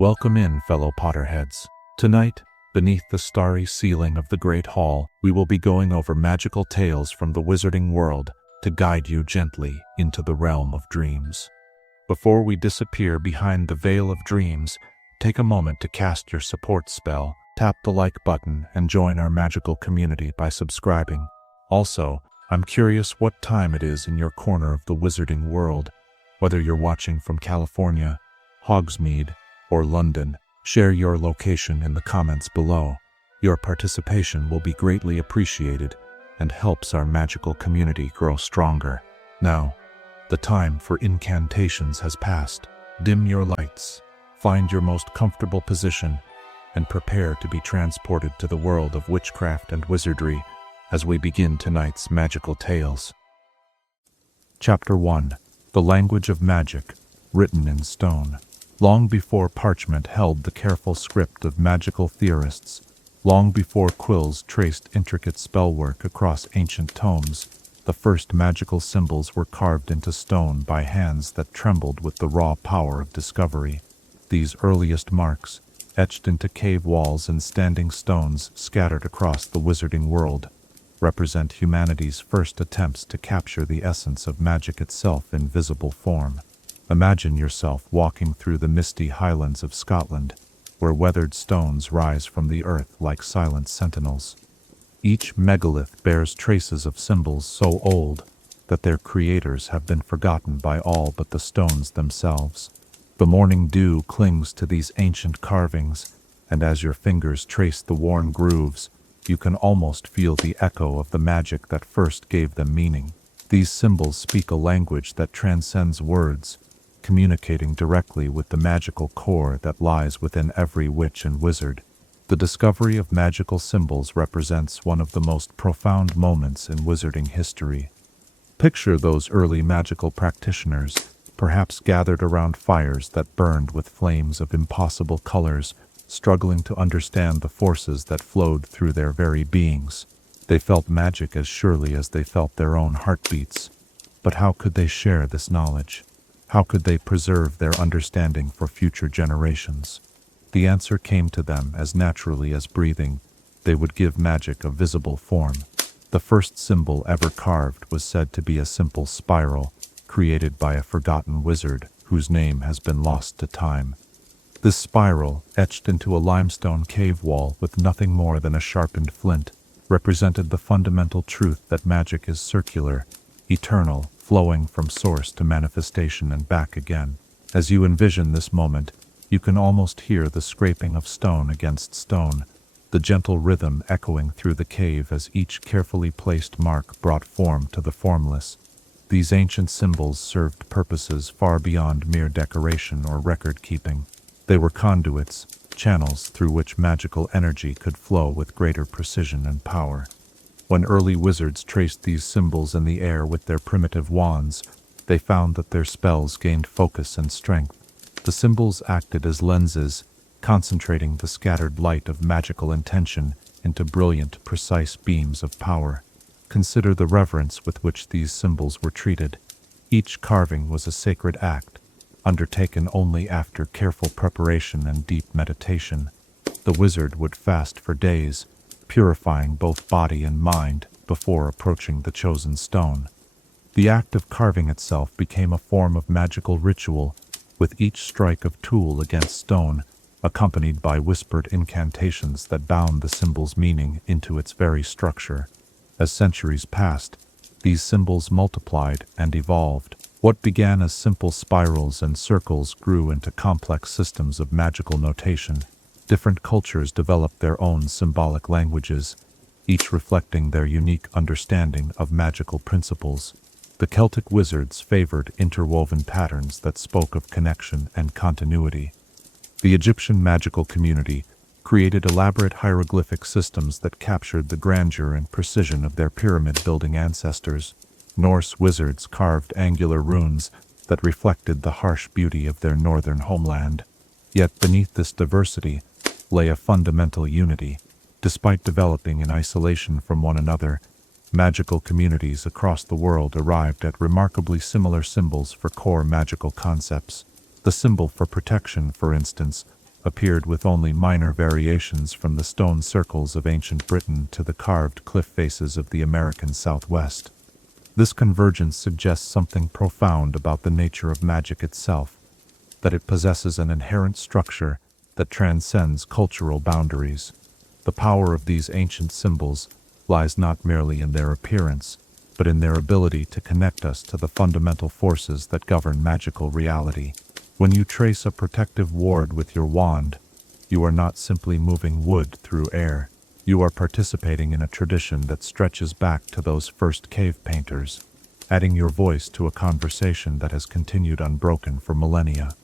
Welcome in, fellow Potterheads. Tonight, beneath the starry ceiling of the Great Hall, we will be going over magical tales from the wizarding world to guide you gently into the realm of dreams. Before we disappear behind the veil of dreams, take a moment to cast your support spell, tap the like button, and join our magical community by subscribing. Also, I'm curious what time it is in your corner of the wizarding world. Whether you're watching from California, Hogsmeade, or London, share your location in the comments below. Your participation will be greatly appreciated and helps our magical community grow stronger. Now, the time for incantations has passed. Dim your lights, find your most comfortable position, and prepare to be transported to the world of witchcraft and wizardry as we begin tonight's magical tales. Chapter 1. The Language of Magic, Written in Stone. Long before parchment held the careful script of magical theorists, long before quills traced intricate spellwork across ancient tomes, the first magical symbols were carved into stone by hands that trembled with the raw power of discovery. These earliest marks, etched into cave walls and standing stones scattered across the wizarding world, represent humanity's first attempts to capture the essence of magic itself in visible form. Imagine yourself walking through the misty highlands of Scotland, where weathered stones rise from the earth like silent sentinels. Each megalith bears traces of symbols so old that their creators have been forgotten by all but the stones themselves. The morning dew clings to these ancient carvings, and as your fingers trace the worn grooves, you can almost feel the echo of the magic that first gave them meaning. These symbols speak a language that transcends words, communicating directly with the magical core that lies within every witch and wizard. The discovery of magical symbols represents one of the most profound moments in wizarding history. Picture those early magical practitioners, perhaps gathered around fires that burned with flames of impossible colors, struggling to understand the forces that flowed through their very beings. They felt magic as surely as they felt their own heartbeats. But how could they share this knowledge? How could they preserve their understanding for future generations? The answer came to them as naturally as breathing. They would give magic a visible form. The first symbol ever carved was said to be a simple spiral, created by a forgotten wizard whose name has been lost to time. This spiral, etched into a limestone cave wall with nothing more than a sharpened flint, represented the fundamental truth that magic is circular, eternal, flowing from source to manifestation and back again. As you envision this moment, you can almost hear the scraping of stone against stone, the gentle rhythm echoing through the cave as each carefully placed mark brought form to the formless. These ancient symbols served purposes far beyond mere decoration or record-keeping. They were conduits, channels through which magical energy could flow with greater precision and power. When early wizards traced these symbols in the air with their primitive wands, they found that their spells gained focus and strength. The symbols acted as lenses, concentrating the scattered light of magical intention into brilliant, precise beams of power. Consider the reverence with which these symbols were treated. Each carving was a sacred act, undertaken only after careful preparation and deep meditation. The wizard would fast for days, purifying both body and mind before approaching the chosen stone. The act of carving itself became a form of magical ritual, with each strike of tool against stone accompanied by whispered incantations that bound the symbol's meaning into its very structure. As centuries passed, these symbols multiplied and evolved. What began as simple spirals and circles grew into complex systems of magical notation. Different cultures developed their own symbolic languages, each reflecting their unique understanding of magical principles. The Celtic wizards favored interwoven patterns that spoke of connection and continuity. The Egyptian magical community created elaborate hieroglyphic systems that captured the grandeur and precision of their pyramid-building ancestors. Norse wizards carved angular runes that reflected the harsh beauty of their northern homeland. Yet beneath this diversity lay a fundamental unity. Despite developing in isolation from one another, magical communities across the world arrived at remarkably similar symbols for core magical concepts. The symbol for protection, for instance, appeared with only minor variations from the stone circles of ancient Britain to the carved cliff faces of the American Southwest. This convergence suggests something profound about the nature of magic itself, that it possesses an inherent structure that transcends cultural boundaries. The power of these ancient symbols lies not merely in their appearance, but in their ability to connect us to the fundamental forces that govern magical reality. When you trace a protective ward with your wand, you are not simply moving wood through air. You are participating in a tradition that stretches back to those first cave painters, adding your voice to a conversation that has continued unbroken for millennia.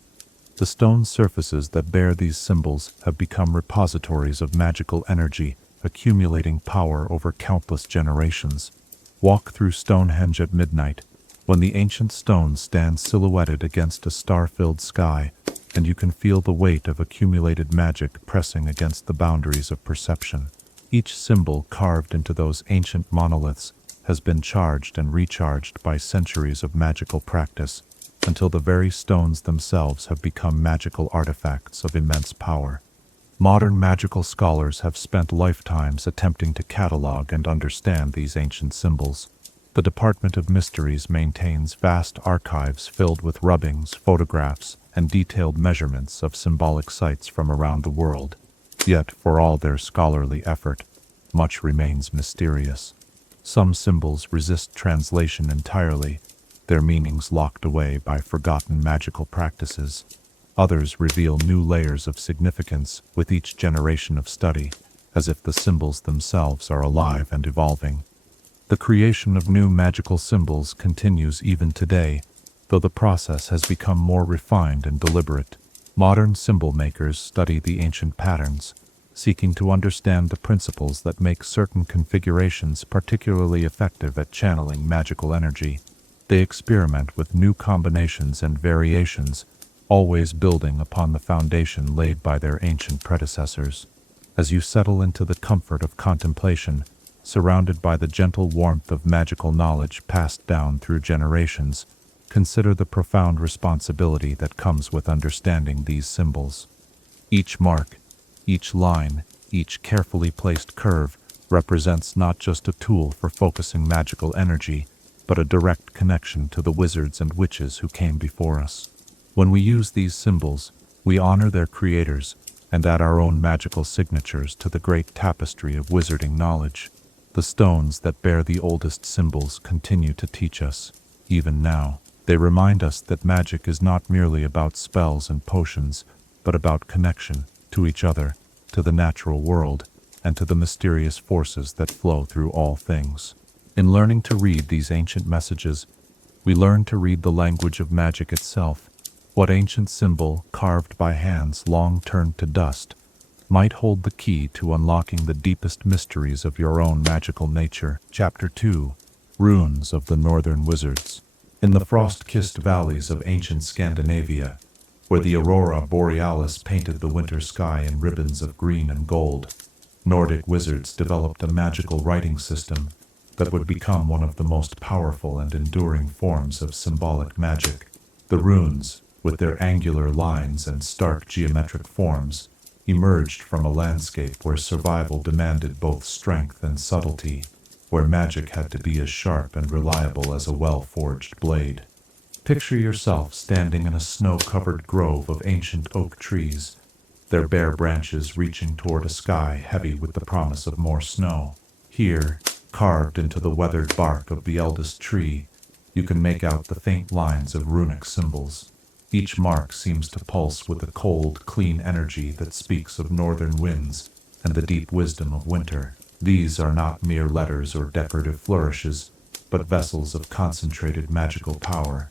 The stone surfaces that bear these symbols have become repositories of magical energy, accumulating power over countless generations. Walk through Stonehenge at midnight, when the ancient stones stand silhouetted against a star-filled sky, and you can feel the weight of accumulated magic pressing against the boundaries of perception. Each symbol carved into those ancient monoliths has been charged and recharged by centuries of magical practice, until the very stones themselves have become magical artifacts of immense power. Modern magical scholars have spent lifetimes attempting to catalog and understand these ancient symbols. The Department of Mysteries maintains vast archives filled with rubbings, photographs, and detailed measurements of symbolic sites from around the world. Yet, for all their scholarly effort, much remains mysterious. Some symbols resist translation entirely, their meanings locked away by forgotten magical practices. Others reveal new layers of significance with each generation of study, as if the symbols themselves are alive and evolving. The creation of new magical symbols continues even today, though the process has become more refined and deliberate. Modern symbol makers study the ancient patterns, seeking to understand the principles that make certain configurations particularly effective at channeling magical energy. They experiment with new combinations and variations, always building upon the foundation laid by their ancient predecessors. As you settle into the comfort of contemplation, surrounded by the gentle warmth of magical knowledge passed down through generations, consider the profound responsibility that comes with understanding these symbols. Each mark, each line, each carefully placed curve represents not just a tool for focusing magical energy, but a direct connection to the wizards and witches who came before us. When we use these symbols, we honor their creators and add our own magical signatures to the great tapestry of wizarding knowledge. The stones that bear the oldest symbols continue to teach us, even now. They remind us that magic is not merely about spells and potions, but about connection to each other, to the natural world, and to the mysterious forces that flow through all things. In learning to read these ancient messages, we learn to read the language of magic itself. What ancient symbol, carved by hands long turned to dust, might hold the key to unlocking the deepest mysteries of your own magical nature? Chapter 2. Runes of the Northern Wizards. In the frost-kissed valleys of ancient Scandinavia, where the aurora borealis painted the winter sky in ribbons of green and gold, Nordic wizards developed a magical writing system that would become one of the most powerful and enduring forms of symbolic magic. The runes, with their angular lines and stark geometric forms, emerged from a landscape where survival demanded both strength and subtlety, where magic had to be as sharp and reliable as a well-forged blade. Picture yourself standing in a snow-covered grove of ancient oak trees, their bare branches reaching toward a sky heavy with the promise of more snow. Here, carved into the weathered bark of the eldest tree, you can make out the faint lines of runic symbols. Each mark seems to pulse with a cold, clean energy that speaks of northern winds and the deep wisdom of winter. These are not mere letters or decorative flourishes, but vessels of concentrated magical power,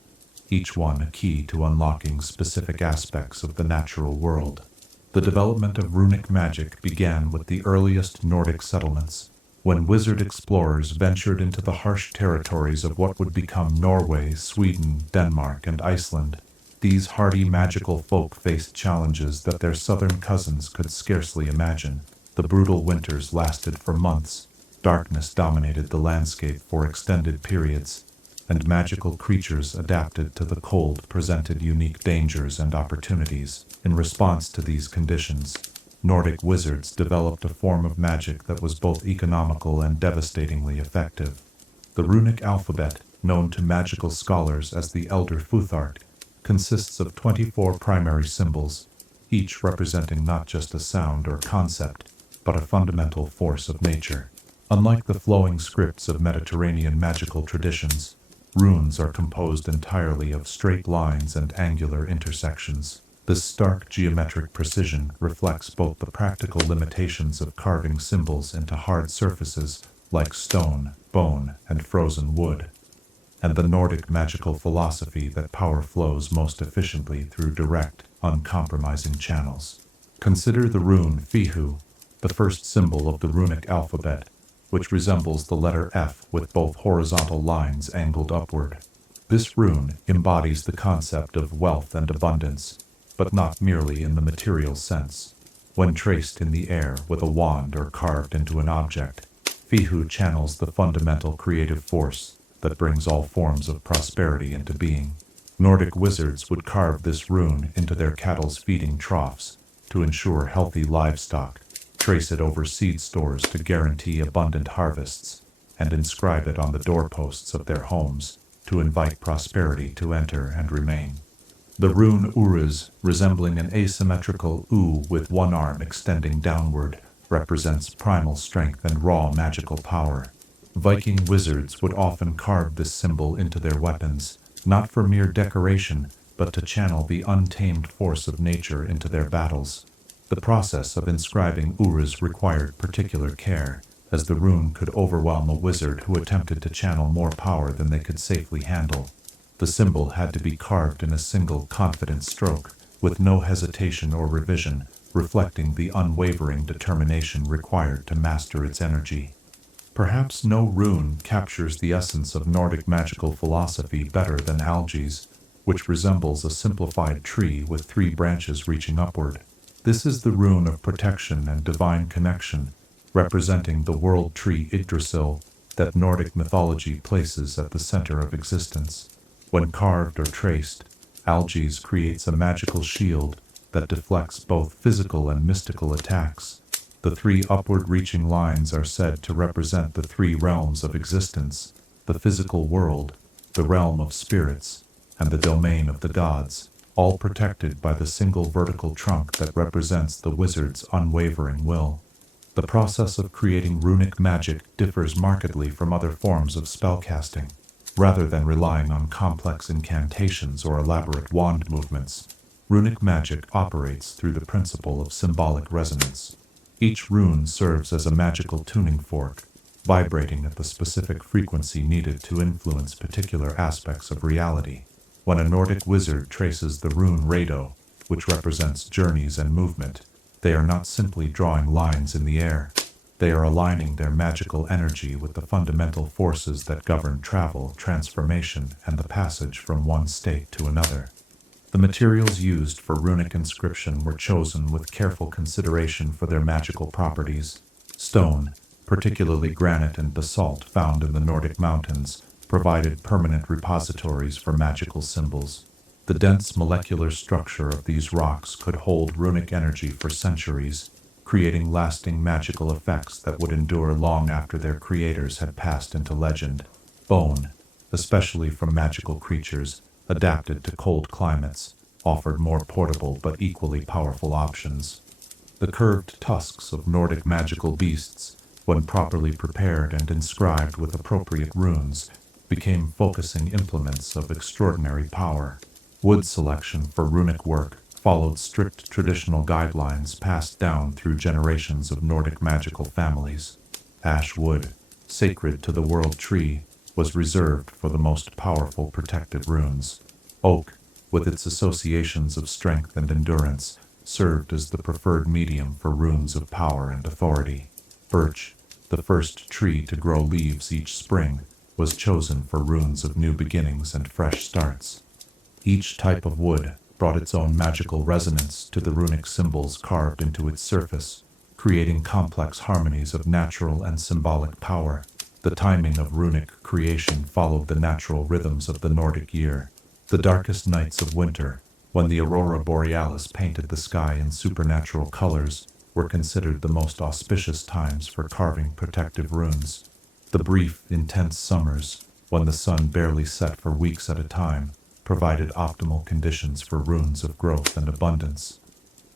each one a key to unlocking specific aspects of the natural world. The development of runic magic began with the earliest Nordic settlements, when wizard explorers ventured into the harsh territories of what would become Norway, Sweden, Denmark, and Iceland. These hardy magical folk faced challenges that their southern cousins could scarcely imagine. The brutal winters lasted for months. Darkness dominated the landscape for extended periods, and magical creatures adapted to the cold presented unique dangers and opportunities. In response to these conditions, Nordic wizards developed a form of magic that was both economical and devastatingly effective. The runic alphabet, known to magical scholars as the Elder Futhark, consists of 24 primary symbols, each representing not just a sound or concept, but a fundamental force of nature. Unlike the flowing scripts of Mediterranean magical traditions, runes are composed entirely of straight lines and angular intersections. This stark geometric precision reflects both the practical limitations of carving symbols into hard surfaces like stone, bone, and frozen wood, and the Nordic magical philosophy that power flows most efficiently through direct, uncompromising channels. Consider the rune Fihu, the first symbol of the runic alphabet, which resembles the letter F with both horizontal lines angled upward. This rune embodies the concept of wealth and abundance, but not merely in the material sense. When traced in the air with a wand or carved into an object, Fihu channels the fundamental creative force that brings all forms of prosperity into being. Nordic wizards would carve this rune into their cattle's feeding troughs to ensure healthy livestock, trace it over seed stores to guarantee abundant harvests, and inscribe it on the doorposts of their homes to invite prosperity to enter and remain. The rune Uruz, resembling an asymmetrical U with one arm extending downward, represents primal strength and raw magical power. Viking wizards would often carve this symbol into their weapons, not for mere decoration, but to channel the untamed force of nature into their battles. The process of inscribing Uruz required particular care, as the rune could overwhelm a wizard who attempted to channel more power than they could safely handle. The symbol had to be carved in a single confident stroke, with no hesitation or revision, reflecting the unwavering determination required to master its energy. Perhaps no rune captures the essence of Nordic magical philosophy better than Alges, which resembles a simplified tree with 3 branches reaching upward. This is the rune of protection and divine connection, representing the world tree Yggdrasil that Nordic mythology places at the center of existence. When carved or traced, Alges creates a magical shield that deflects both physical and mystical attacks. The 3 upward-reaching lines are said to represent the 3 realms of existence: the physical world, the realm of spirits, and the domain of the gods, all protected by the single vertical trunk that represents the wizard's unwavering will. The process of creating runic magic differs markedly from other forms of spellcasting. Rather than relying on complex incantations or elaborate wand movements, runic magic operates through the principle of symbolic resonance. Each rune serves as a magical tuning fork, vibrating at the specific frequency needed to influence particular aspects of reality. When a Nordic wizard traces the rune Rado, which represents journeys and movement, they are not simply drawing lines in the air. They are aligning their magical energy with the fundamental forces that govern travel, transformation, and the passage from one state to another. The materials used for runic inscription were chosen with careful consideration for their magical properties. Stone, particularly granite and basalt found in the Nordic mountains, provided permanent repositories for magical symbols. The dense molecular structure of these rocks could hold runic energy for centuries, creating lasting magical effects that would endure long after their creators had passed into legend. Bone, especially from magical creatures, adapted to cold climates, offered more portable but equally powerful options. The curved tusks of Nordic magical beasts, when properly prepared and inscribed with appropriate runes, became focusing implements of extraordinary power. Wood selection for runic work followed strict traditional guidelines passed down through generations of Nordic magical families. Ash wood, sacred to the world tree, was reserved for the most powerful protected runes. Oak, with its associations of strength and endurance, served as the preferred medium for runes of power and authority. Birch, the first tree to grow leaves each spring, was chosen for runes of new beginnings and fresh starts. Each type of wood brought its own magical resonance to the runic symbols carved into its surface, creating complex harmonies of natural and symbolic power. The timing of runic creation followed the natural rhythms of the Nordic year. The darkest nights of winter, when the aurora borealis painted the sky in supernatural colors, were considered the most auspicious times for carving protective runes. The brief, intense summers, when the sun barely set for weeks at a time, provided optimal conditions for runes of growth and abundance.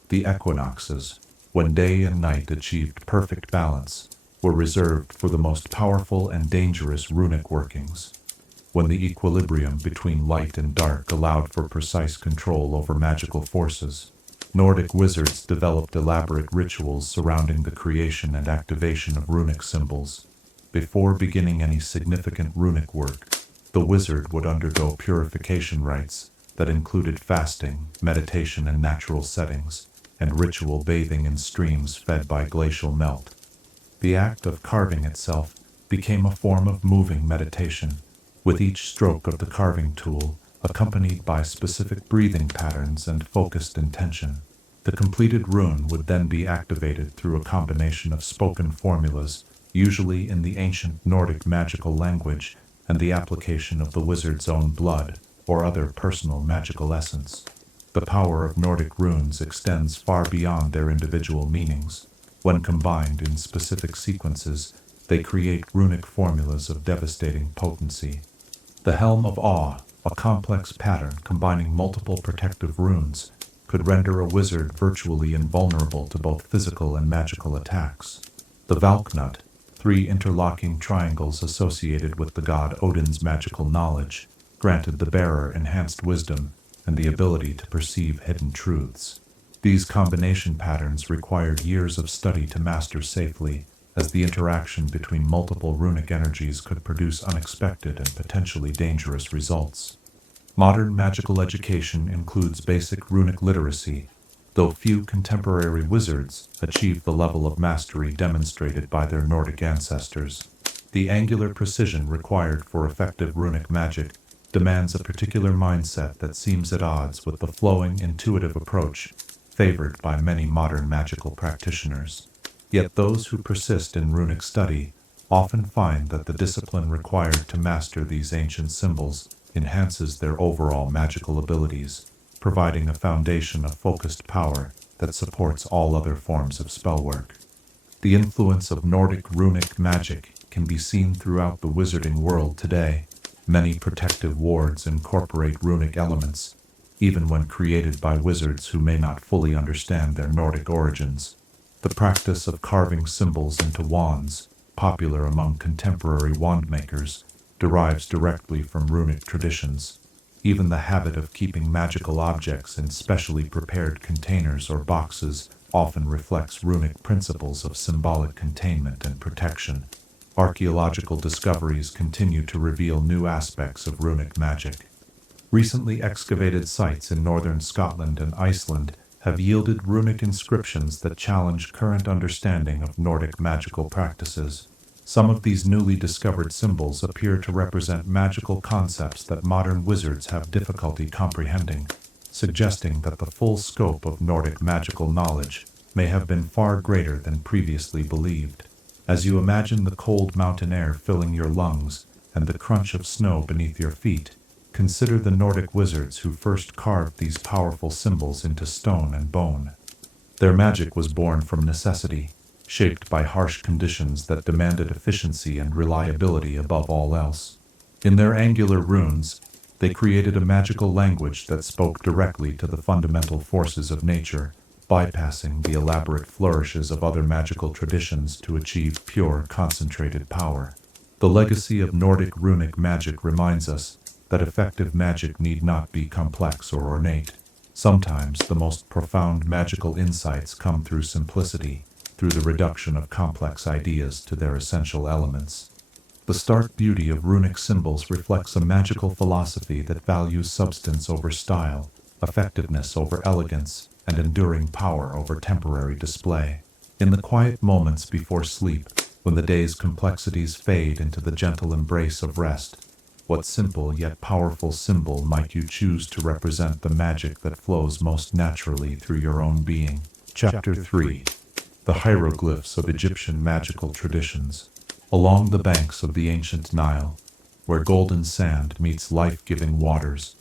The equinoxes, when day and night achieved perfect balance, were reserved for the most powerful and dangerous runic workings. When the equilibrium between light and dark allowed for precise control over magical forces, Nordic wizards developed elaborate rituals surrounding the creation and activation of runic symbols. Before beginning any significant runic work, the wizard would undergo purification rites that included fasting, meditation in natural settings, and ritual bathing in streams fed by glacial melt. The act of carving itself became a form of moving meditation, with each stroke of the carving tool accompanied by specific breathing patterns and focused intention. The completed rune would then be activated through a combination of spoken formulas, usually in the ancient Nordic magical language, and the application of the wizard's own blood or other personal magical essence. The power of Nordic runes extends far beyond their individual meanings. When combined in specific sequences, they create runic formulas of devastating potency. The Helm of Awe, a complex pattern combining multiple protective runes, could render a wizard virtually invulnerable to both physical and magical attacks. The Valknut, 3 interlocking triangles associated with the god Odin's magical knowledge, granted the bearer enhanced wisdom and the ability to perceive hidden truths. These combination patterns required years of study to master safely, as the interaction between multiple runic energies could produce unexpected and potentially dangerous results. Modern magical education includes basic runic literacy, though few contemporary wizards achieve the level of mastery demonstrated by their Nordic ancestors. The angular precision required for effective runic magic demands a particular mindset that seems at odds with the flowing, intuitive approach favored by many modern magical practitioners. Yet those who persist in runic study often find that the discipline required to master these ancient symbols enhances their overall magical abilities, providing a foundation of focused power that supports all other forms of spellwork. The influence of Nordic runic magic can be seen throughout the wizarding world today. Many protective wards incorporate runic elements, even when created by wizards who may not fully understand their Nordic origins. The practice of carving symbols into wands, popular among contemporary wand makers, derives directly from runic traditions. Even the habit of keeping magical objects in specially prepared containers or boxes often reflects runic principles of symbolic containment and protection. Archaeological discoveries continue to reveal new aspects of runic magic. Recently excavated sites in northern Scotland and Iceland have yielded runic inscriptions that challenge current understanding of Nordic magical practices. Some of these newly discovered symbols appear to represent magical concepts that modern wizards have difficulty comprehending, suggesting that the full scope of Nordic magical knowledge may have been far greater than previously believed. As you imagine the cold mountain air filling your lungs and the crunch of snow beneath your feet, consider the Nordic wizards who first carved these powerful symbols into stone and bone. Their magic was born from necessity, shaped by harsh conditions that demanded efficiency and reliability above all else. In their angular runes, they created a magical language that spoke directly to the fundamental forces of nature, bypassing the elaborate flourishes of other magical traditions to achieve pure, concentrated power. The legacy of Nordic runic magic reminds us that effective magic need not be complex or ornate. Sometimes the most profound magical insights come through simplicity, through the reduction of complex ideas to their essential elements. The stark beauty of runic symbols reflects a magical philosophy that values substance over style, effectiveness over elegance, and enduring power over temporary display. In the quiet moments before sleep, when the day's complexities fade into the gentle embrace of rest, what simple yet powerful symbol might you choose to represent the magic that flows most naturally through your own being? Chapter 3. The Hieroglyphs of Egyptian Magical Traditions. Along the banks of the ancient Nile, where golden sand meets life-giving waters,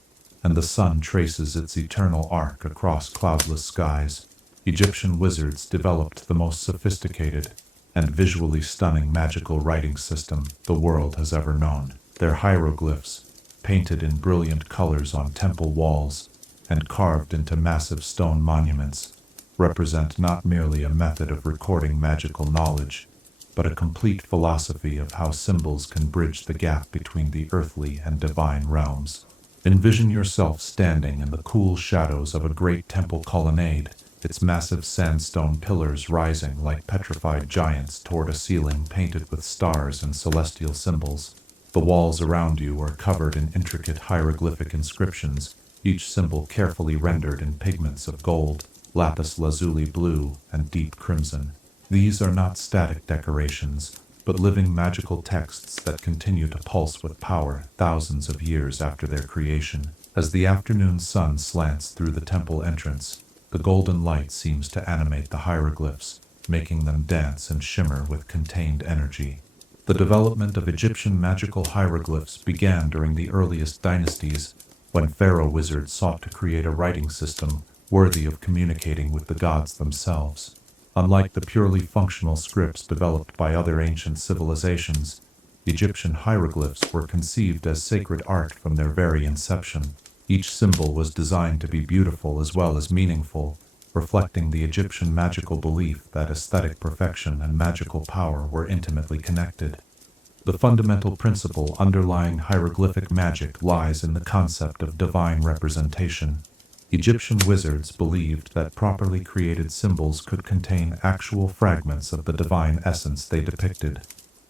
and the sun traces its eternal arc across cloudless skies, Egyptian wizards developed the most sophisticated and visually stunning magical writing system the world has ever known. Their hieroglyphs, painted in brilliant colors on temple walls and carved into massive stone monuments, represent not merely a method of recording magical knowledge, but a complete philosophy of how symbols can bridge the gap between the earthly and divine realms. Envision yourself standing in the cool shadows of a great temple colonnade, its massive sandstone pillars rising like petrified giants toward a ceiling painted with stars and celestial symbols. The walls around you are covered in intricate hieroglyphic inscriptions, each symbol carefully rendered in pigments of gold, lapis lazuli blue, and deep crimson. These are not static decorations, but living magical texts that continue to pulse with power thousands of years after their creation. As the afternoon sun slants through the temple entrance, the golden light seems to animate the hieroglyphs, making them dance and shimmer with contained energy. The development of Egyptian magical hieroglyphs began during the earliest dynasties, when pharaoh wizards sought to create a writing system worthy of communicating with the gods themselves. Unlike the purely functional scripts developed by other ancient civilizations, Egyptian hieroglyphs were conceived as sacred art from their very inception. Each symbol was designed to be beautiful as well as meaningful, reflecting the Egyptian magical belief that aesthetic perfection and magical power were intimately connected. The fundamental principle underlying hieroglyphic magic lies in the concept of divine representation. Egyptian wizards believed that properly created symbols could contain actual fragments of the divine essence they depicted.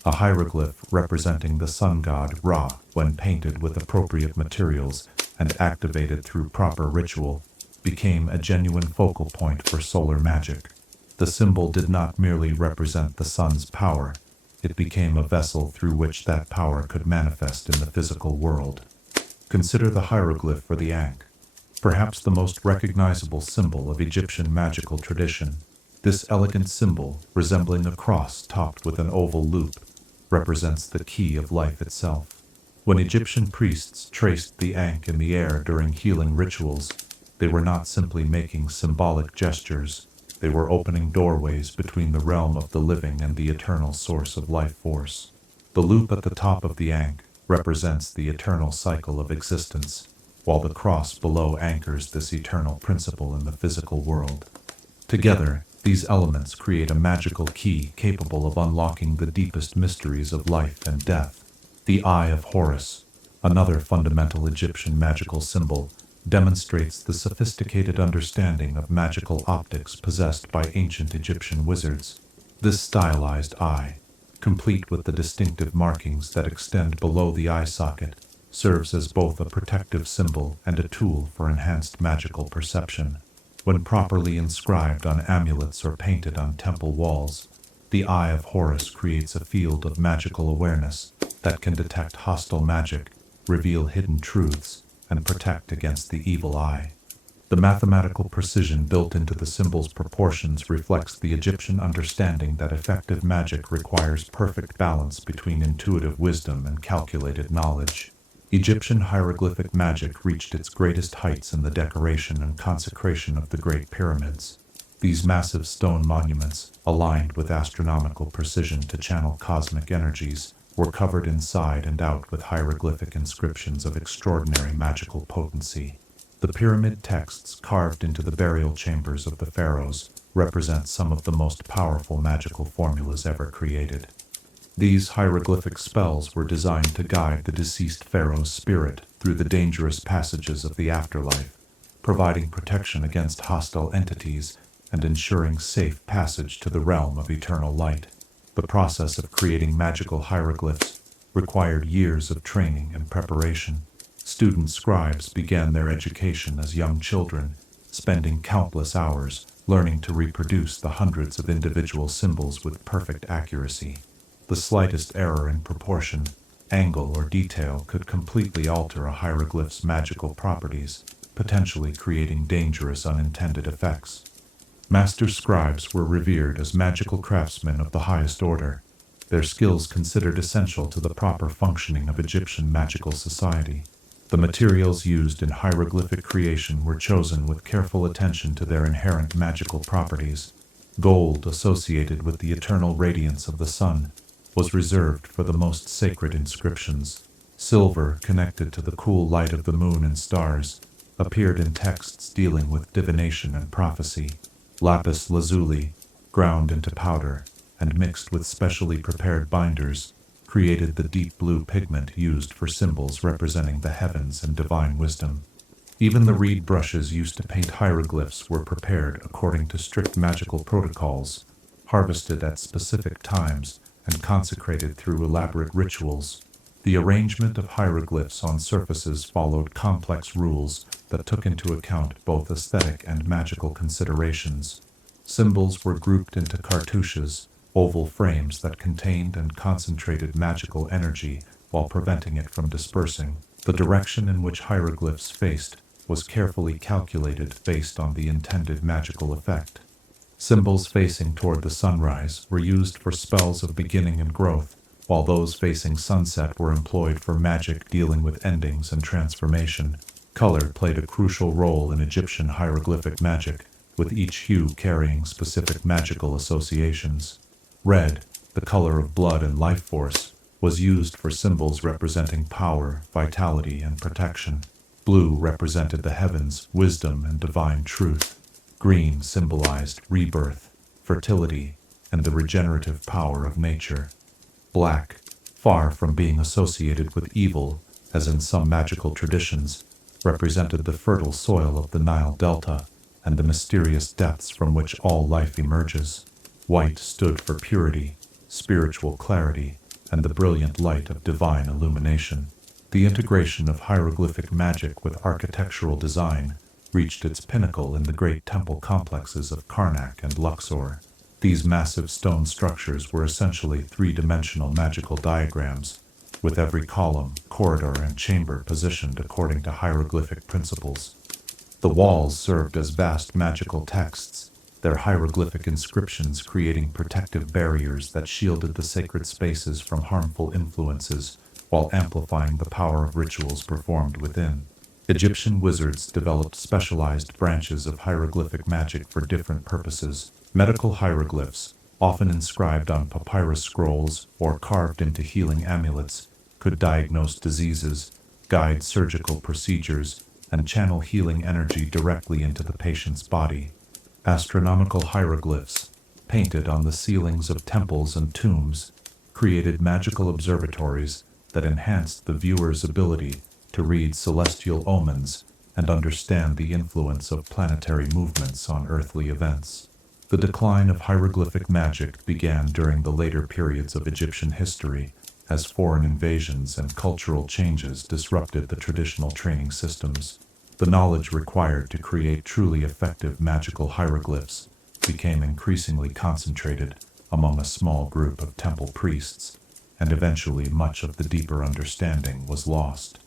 A hieroglyph representing the sun god Ra, when painted with appropriate materials and activated through proper ritual, became a genuine focal point for solar magic. The symbol did not merely represent the sun's power, it became a vessel through which that power could manifest in the physical world. Consider the hieroglyph for the Ankh, perhaps the most recognizable symbol of Egyptian magical tradition. This elegant symbol, resembling a cross topped with an oval loop, represents the key of life itself. When Egyptian priests traced the Ankh in the air during healing rituals, they were not simply making symbolic gestures, they were opening doorways between the realm of the living and the eternal source of life force. The loop at the top of the Ankh represents the eternal cycle of existence, while the cross below anchors this eternal principle in the physical world. Together, these elements create a magical key capable of unlocking the deepest mysteries of life and death. The Eye of Horus, another fundamental Egyptian magical symbol, demonstrates the sophisticated understanding of magical optics possessed by ancient Egyptian wizards. This stylized eye, complete with the distinctive markings that extend below the eye socket, serves as both a protective symbol and a tool for enhanced magical perception. When properly inscribed on amulets or painted on temple walls, the Eye of Horus creates a field of magical awareness that can detect hostile magic, reveal hidden truths, and protect against the evil eye. The mathematical precision built into the symbol's proportions reflects the Egyptian understanding that effective magic requires perfect balance between intuitive wisdom and calculated knowledge. Egyptian hieroglyphic magic reached its greatest heights in the decoration and consecration of the Great Pyramids. These massive stone monuments, aligned with astronomical precision to channel cosmic energies, were covered inside and out with hieroglyphic inscriptions of extraordinary magical potency. The pyramid texts carved into the burial chambers of the pharaohs represent some of the most powerful magical formulas ever created. These hieroglyphic spells were designed to guide the deceased pharaoh's spirit through the dangerous passages of the afterlife, providing protection against hostile entities and ensuring safe passage to the realm of eternal light. The process of creating magical hieroglyphs required years of training and preparation. Student scribes began their education as young children, spending countless hours learning to reproduce the hundreds of individual symbols with perfect accuracy. The slightest error in proportion, angle, or detail could completely alter a hieroglyph's magical properties, potentially creating dangerous unintended effects. Master scribes were revered as magical craftsmen of the highest order. their skills considered essential to the proper functioning of Egyptian magical society. The materials used in hieroglyphic creation were chosen with careful attention to their inherent magical properties. Gold, associated with the eternal radiance of the sun, was reserved for the most sacred inscriptions. Silver, connected to the cool light of the moon and stars, appeared in texts dealing with divination and prophecy. Lapis lazuli, ground into powder and mixed with specially prepared binders, created the deep blue pigment used for symbols representing the heavens and divine wisdom. Even the reed brushes used to paint hieroglyphs were prepared according to strict magical protocols, harvested at specific times, and consecrated through elaborate rituals. The arrangement of hieroglyphs on surfaces followed complex rules that took into account both aesthetic and magical considerations. Symbols were grouped into cartouches, oval frames that contained and concentrated magical energy while preventing it from dispersing. The direction in which hieroglyphs faced was carefully calculated based on the intended magical effect. Symbols facing toward the sunrise were used for spells of beginning and growth, while those facing sunset were employed for magic dealing with endings and transformation. Color played a crucial role in Egyptian hieroglyphic magic, with each hue carrying specific magical associations. Red, the color of blood and life force, was used for symbols representing power, vitality, and protection. Blue represented the heavens, wisdom, and divine truth. Green symbolized rebirth, fertility, and the regenerative power of nature. Black, far from being associated with evil, as in some magical traditions, represented the fertile soil of the Nile Delta and the mysterious depths from which all life emerges. White stood for purity, spiritual clarity, and the brilliant light of divine illumination. The integration of hieroglyphic magic with architectural design reached its pinnacle in the great temple complexes of Karnak and Luxor. These massive stone structures were essentially three-dimensional magical diagrams, with every column, corridor, and chamber positioned according to hieroglyphic principles. The walls served as vast magical texts, their hieroglyphic inscriptions creating protective barriers that shielded the sacred spaces from harmful influences, while amplifying the power of rituals performed within. Egyptian wizards developed specialized branches of hieroglyphic magic for different purposes. Medical hieroglyphs, often inscribed on papyrus scrolls or carved into healing amulets, could diagnose diseases, guide surgical procedures, and channel healing energy directly into the patient's body. Astronomical hieroglyphs, painted on the ceilings of temples and tombs, created magical observatories that enhanced the viewer's ability to read celestial omens and understand the influence of planetary movements on earthly events. The decline of hieroglyphic magic began during the later periods of Egyptian history, as foreign invasions and cultural changes disrupted the traditional training systems. The knowledge required to create truly effective magical hieroglyphs became increasingly concentrated among a small group of temple priests, and eventually much of the deeper understanding was lost.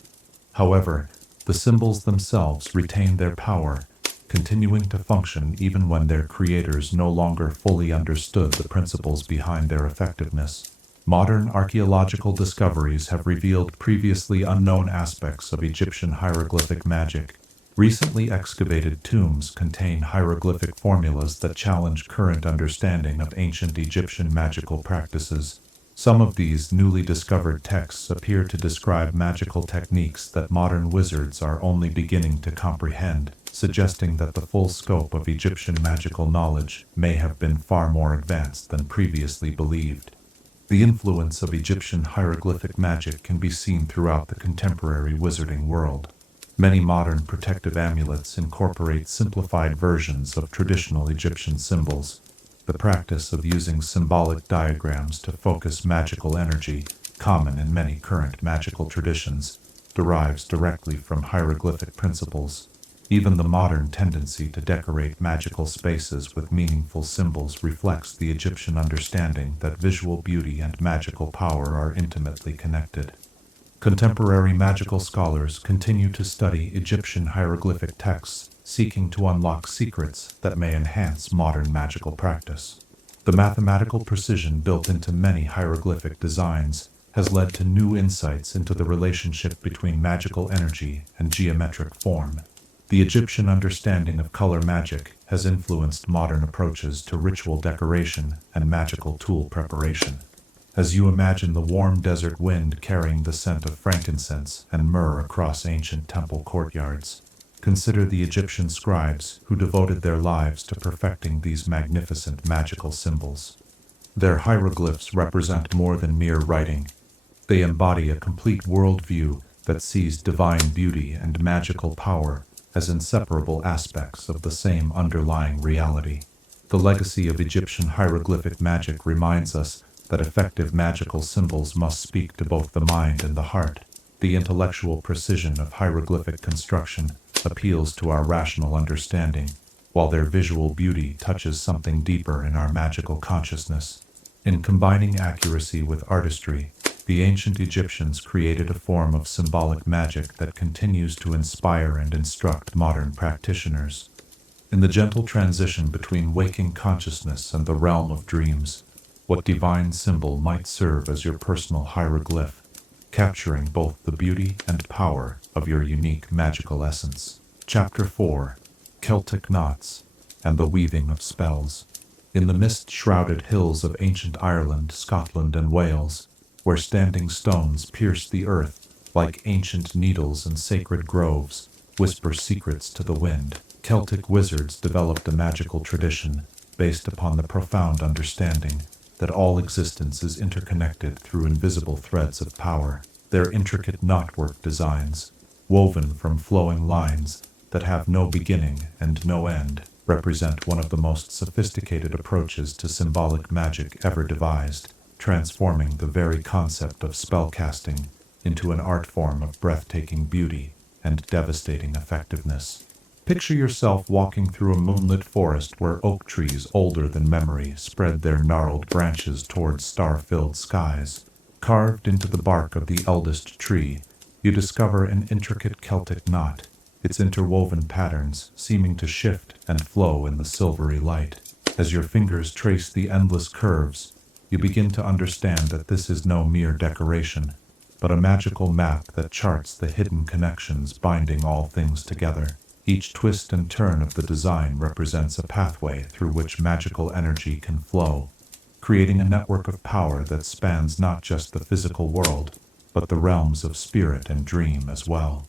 However, the symbols themselves retained their power, continuing to function even when their creators no longer fully understood the principles behind their effectiveness. Modern archaeological discoveries have revealed previously unknown aspects of Egyptian hieroglyphic magic. Recently excavated tombs contain hieroglyphic formulas that challenge current understanding of ancient Egyptian magical practices. Some of these newly discovered texts appear to describe magical techniques that modern wizards are only beginning to comprehend, suggesting that the full scope of Egyptian magical knowledge may have been far more advanced than previously believed. The influence of Egyptian hieroglyphic magic can be seen throughout the contemporary wizarding world. Many modern protective amulets incorporate simplified versions of traditional Egyptian symbols. The practice of using symbolic diagrams to focus magical energy, common in many current magical traditions, derives directly from hieroglyphic principles. Even the modern tendency to decorate magical spaces with meaningful symbols reflects the Egyptian understanding that visual beauty and magical power are intimately connected. Contemporary magical scholars continue to study Egyptian hieroglyphic texts, seeking to unlock secrets that may enhance modern magical practice. The mathematical precision built into many hieroglyphic designs has led to new insights into the relationship between magical energy and geometric form. The Egyptian understanding of color magic has influenced modern approaches to ritual decoration and magical tool preparation. As you imagine the warm desert wind carrying the scent of frankincense and myrrh across ancient temple courtyards, consider the Egyptian scribes who devoted their lives to perfecting these magnificent magical symbols. Their hieroglyphs represent more than mere writing. They embody a complete worldview that sees divine beauty and magical power as inseparable aspects of the same underlying reality. The legacy of Egyptian hieroglyphic magic reminds us that effective magical symbols must speak to both the mind and the heart. The intellectual precision of hieroglyphic construction appeals to our rational understanding, while their visual beauty touches something deeper in our magical consciousness. In combining accuracy with artistry, the ancient Egyptians created a form of symbolic magic that continues to inspire and instruct modern practitioners. In the gentle transition between waking consciousness and the realm of dreams, what divine symbol might serve as your personal hieroglyph, capturing both the beauty and power of your unique magical essence? Chapter 4: Celtic Knots and the Weaving of Spells. In the mist-shrouded hills of ancient Ireland, Scotland, and Wales, where standing stones pierce the earth like ancient needles and sacred groves whisper secrets to the wind, Celtic wizards developed a magical tradition based upon the profound understanding that all existence is interconnected through invisible threads of power. Their intricate knotwork designs, woven from flowing lines that have no beginning and no end, represent one of the most sophisticated approaches to symbolic magic ever devised, transforming the very concept of spellcasting into an art form of breathtaking beauty and devastating effectiveness. Picture yourself walking through a moonlit forest where oak trees older than memory spread their gnarled branches towards star-filled skies. Carved into the bark of the eldest tree, you discover an intricate Celtic knot, its interwoven patterns seeming to shift and flow in the silvery light. As your fingers trace the endless curves, you begin to understand that this is no mere decoration, but a magical map that charts the hidden connections binding all things together. Each twist and turn of the design represents a pathway through which magical energy can flow, creating a network of power that spans not just the physical world, but the realms of spirit and dream as well.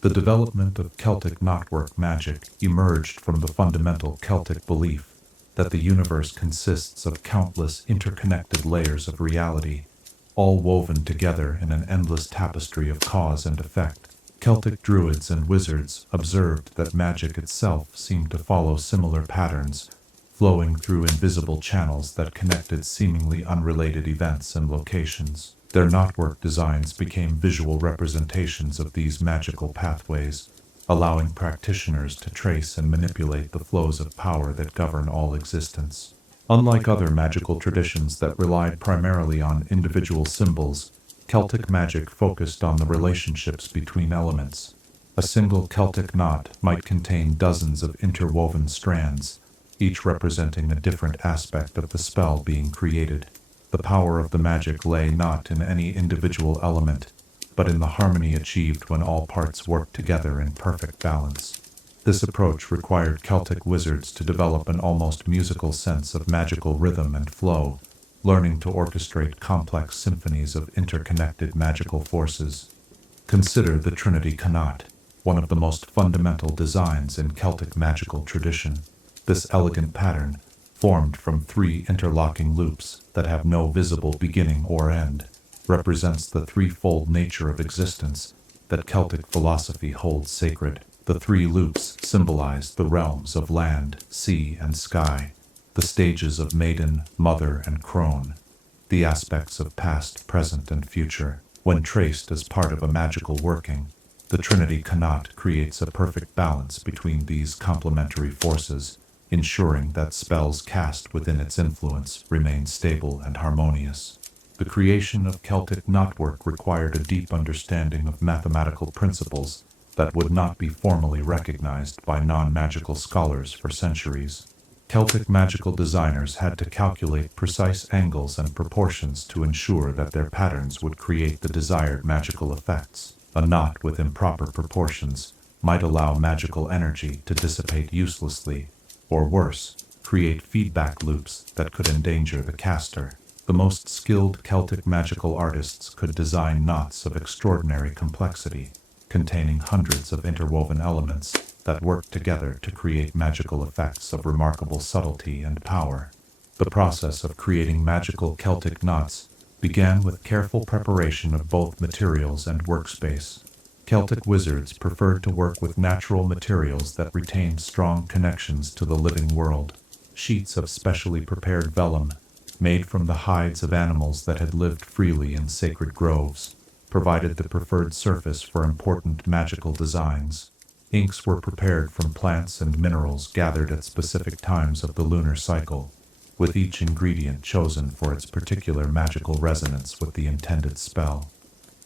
The development of Celtic knotwork magic emerged from the fundamental Celtic belief that the universe consists of countless interconnected layers of reality, all woven together in an endless tapestry of cause and effect. Celtic druids and wizards observed that magic itself seemed to follow similar patterns, flowing through invisible channels that connected seemingly unrelated events and locations. Their knotwork designs became visual representations of these magical pathways, allowing practitioners to trace and manipulate the flows of power that govern all existence. Unlike other magical traditions that relied primarily on individual symbols, Celtic magic focused on the relationships between elements. A single Celtic knot might contain dozens of interwoven strands, each representing a different aspect of the spell being created. The power of the magic lay not in any individual element, but in the harmony achieved when all parts worked together in perfect balance. This approach required Celtic wizards to develop an almost musical sense of magical rhythm and flow, learning to orchestrate complex symphonies of interconnected magical forces. Consider the Trinity Knot, one of the most fundamental designs in Celtic magical tradition. This elegant pattern, formed from 3 interlocking loops that have no visible beginning or end, represents the threefold nature of existence that Celtic philosophy holds sacred. The 3 loops symbolize the realms of land, sea, and sky, the stages of maiden, mother, and crone, the aspects of past, present, and future. When traced as part of a magical working, the Trinity Knot creates a perfect balance between these complementary forces, ensuring that spells cast within its influence remain stable and harmonious. The creation of Celtic knotwork required a deep understanding of mathematical principles that would not be formally recognized by non-magical scholars for centuries. Celtic magical designers had to calculate precise angles and proportions to ensure that their patterns would create the desired magical effects. A knot with improper proportions might allow magical energy to dissipate uselessly, or worse, create feedback loops that could endanger the caster. The most skilled Celtic magical artists could design knots of extraordinary complexity, containing hundreds of interwoven elements that work together to create magical effects of remarkable subtlety and power. The process of creating magical Celtic knots began with careful preparation of both materials and workspace. Celtic wizards preferred to work with natural materials that retained strong connections to the living world. Sheets of specially prepared vellum, made from the hides of animals that had lived freely in sacred groves, provided the preferred surface for important magical designs. Inks were prepared from plants and minerals gathered at specific times of the lunar cycle, with each ingredient chosen for its particular magical resonance with the intended spell.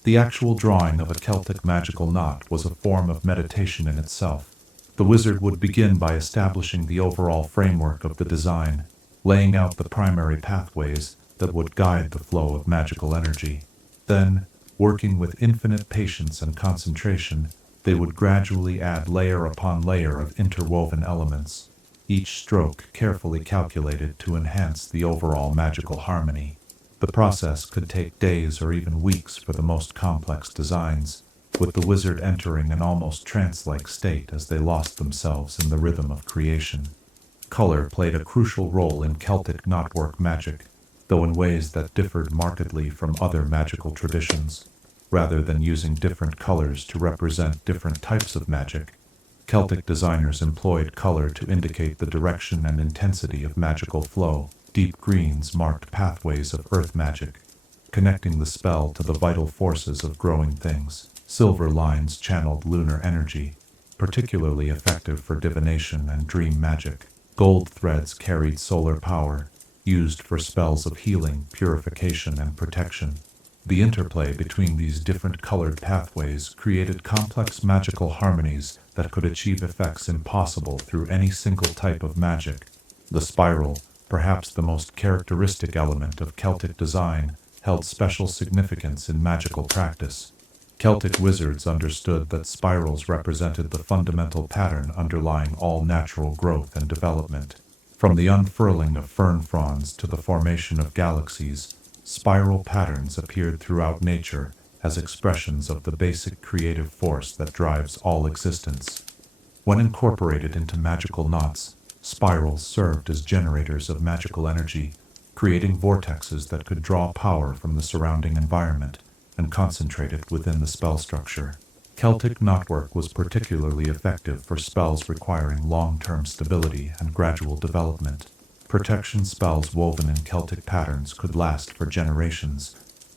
The actual drawing of a Celtic magical knot was a form of meditation in itself. The wizard would begin by establishing the overall framework of the design, laying out the primary pathways that would guide the flow of magical energy. Then, working with infinite patience and concentration, they would gradually add layer upon layer of interwoven elements, each stroke carefully calculated to enhance the overall magical harmony. The process could take days or even weeks for the most complex designs, with the wizard entering an almost trance-like state as they lost themselves in the rhythm of creation. Color played a crucial role in Celtic knotwork magic, though in ways that differed markedly from other magical traditions. Rather than using different colors to represent different types of magic, Celtic designers employed color to indicate the direction and intensity of magical flow. Deep greens marked pathways of earth magic, connecting the spell to the vital forces of growing things. Silver lines channeled lunar energy, particularly effective for divination and dream magic. Gold threads carried solar power, used for spells of healing, purification, and protection. The interplay between these different colored pathways created complex magical harmonies that could achieve effects impossible through any single type of magic. The spiral, perhaps the most characteristic element of Celtic design, held special significance in magical practice. Celtic wizards understood that spirals represented the fundamental pattern underlying all natural growth and development. From the unfurling of fern fronds to the formation of galaxies, spiral patterns appeared throughout nature as expressions of the basic creative force that drives all existence. When incorporated into magical knots, spirals served as generators of magical energy, creating vortexes that could draw power from the surrounding environment and concentrate it within the spell structure. Celtic knotwork was particularly effective for spells requiring long-term stability and gradual development. Protection spells woven in Celtic patterns could last for generations,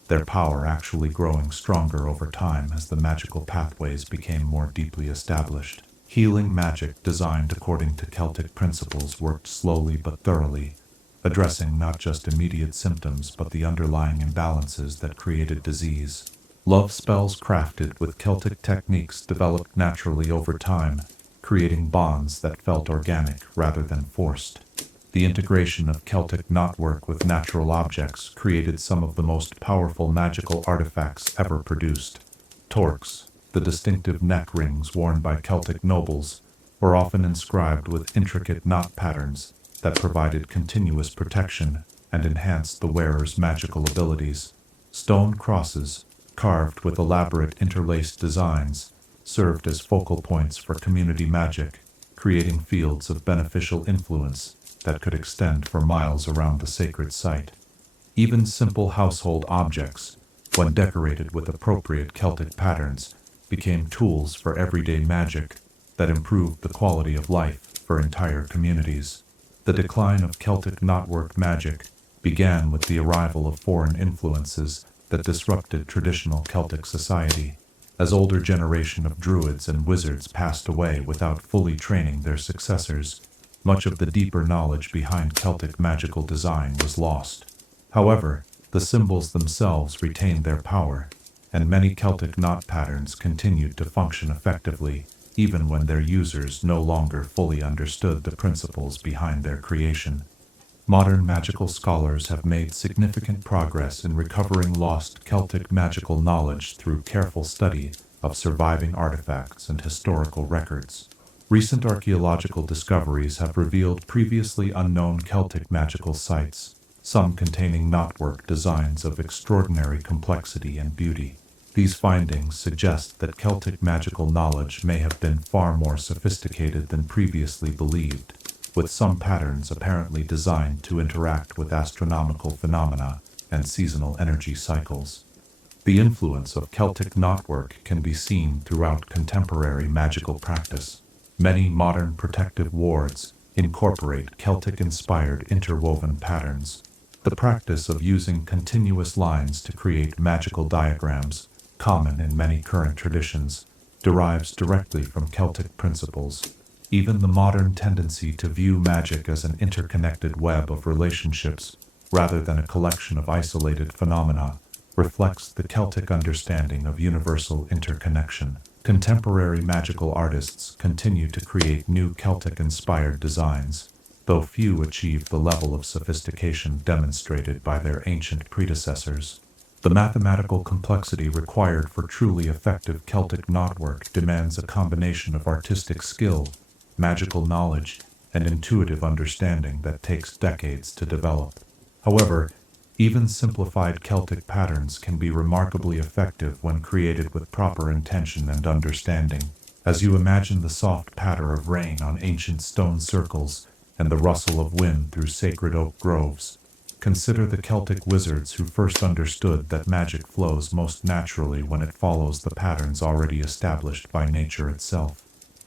their power actually growing stronger over time as the magical pathways became more deeply established. Healing magic designed according to Celtic principles worked slowly but thoroughly, addressing not just immediate symptoms but the underlying imbalances that created disease. Love spells crafted with Celtic techniques developed naturally over time, creating bonds that felt organic rather than forced. The integration of Celtic knotwork with natural objects created some of the most powerful magical artifacts ever produced. Torques, the distinctive neck rings worn by Celtic nobles, were often inscribed with intricate knot patterns that provided continuous protection and enhanced the wearer's magical abilities. Stone crosses, carved with elaborate interlaced designs, served as focal points for community magic, creating fields of beneficial influence that could extend for miles around the sacred site. Even simple household objects, when decorated with appropriate Celtic patterns, became tools for everyday magic that improved the quality of life for entire communities. The decline of Celtic knotwork magic began with the arrival of foreign influences that disrupted traditional Celtic society. As older generation of druids and wizards passed away without fully training their successors, much of the deeper knowledge behind Celtic magical design was lost. However, the symbols themselves retained their power, and many Celtic knot patterns continued to function effectively, even when their users no longer fully understood the principles behind their creation. Modern magical scholars have made significant progress in recovering lost Celtic magical knowledge through careful study of surviving artifacts and historical records. Recent archaeological discoveries have revealed previously unknown Celtic magical sites, some containing knotwork designs of extraordinary complexity and beauty. These findings suggest that Celtic magical knowledge may have been far more sophisticated than previously believed, with some patterns apparently designed to interact with astronomical phenomena and seasonal energy cycles. The influence of Celtic knotwork can be seen throughout contemporary magical practice. Many modern protective wards incorporate Celtic-inspired interwoven patterns. The practice of using continuous lines to create magical diagrams, common in many current traditions, derives directly from Celtic principles. Even the modern tendency to view magic as an interconnected web of relationships, rather than a collection of isolated phenomena, reflects the Celtic understanding of universal interconnection. Contemporary magical artists continue to create new Celtic-inspired designs, though few achieve the level of sophistication demonstrated by their ancient predecessors. The mathematical complexity required for truly effective Celtic knotwork demands a combination of artistic skill, magical knowledge, and intuitive understanding that takes decades to develop. However, even simplified Celtic patterns can be remarkably effective when created with proper intention and understanding. As you imagine the soft patter of rain on ancient stone circles and the rustle of wind through sacred oak groves, consider the Celtic wizards who first understood that magic flows most naturally when it follows the patterns already established by nature itself.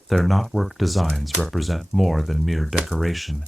Their knotwork designs represent more than mere decoration.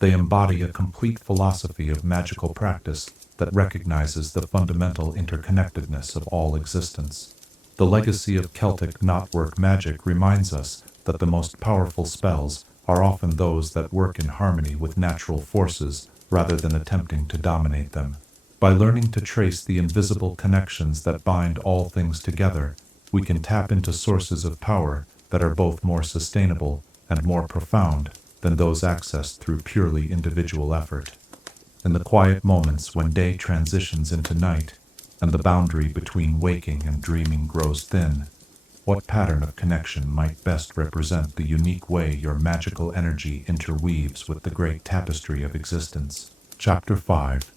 They embody a complete philosophy of magical practice that recognizes the fundamental interconnectedness of all existence. The legacy of Celtic knotwork magic reminds us that the most powerful spells are often those that work in harmony with natural forces rather than attempting to dominate them. By learning to trace the invisible connections that bind all things together, we can tap into sources of power that are both more sustainable and more profound than those accessed through purely individual effort. In the quiet moments when day transitions into night, and the boundary between waking and dreaming grows thin, what pattern of connection might best represent the unique way your magical energy interweaves with the great tapestry of existence? Chapter 5.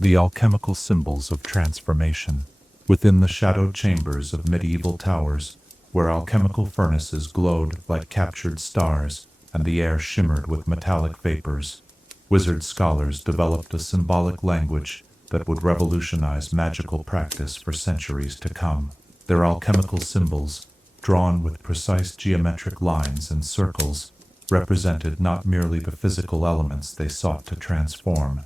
The Alchemical Symbols of Transformation. Within the shadowed chambers of medieval towers, where alchemical furnaces glowed like captured stars and the air shimmered with metallic vapors, wizard scholars developed a symbolic language that would revolutionize magical practice for centuries to come. Their alchemical symbols, drawn with precise geometric lines and circles, represented not merely the physical elements they sought to transform,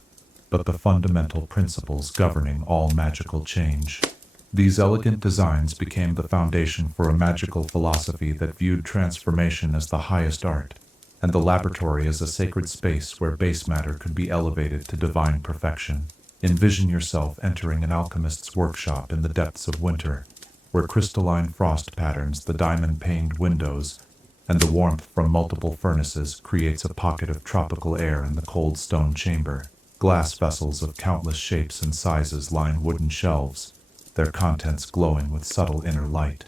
but the fundamental principles governing all magical change. These elegant designs became the foundation for a magical philosophy that viewed transformation as the highest art, and the laboratory as a sacred space where base matter could be elevated to divine perfection. Envision yourself entering an alchemist's workshop in the depths of winter, where crystalline frost patterns the diamond-paned windows, and the warmth from multiple furnaces creates a pocket of tropical air in the cold stone chamber. Glass vessels of countless shapes and sizes line wooden shelves, their contents glowing with subtle inner light.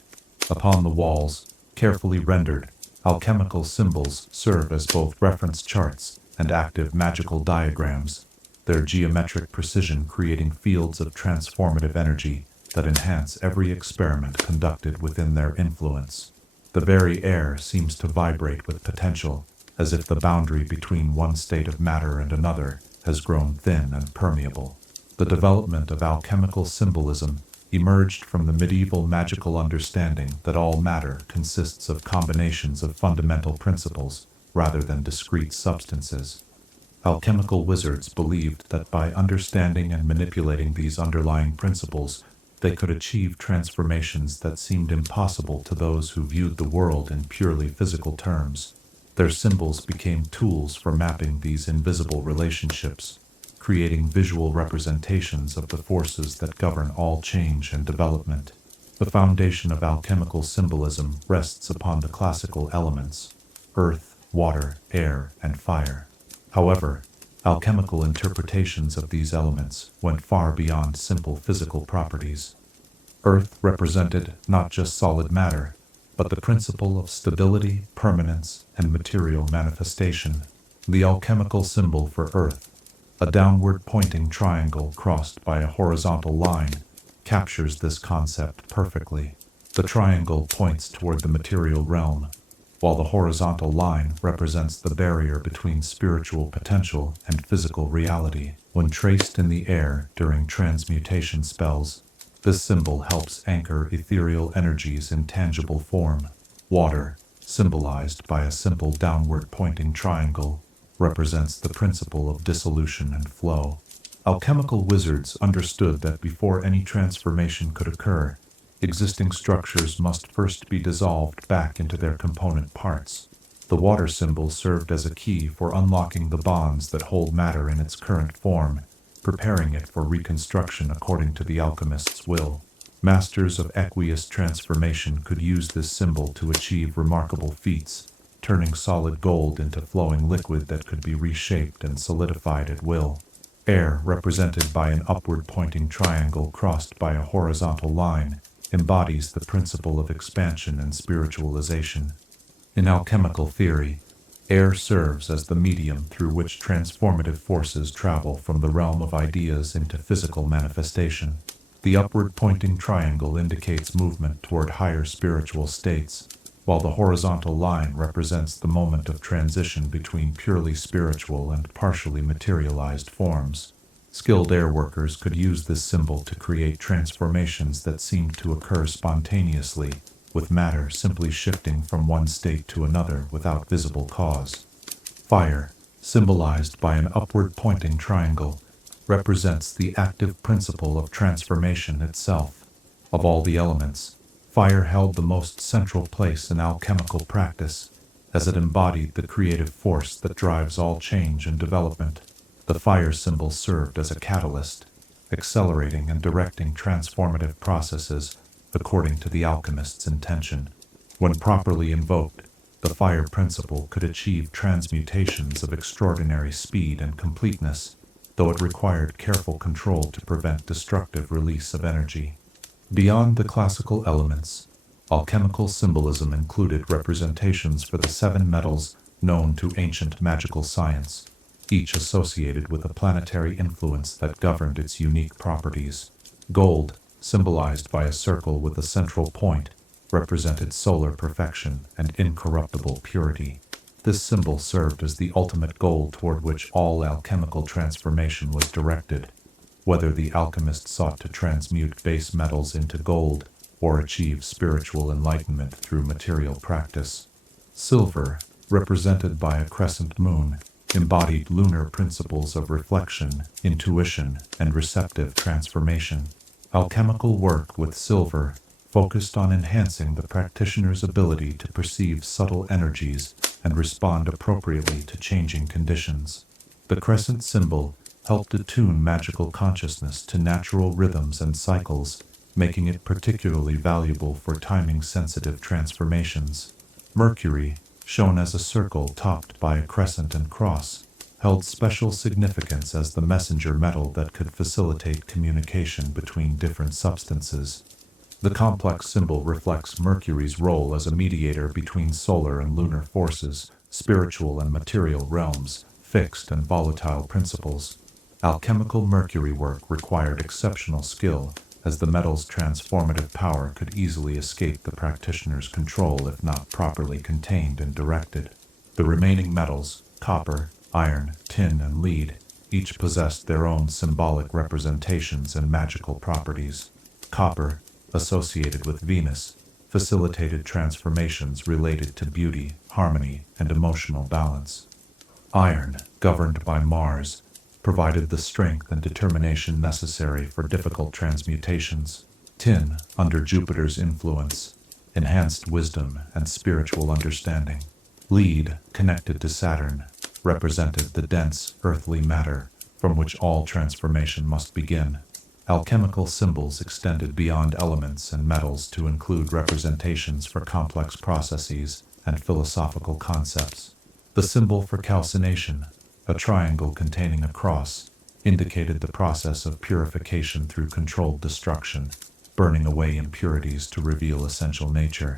Upon the walls, carefully rendered, alchemical symbols serve as both reference charts and active magical diagrams, their geometric precision creating fields of transformative energy that enhance every experiment conducted within their influence. The very air seems to vibrate with potential, as if the boundary between one state of matter and another has grown thin and permeable. The development of alchemical symbolism emerged from the medieval magical understanding that all matter consists of combinations of fundamental principles rather than discrete substances. Alchemical wizards believed that by understanding and manipulating these underlying principles, they could achieve transformations that seemed impossible to those who viewed the world in purely physical terms. Their symbols became tools for mapping these invisible relationships, creating visual representations of the forces that govern all change and development. The foundation of alchemical symbolism rests upon the classical elements: earth, water, air, and fire. However, alchemical interpretations of these elements went far beyond simple physical properties. Earth represented not just solid matter, but the principle of stability, permanence, and material manifestation. The alchemical symbol for earth, a downward pointing triangle crossed by a horizontal line, captures this concept perfectly. The triangle points toward the material realm, while the horizontal line represents the barrier between spiritual potential and physical reality. When traced in the air during transmutation spells, this symbol helps anchor ethereal energies in tangible form. Water, symbolized by a simple downward pointing triangle, represents the principle of dissolution and flow. Alchemical wizards understood that before any transformation could occur, existing structures must first be dissolved back into their component parts. The water symbol served as a key for unlocking the bonds that hold matter in its current form, preparing it for reconstruction according to the alchemist's will. Masters of aqueous transformation could use this symbol to achieve remarkable feats, turning solid gold into flowing liquid that could be reshaped and solidified at will. Air, represented by an upward-pointing triangle crossed by a horizontal line, embodies the principle of expansion and spiritualization. In alchemical theory, air serves as the medium through which transformative forces travel from the realm of ideas into physical manifestation. The upward-pointing triangle indicates movement toward higher spiritual states, while the horizontal line represents the moment of transition between purely spiritual and partially materialized forms. Skilled air workers could use this symbol to create transformations that seemed to occur spontaneously, with matter simply shifting from one state to another without visible cause. Fire, symbolized by an upward-pointing triangle, represents the active principle of transformation itself. Of all the elements, fire held the most central place in alchemical practice, as it embodied the creative force that drives all change and development. The fire symbol served as a catalyst, accelerating and directing transformative processes according to the alchemist's intention. When properly invoked, the fire principle could achieve transmutations of extraordinary speed and completeness, though it required careful control to prevent destructive release of energy. Beyond the classical elements, alchemical symbolism included representations for the 7 metals known to ancient magical science, each associated with a planetary influence that governed its unique properties. Gold, symbolized by a circle with a central point, represented solar perfection and incorruptible purity. This symbol served as the ultimate goal toward which all alchemical transformation was directed, whether the alchemist sought to transmute base metals into gold or achieve spiritual enlightenment through material practice. Silver, represented by a crescent moon, embodied lunar principles of reflection, intuition, and receptive transformation. Alchemical work with silver focused on enhancing the practitioner's ability to perceive subtle energies and respond appropriately to changing conditions. The crescent symbol helped attune magical consciousness to natural rhythms and cycles, making it particularly valuable for timing-sensitive transformations. Mercury, shown as a circle topped by a crescent and cross, held special significance as the messenger metal that could facilitate communication between different substances. The complex symbol reflects Mercury's role as a mediator between solar and lunar forces, spiritual and material realms, fixed and volatile principles. Alchemical Mercury work required exceptional skill, as the metal's transformative power could easily escape the practitioner's control if not properly contained and directed. The remaining metals, copper, iron, tin, and lead, each possessed their own symbolic representations and magical properties. Copper, associated with Venus, facilitated transformations related to beauty, harmony, and emotional balance. Iron, governed by Mars, provided the strength and determination necessary for difficult transmutations. Tin, under Jupiter's influence, enhanced wisdom and spiritual understanding. Lead, connected to Saturn, represented the dense, earthly matter from which all transformation must begin. Alchemical symbols extended beyond elements and metals to include representations for complex processes and philosophical concepts. The symbol for calcination, a triangle containing a cross, indicated the process of purification through controlled destruction, burning away impurities to reveal essential nature.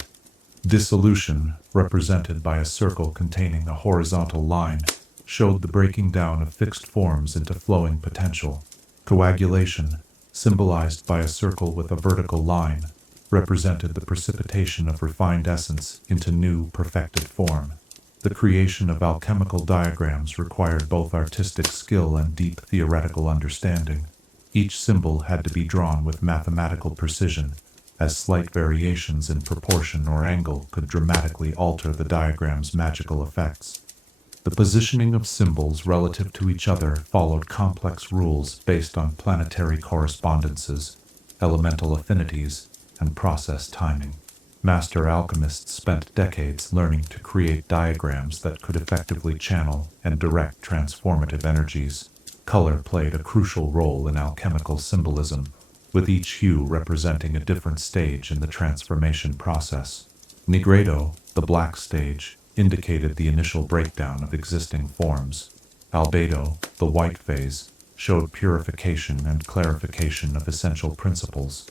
Dissolution, represented by a circle containing a horizontal line, showed the breaking down of fixed forms into flowing potential. Coagulation, symbolized by a circle with a vertical line, represented the precipitation of refined essence into new, perfected form. The creation of alchemical diagrams required both artistic skill and deep theoretical understanding. Each symbol had to be drawn with mathematical precision, as slight variations in proportion or angle could dramatically alter the diagram's magical effects. The positioning of symbols relative to each other followed complex rules based on planetary correspondences, elemental affinities, and process timing. Master alchemists spent decades learning to create diagrams that could effectively channel and direct transformative energies. Color played a crucial role in alchemical symbolism, with each hue representing a different stage in the transformation process. Nigredo, the black stage, indicated the initial breakdown of existing forms. Albedo, the white phase, showed purification and clarification of essential principles.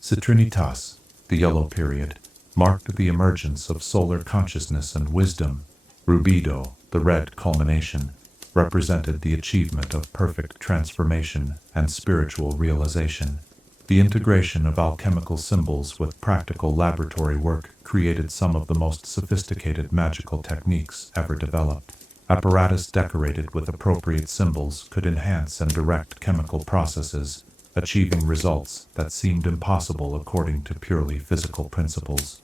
Citrinitas, the yellow period, marked the emergence of solar consciousness and wisdom. Rubido, the red culmination, represented the achievement of perfect transformation and spiritual realization. The integration of alchemical symbols with practical laboratory work created some of the most sophisticated magical techniques ever developed. Apparatus decorated with appropriate symbols could enhance and direct chemical processes, achieving results that seemed impossible according to purely physical principles.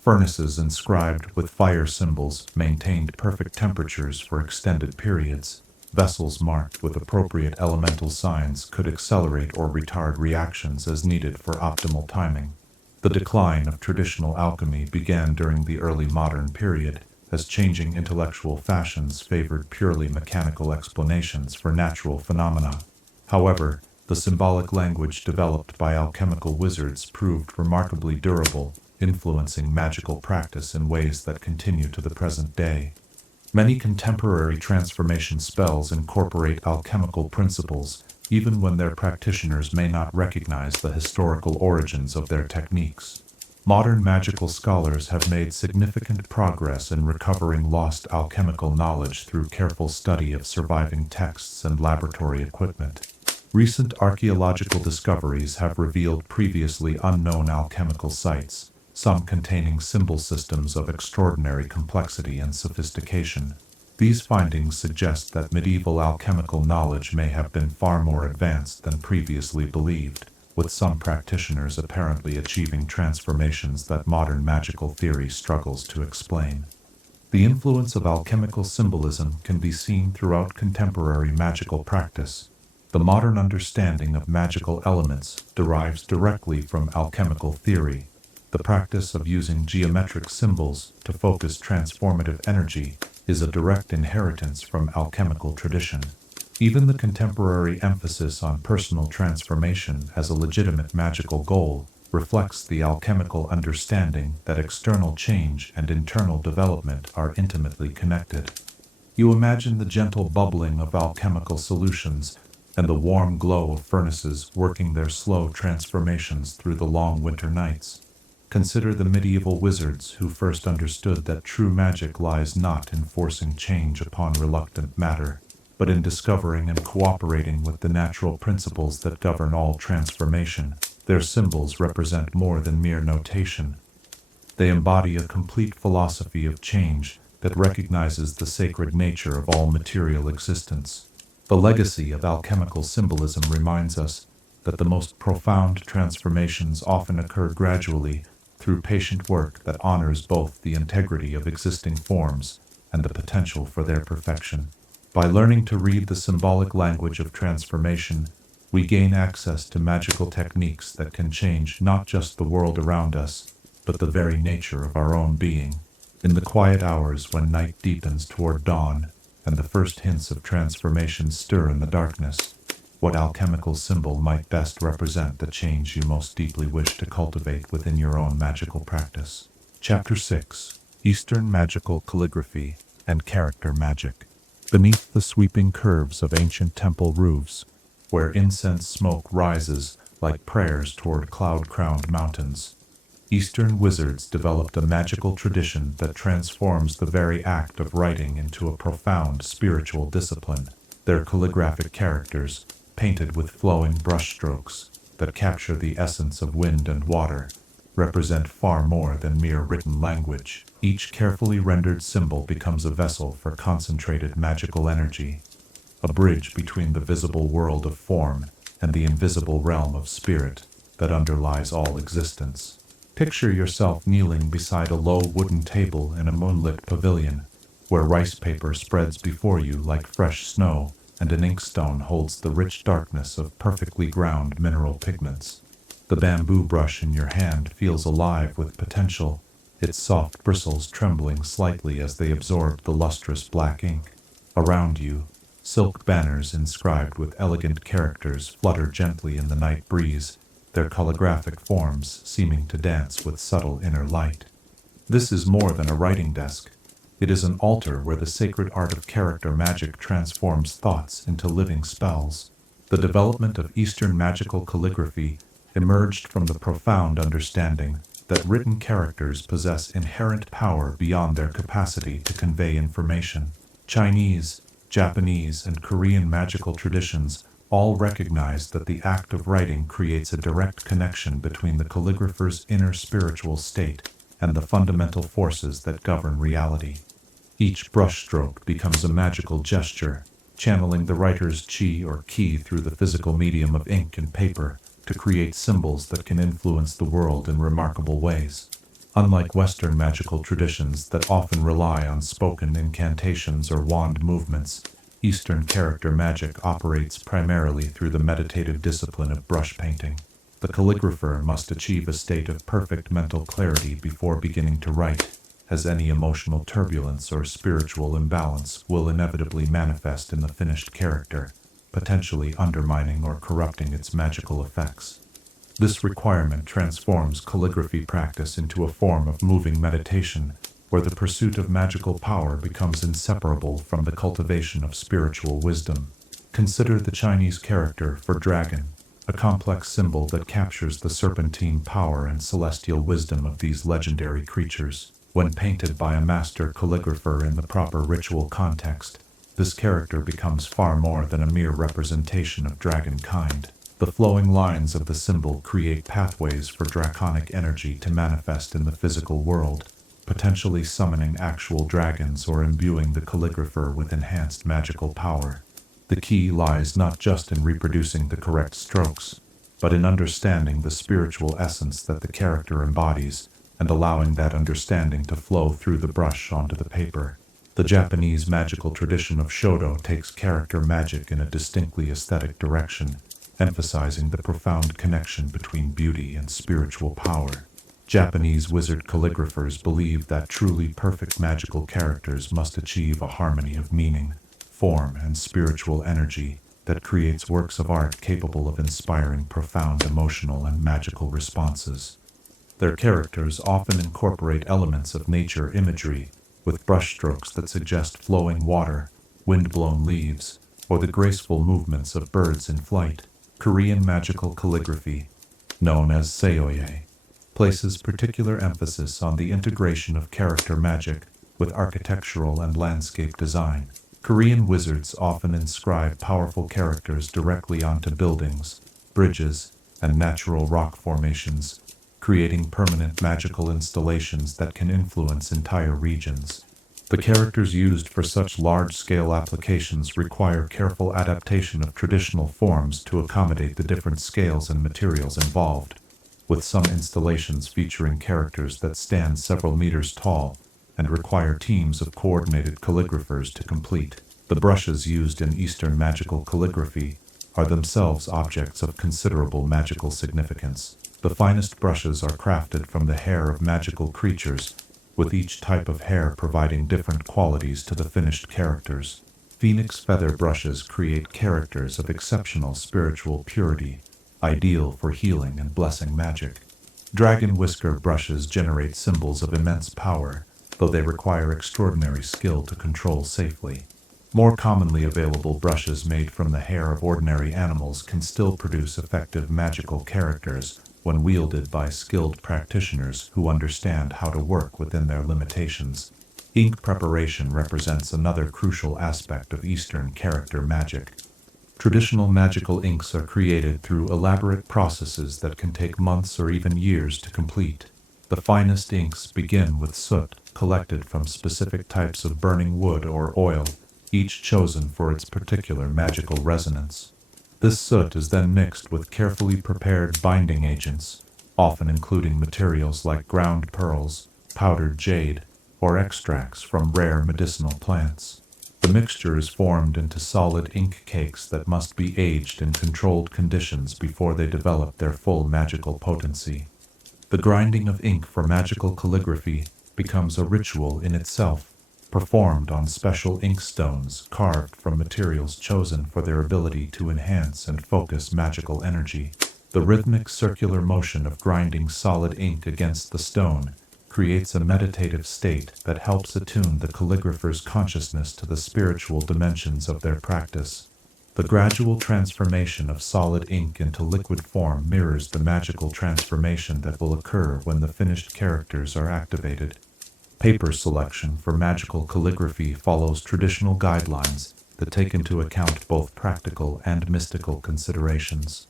Furnaces inscribed with fire symbols maintained perfect temperatures for extended periods. Vessels marked with appropriate elemental signs could accelerate or retard reactions as needed for optimal timing. The decline of traditional alchemy began during the early modern period, as changing intellectual fashions favored purely mechanical explanations for natural phenomena. However, the symbolic language developed by alchemical wizards proved remarkably durable, influencing magical practice in ways that continue to the present day. Many contemporary transformation spells incorporate alchemical principles, even when their practitioners may not recognize the historical origins of their techniques. Modern magical scholars have made significant progress in recovering lost alchemical knowledge through careful study of surviving texts and laboratory equipment. Recent archaeological discoveries have revealed previously unknown alchemical sites, some containing symbol systems of extraordinary complexity and sophistication. These findings suggest that medieval alchemical knowledge may have been far more advanced than previously believed, with some practitioners apparently achieving transformations that modern magical theory struggles to explain. The influence of alchemical symbolism can be seen throughout contemporary magical practice. The modern understanding of magical elements derives directly from alchemical theory. The practice of using geometric symbols to focus transformative energy is a direct inheritance from alchemical tradition. Even the contemporary emphasis on personal transformation as a legitimate magical goal reflects the alchemical understanding that external change and internal development are intimately connected. You imagine the gentle bubbling of alchemical solutions and the warm glow of furnaces working their slow transformations through the long winter nights. Consider the medieval wizards who first understood that true magic lies not in forcing change upon reluctant matter, but in discovering and cooperating with the natural principles that govern all transformation. Their symbols represent more than mere notation. They embody a complete philosophy of change that recognizes the sacred nature of all material existence. The legacy of alchemical symbolism reminds us that the most profound transformations often occur gradually, through patient work that honors both the integrity of existing forms and the potential for their perfection. By learning to read the symbolic language of transformation, we gain access to magical techniques that can change not just the world around us, but the very nature of our own being. In the quiet hours when night deepens toward dawn, and the first hints of transformation stir in the darkness, What alchemical symbol might best represent the change you most deeply wish to cultivate within your own magical practice? Chapter 6: Eastern Magical Calligraphy and Character Magic. Beneath the sweeping curves of ancient temple roofs, where incense smoke rises like prayers toward cloud-crowned mountains, Eastern wizards developed a magical tradition that transforms the very act of writing into a profound spiritual discipline. Their calligraphic characters, painted with flowing brushstrokes that capture the essence of wind and water, represent far more than mere written language. Each carefully rendered symbol becomes a vessel for concentrated magical energy, a bridge between the visible world of form and the invisible realm of spirit that underlies all existence. Picture yourself kneeling beside a low wooden table in a moonlit pavilion, where rice paper spreads before you like fresh snow and an inkstone holds the rich darkness of perfectly ground mineral pigments. The bamboo brush in your hand feels alive with potential, its soft bristles trembling slightly as they absorb the lustrous black ink. Around you, silk banners inscribed with elegant characters flutter gently in the night breeze, their calligraphic forms seeming to dance with subtle inner light. This is more than a writing desk. It is an altar where the sacred art of character magic transforms thoughts into living spells. The development of Eastern magical calligraphy emerged from the profound understanding that written characters possess inherent power beyond their capacity to convey information. Chinese, Japanese, and Korean magical traditions all recognize that the act of writing creates a direct connection between the calligrapher's inner spiritual state and the fundamental forces that govern reality. Each brushstroke becomes a magical gesture, channeling the writer's chi or ki through the physical medium of ink and paper to create symbols that can influence the world in remarkable ways. Unlike Western magical traditions that often rely on spoken incantations or wand movements, Eastern character magic operates primarily through the meditative discipline of brush painting. The calligrapher must achieve a state of perfect mental clarity before beginning to write, as any emotional turbulence or spiritual imbalance will inevitably manifest in the finished character, potentially undermining or corrupting its magical effects. This requirement transforms calligraphy practice into a form of moving meditation, where the pursuit of magical power becomes inseparable from the cultivation of spiritual wisdom. Consider the Chinese character for dragon, a complex symbol that captures the serpentine power and celestial wisdom of these legendary creatures. When painted by a master calligrapher in the proper ritual context, this character becomes far more than a mere representation of dragon kind. The flowing lines of the symbol create pathways for draconic energy to manifest in the physical world, potentially summoning actual dragons or imbuing the calligrapher with enhanced magical power. The key lies not just in reproducing the correct strokes, but in understanding the spiritual essence that the character embodies and allowing that understanding to flow through the brush onto the paper. The Japanese magical tradition of Shodo takes character magic in a distinctly aesthetic direction, emphasizing the profound connection between beauty and spiritual power. Japanese wizard calligraphers believe that truly perfect magical characters must achieve a harmony of meaning, form, and spiritual energy that creates works of art capable of inspiring profound emotional and magical responses. Their characters often incorporate elements of nature imagery, with brushstrokes that suggest flowing water, wind-blown leaves, or the graceful movements of birds in flight. Korean magical calligraphy, known as seoye, places particular emphasis on the integration of character magic with architectural and landscape design. Korean wizards often inscribe powerful characters directly onto buildings, bridges, and natural rock formations, creating permanent magical installations that can influence entire regions. The characters used for such large-scale applications require careful adaptation of traditional forms to accommodate the different scales and materials involved, with some installations featuring characters that stand several meters tall and require teams of coordinated calligraphers to complete. The brushes used in Eastern magical calligraphy are themselves objects of considerable magical significance. The finest brushes are crafted from the hair of magical creatures, with each type of hair providing different qualities to the finished characters. Phoenix feather brushes create characters of exceptional spiritual purity, ideal for healing and blessing magic. Dragon whisker brushes generate symbols of immense power, though they require extraordinary skill to control safely. More commonly available brushes made from the hair of ordinary animals can still produce effective magical characters when wielded by skilled practitioners who understand how to work within their limitations. Ink preparation represents another crucial aspect of Eastern character magic. Traditional magical inks are created through elaborate processes that can take months or even years to complete. The finest inks begin with soot, collected from specific types of burning wood or oil, each chosen for its particular magical resonance. This soot is then mixed with carefully prepared binding agents, often including materials like ground pearls, powdered jade, or extracts from rare medicinal plants. The mixture is formed into solid ink cakes that must be aged in controlled conditions before they develop their full magical potency. The grinding of ink for magical calligraphy becomes a ritual in itself, performed on special ink stones carved from materials chosen for their ability to enhance and focus magical energy. The rhythmic circular motion of grinding solid ink against the stone creates a meditative state that helps attune the calligrapher's consciousness to the spiritual dimensions of their practice. The gradual transformation of solid ink into liquid form mirrors the magical transformation that will occur when the finished characters are activated. Paper selection for magical calligraphy follows traditional guidelines that take into account both practical and mystical considerations.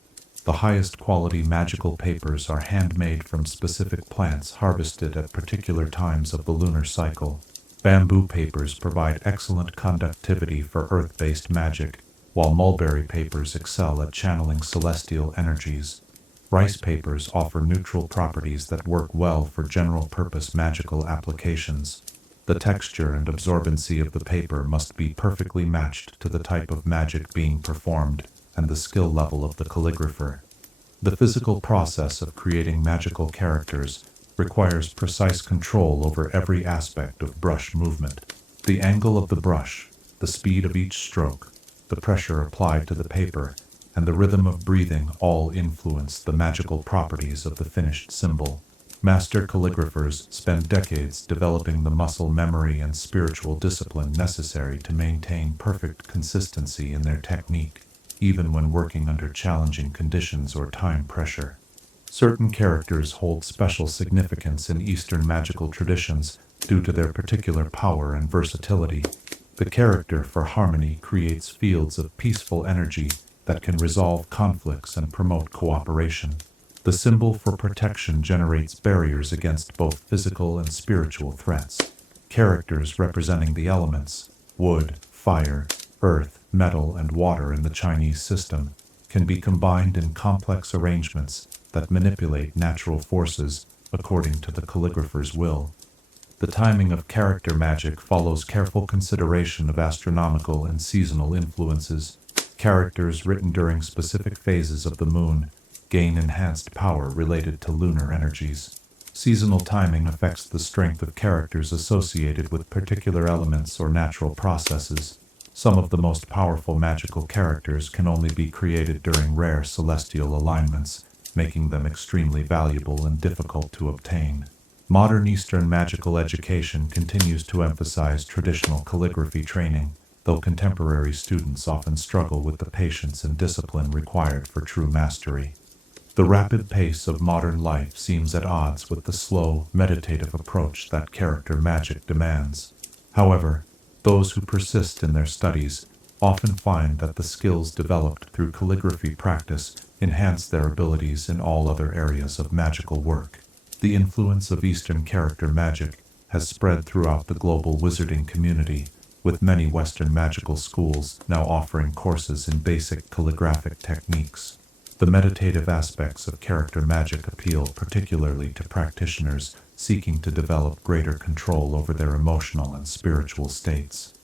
The highest quality magical papers are handmade from specific plants harvested at particular times of the lunar cycle. Bamboo papers provide excellent conductivity for earth-based magic, while mulberry papers excel at channeling celestial energies. Rice papers offer neutral properties that work well for general-purpose magical applications. The texture and absorbency of the paper must be perfectly matched to the type of magic being performed and the skill level of the calligrapher. The physical process of creating magical characters requires precise control over every aspect of brush movement. The angle of the brush, the speed of each stroke, the pressure applied to the paper, and the rhythm of breathing all influence the magical properties of the finished symbol. Master calligraphers spend decades developing the muscle memory and spiritual discipline necessary to maintain perfect consistency in their technique, even when working under challenging conditions or time pressure. Certain characters hold special significance in Eastern magical traditions due to their particular power and versatility. The character for harmony creates fields of peaceful energy that can resolve conflicts and promote cooperation. The symbol for protection generates barriers against both physical and spiritual threats. Characters representing the elements, wood, fire, earth, metal, and water in the Chinese system, can be combined in complex arrangements that manipulate natural forces according to the calligrapher's will. The timing of character magic follows careful consideration of astronomical and seasonal influences. Characters written during specific phases of the moon gain enhanced power related to lunar energies. Seasonal timing affects the strength of characters associated with particular elements or natural processes. Some of the most powerful magical characters can only be created during rare celestial alignments, making them extremely valuable and difficult to obtain. Modern Eastern magical education continues to emphasize traditional calligraphy training, though contemporary students often struggle with the patience and discipline required for true mastery. The rapid pace of modern life seems at odds with the slow, meditative approach that character magic demands. However, those who persist in their studies often find that the skills developed through calligraphy practice enhance their abilities in all other areas of magical work. The influence of Eastern character magic has spread throughout the global wizarding community, with many Western magical schools now offering courses in basic calligraphic techniques. The meditative aspects of character magic appeal particularly to practitioners seeking to develop greater control over their emotional and spiritual states.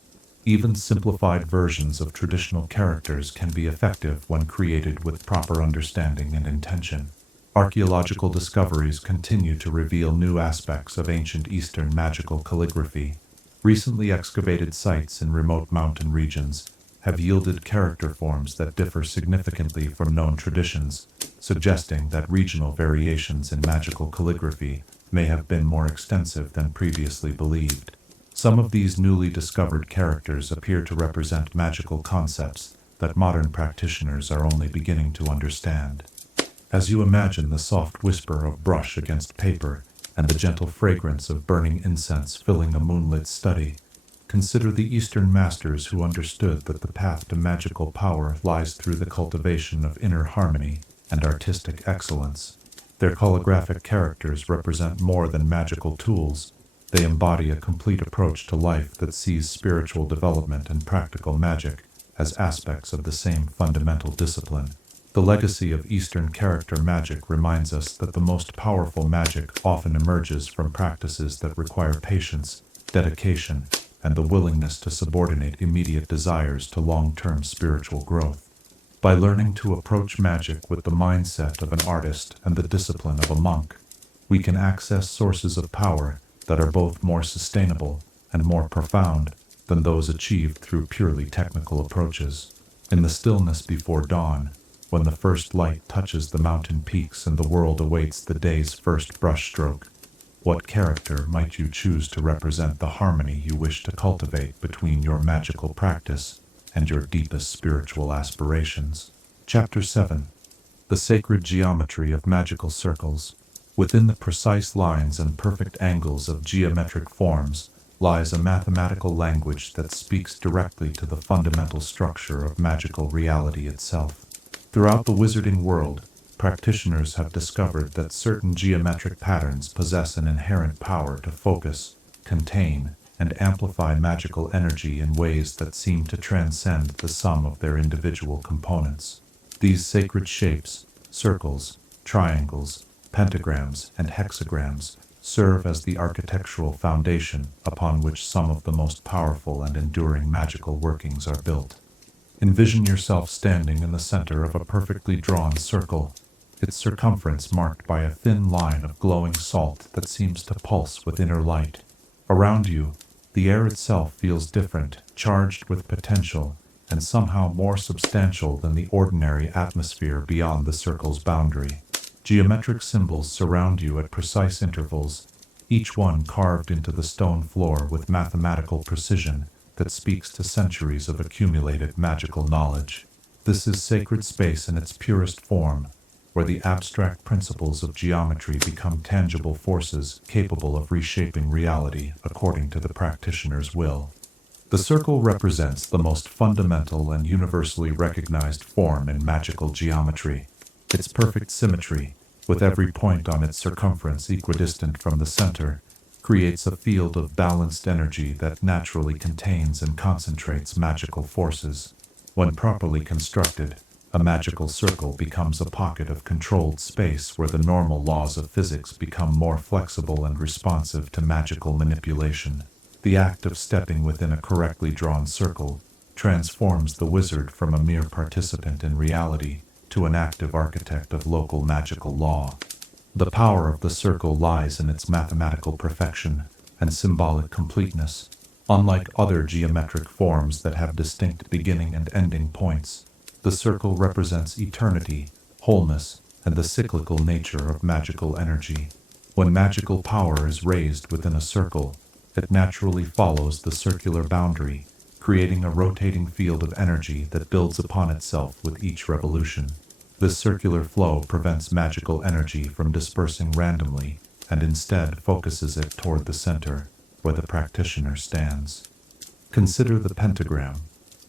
Even simplified versions of traditional characters can be effective when created with proper understanding and intention. Archaeological discoveries continue to reveal new aspects of ancient Eastern magical calligraphy. Recently excavated sites in remote mountain regions have yielded character forms that differ significantly from known traditions, suggesting that regional variations in magical calligraphy may have been more extensive than previously believed. Some of these newly discovered characters appear to represent magical concepts that modern practitioners are only beginning to understand. As you imagine the soft whisper of brush against paper and the gentle fragrance of burning incense filling a moonlit study, consider the Eastern masters who understood that the path to magical power lies through the cultivation of inner harmony and artistic excellence. Their calligraphic characters represent more than magical tools. They embody a complete approach to life that sees spiritual development and practical magic as aspects of the same fundamental discipline. The legacy of Eastern character magic reminds us that the most powerful magic often emerges from practices that require patience, dedication, and the willingness to subordinate immediate desires to long-term spiritual growth. By learning to approach magic with the mindset of an artist and the discipline of a monk, we can access sources of power that are both more sustainable and more profound than those achieved through purely technical approaches. In the stillness before dawn, when the first light touches the mountain peaks and the world awaits the day's first brushstroke, what character might you choose to represent the harmony you wish to cultivate between your magical practice and your deepest spiritual aspirations? Chapter 7. The Sacred Geometry of Magical Circles. Within the precise lines and perfect angles of geometric forms lies a mathematical language that speaks directly to the fundamental structure of magical reality itself. Throughout the wizarding world, practitioners have discovered that certain geometric patterns possess an inherent power to focus, contain, and amplify magical energy in ways that seem to transcend the sum of their individual components. These sacred shapes, circles, triangles, pentagrams, and hexagrams, serve as the architectural foundation upon which some of the most powerful and enduring magical workings are built. Envision yourself standing in the center of a perfectly drawn circle, its circumference marked by a thin line of glowing salt that seems to pulse with inner light. Around you, the air itself feels different, charged with potential, and somehow more substantial than the ordinary atmosphere beyond the circle's boundary. Geometric symbols surround you at precise intervals, each one carved into the stone floor with mathematical precision that speaks to centuries of accumulated magical knowledge. This is sacred space in its purest form, where the abstract principles of geometry become tangible forces capable of reshaping reality according to the practitioner's will. The circle represents the most fundamental and universally recognized form in magical geometry. Its perfect symmetry, with every point on its circumference equidistant from the center, creates a field of balanced energy that naturally contains and concentrates magical forces. When properly constructed, a magical circle becomes a pocket of controlled space where the normal laws of physics become more flexible and responsive to magical manipulation. The act of stepping within a correctly drawn circle transforms the wizard from a mere participant in reality to an active architect of local magical law. The power of the circle lies in its mathematical perfection and symbolic completeness. Unlike other geometric forms that have distinct beginning and ending points, the circle represents eternity, wholeness, and the cyclical nature of magical energy. When magical power is raised within a circle, it naturally follows the circular boundary, creating a rotating field of energy that builds upon itself with each revolution. This circular flow prevents magical energy from dispersing randomly and instead focuses it toward the center, where the practitioner stands. Consider the pentagram,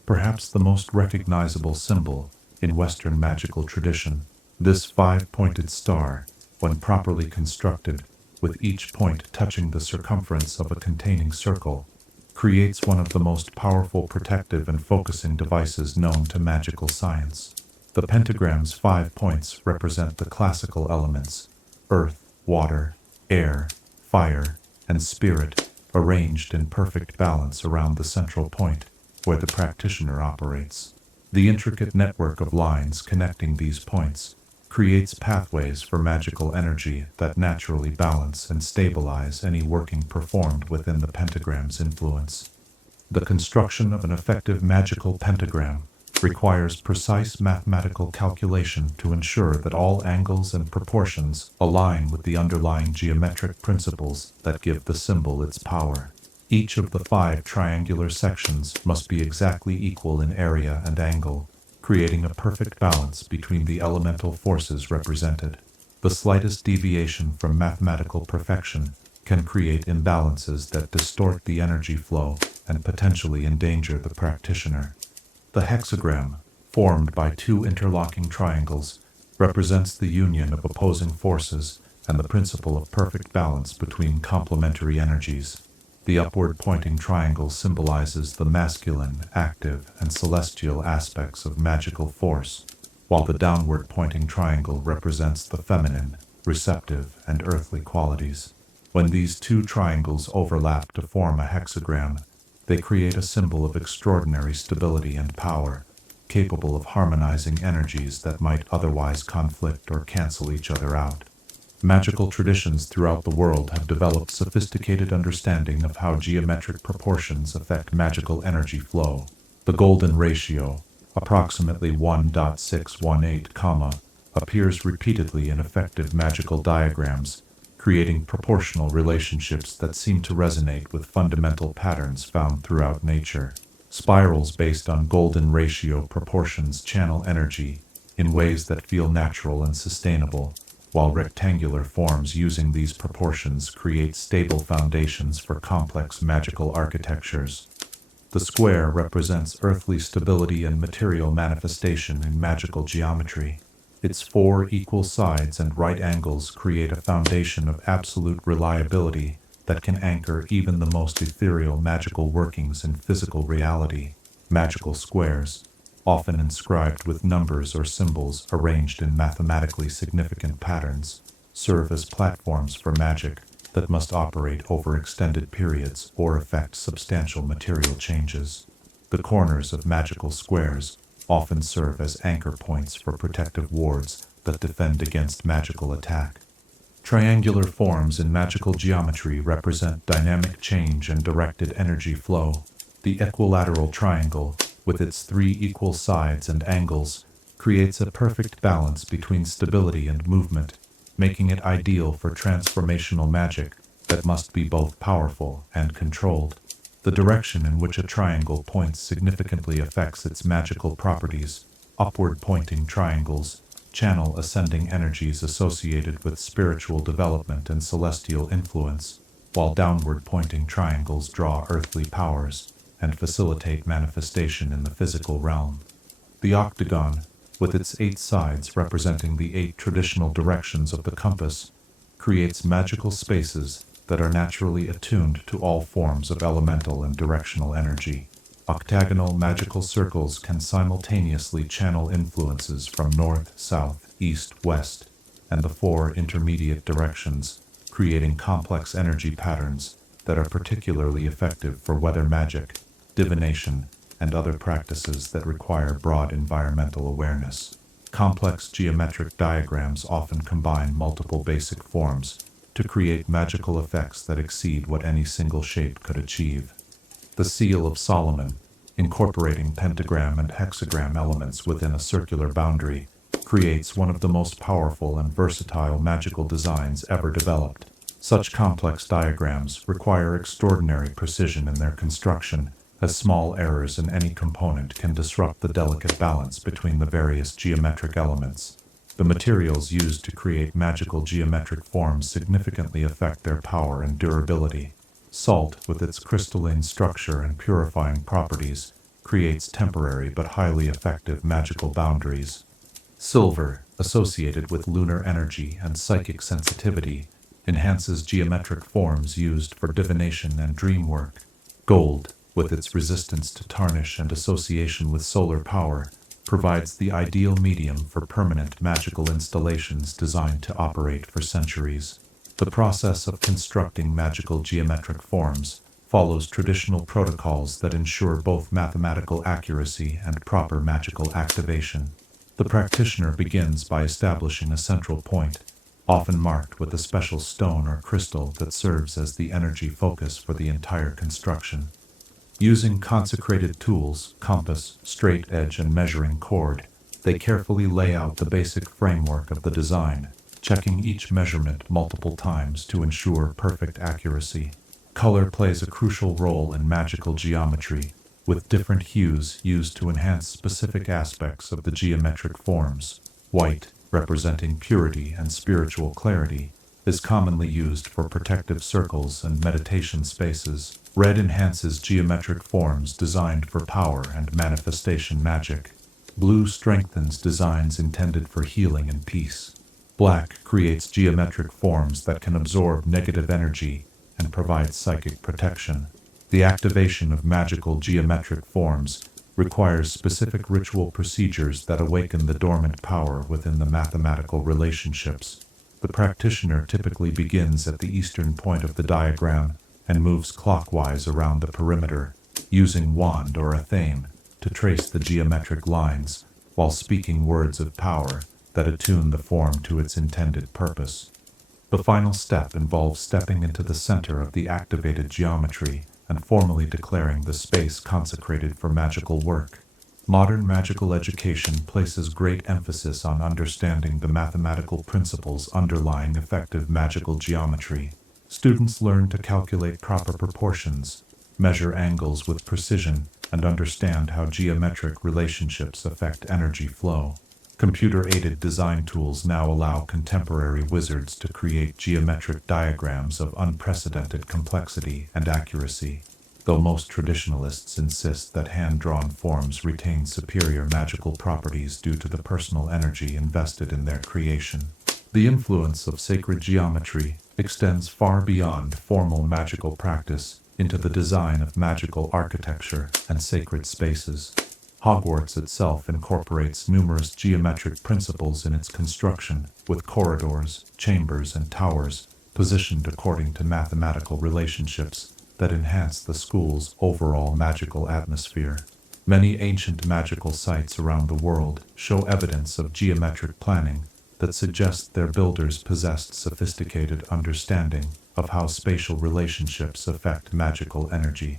perhaps the most recognizable symbol in Western magical tradition. This five-pointed star, when properly constructed, with each point touching the circumference of a containing circle, creates one of the most powerful protective and focusing devices known to magical science. The pentagram's 5 points represent the classical elements: earth, water, air, fire, and spirit, arranged in perfect balance around the central point where the practitioner operates. The intricate network of lines connecting these points creates pathways for magical energy that naturally balance and stabilize any working performed within the pentagram's influence. The construction of an effective magical pentagram requires precise mathematical calculation to ensure that all angles and proportions align with the underlying geometric principles that give the symbol its power. Each of the 5 triangular sections must be exactly equal in area and angle, creating a perfect balance between the elemental forces represented. The slightest deviation from mathematical perfection can create imbalances that distort the energy flow and potentially endanger the practitioner. The hexagram, formed by 2 interlocking triangles, represents the union of opposing forces and the principle of perfect balance between complementary energies. The upward-pointing triangle symbolizes the masculine, active, and celestial aspects of magical force, while the downward-pointing triangle represents the feminine, receptive, and earthly qualities. When these 2 triangles overlap to form a hexagram, they create a symbol of extraordinary stability and power, capable of harmonizing energies that might otherwise conflict or cancel each other out. Magical traditions throughout the world have developed sophisticated understanding of how geometric proportions affect magical energy flow. The golden ratio, approximately 1.618, appears repeatedly in effective magical diagrams, creating proportional relationships that seem to resonate with fundamental patterns found throughout nature. Spirals based on golden ratio proportions channel energy in ways that feel natural and sustainable, while rectangular forms using these proportions create stable foundations for complex magical architectures. The square represents earthly stability and material manifestation in magical geometry. Its 4 equal sides and right angles create a foundation of absolute reliability that can anchor even the most ethereal magical workings in physical reality. Magical squares, often inscribed with numbers or symbols arranged in mathematically significant patterns, serve as platforms for magic that must operate over extended periods or affect substantial material changes. The corners of magical squares often serve as anchor points for protective wards that defend against magical attack. Triangular forms in magical geometry represent dynamic change and directed energy flow. The equilateral triangle, with its 3 equal sides and angles, creates a perfect balance between stability and movement, making it ideal for transformational magic that must be both powerful and controlled. The direction in which a triangle points significantly affects its magical properties. Upward-pointing triangles channel ascending energies associated with spiritual development and celestial influence, while downward-pointing triangles draw earthly powers and facilitate manifestation in the physical realm. The octagon, with its 8 sides representing the 8 traditional directions of the compass, creates magical spaces that are naturally attuned to all forms of elemental and directional energy. Octagonal magical circles can simultaneously channel influences from north, south, east, west, and the 4 intermediate directions, creating complex energy patterns that are particularly effective for weather magic, divination, and other practices that require broad environmental awareness. Complex geometric diagrams often combine multiple basic forms to create magical effects that exceed what any single shape could achieve. The Seal of Solomon, incorporating pentagram and hexagram elements within a circular boundary, creates one of the most powerful and versatile magical designs ever developed. Such complex diagrams require extraordinary precision in their construction, as small errors in any component can disrupt the delicate balance between the various geometric elements. The materials used to create magical geometric forms significantly affect their power and durability. Salt, with its crystalline structure and purifying properties, creates temporary but highly effective magical boundaries. Silver, associated with lunar energy and psychic sensitivity, enhances geometric forms used for divination and dream work. Gold, with its resistance to tarnish and association with solar power, provides the ideal medium for permanent magical installations designed to operate for centuries. The process of constructing magical geometric forms follows traditional protocols that ensure both mathematical accuracy and proper magical activation. The practitioner begins by establishing a central point, often marked with a special stone or crystal that serves as the energy focus for the entire construction. Using consecrated tools, compass, straight edge, and measuring cord, they carefully lay out the basic framework of the design, checking each measurement multiple times to ensure perfect accuracy. Color plays a crucial role in magical geometry, with different hues used to enhance specific aspects of the geometric forms. White, representing purity and spiritual clarity, is commonly used for protective circles and meditation spaces. Red enhances geometric forms designed for power and manifestation magic. Blue strengthens designs intended for healing and peace. Black creates geometric forms that can absorb negative energy and provide psychic protection. The activation of magical geometric forms requires specific ritual procedures that awaken the dormant power within the mathematical relationships. The practitioner typically begins at the eastern point of the diagram and moves clockwise around the perimeter, using wand or a thame to trace the geometric lines while speaking words of power that attune the form to its intended purpose. The final step involves stepping into the center of the activated geometry and formally declaring the space consecrated for magical work. Modern magical education places great emphasis on understanding the mathematical principles underlying effective magical geometry. Students learn to calculate proper proportions, measure angles with precision, and understand how geometric relationships affect energy flow. Computer-aided design tools now allow contemporary wizards to create geometric diagrams of unprecedented complexity and accuracy, though most traditionalists insist that hand-drawn forms retain superior magical properties due to the personal energy invested in their creation. The influence of sacred geometry extends far beyond formal magical practice into the design of magical architecture and sacred spaces. Hogwarts itself incorporates numerous geometric principles in its construction, with corridors, chambers, and towers positioned according to mathematical relationships that enhance the school's overall magical atmosphere. Many ancient magical sites around the world show evidence of geometric planning that suggests their builders possessed sophisticated understanding of how spatial relationships affect magical energy.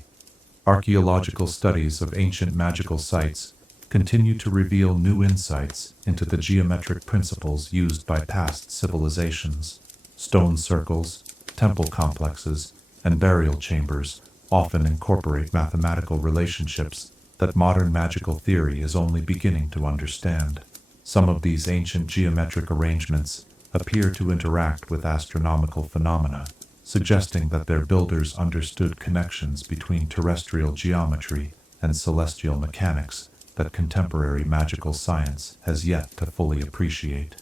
Archaeological studies of ancient magical sites continue to reveal new insights into the geometric principles used by past civilizations. Stone circles, temple complexes, and burial chambers often incorporate mathematical relationships that modern magical theory is only beginning to understand. Some of these ancient geometric arrangements appear to interact with astronomical phenomena, suggesting that their builders understood connections between terrestrial geometry and celestial mechanics that contemporary magical science has yet to fully appreciate.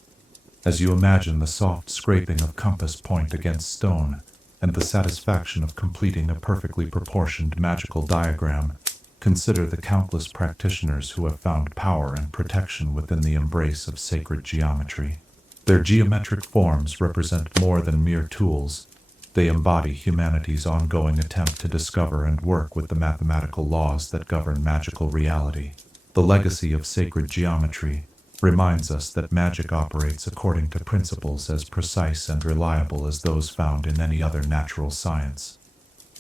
As you imagine the soft scraping of compass point against stone and the satisfaction of completing a perfectly proportioned magical diagram, consider the countless practitioners who have found power and protection within the embrace of sacred geometry. Their geometric forms represent more than mere tools. They embody humanity's ongoing attempt to discover and work with the mathematical laws that govern magical reality. The legacy of sacred geometry reminds us that magic operates according to principles as precise and reliable as those found in any other natural science.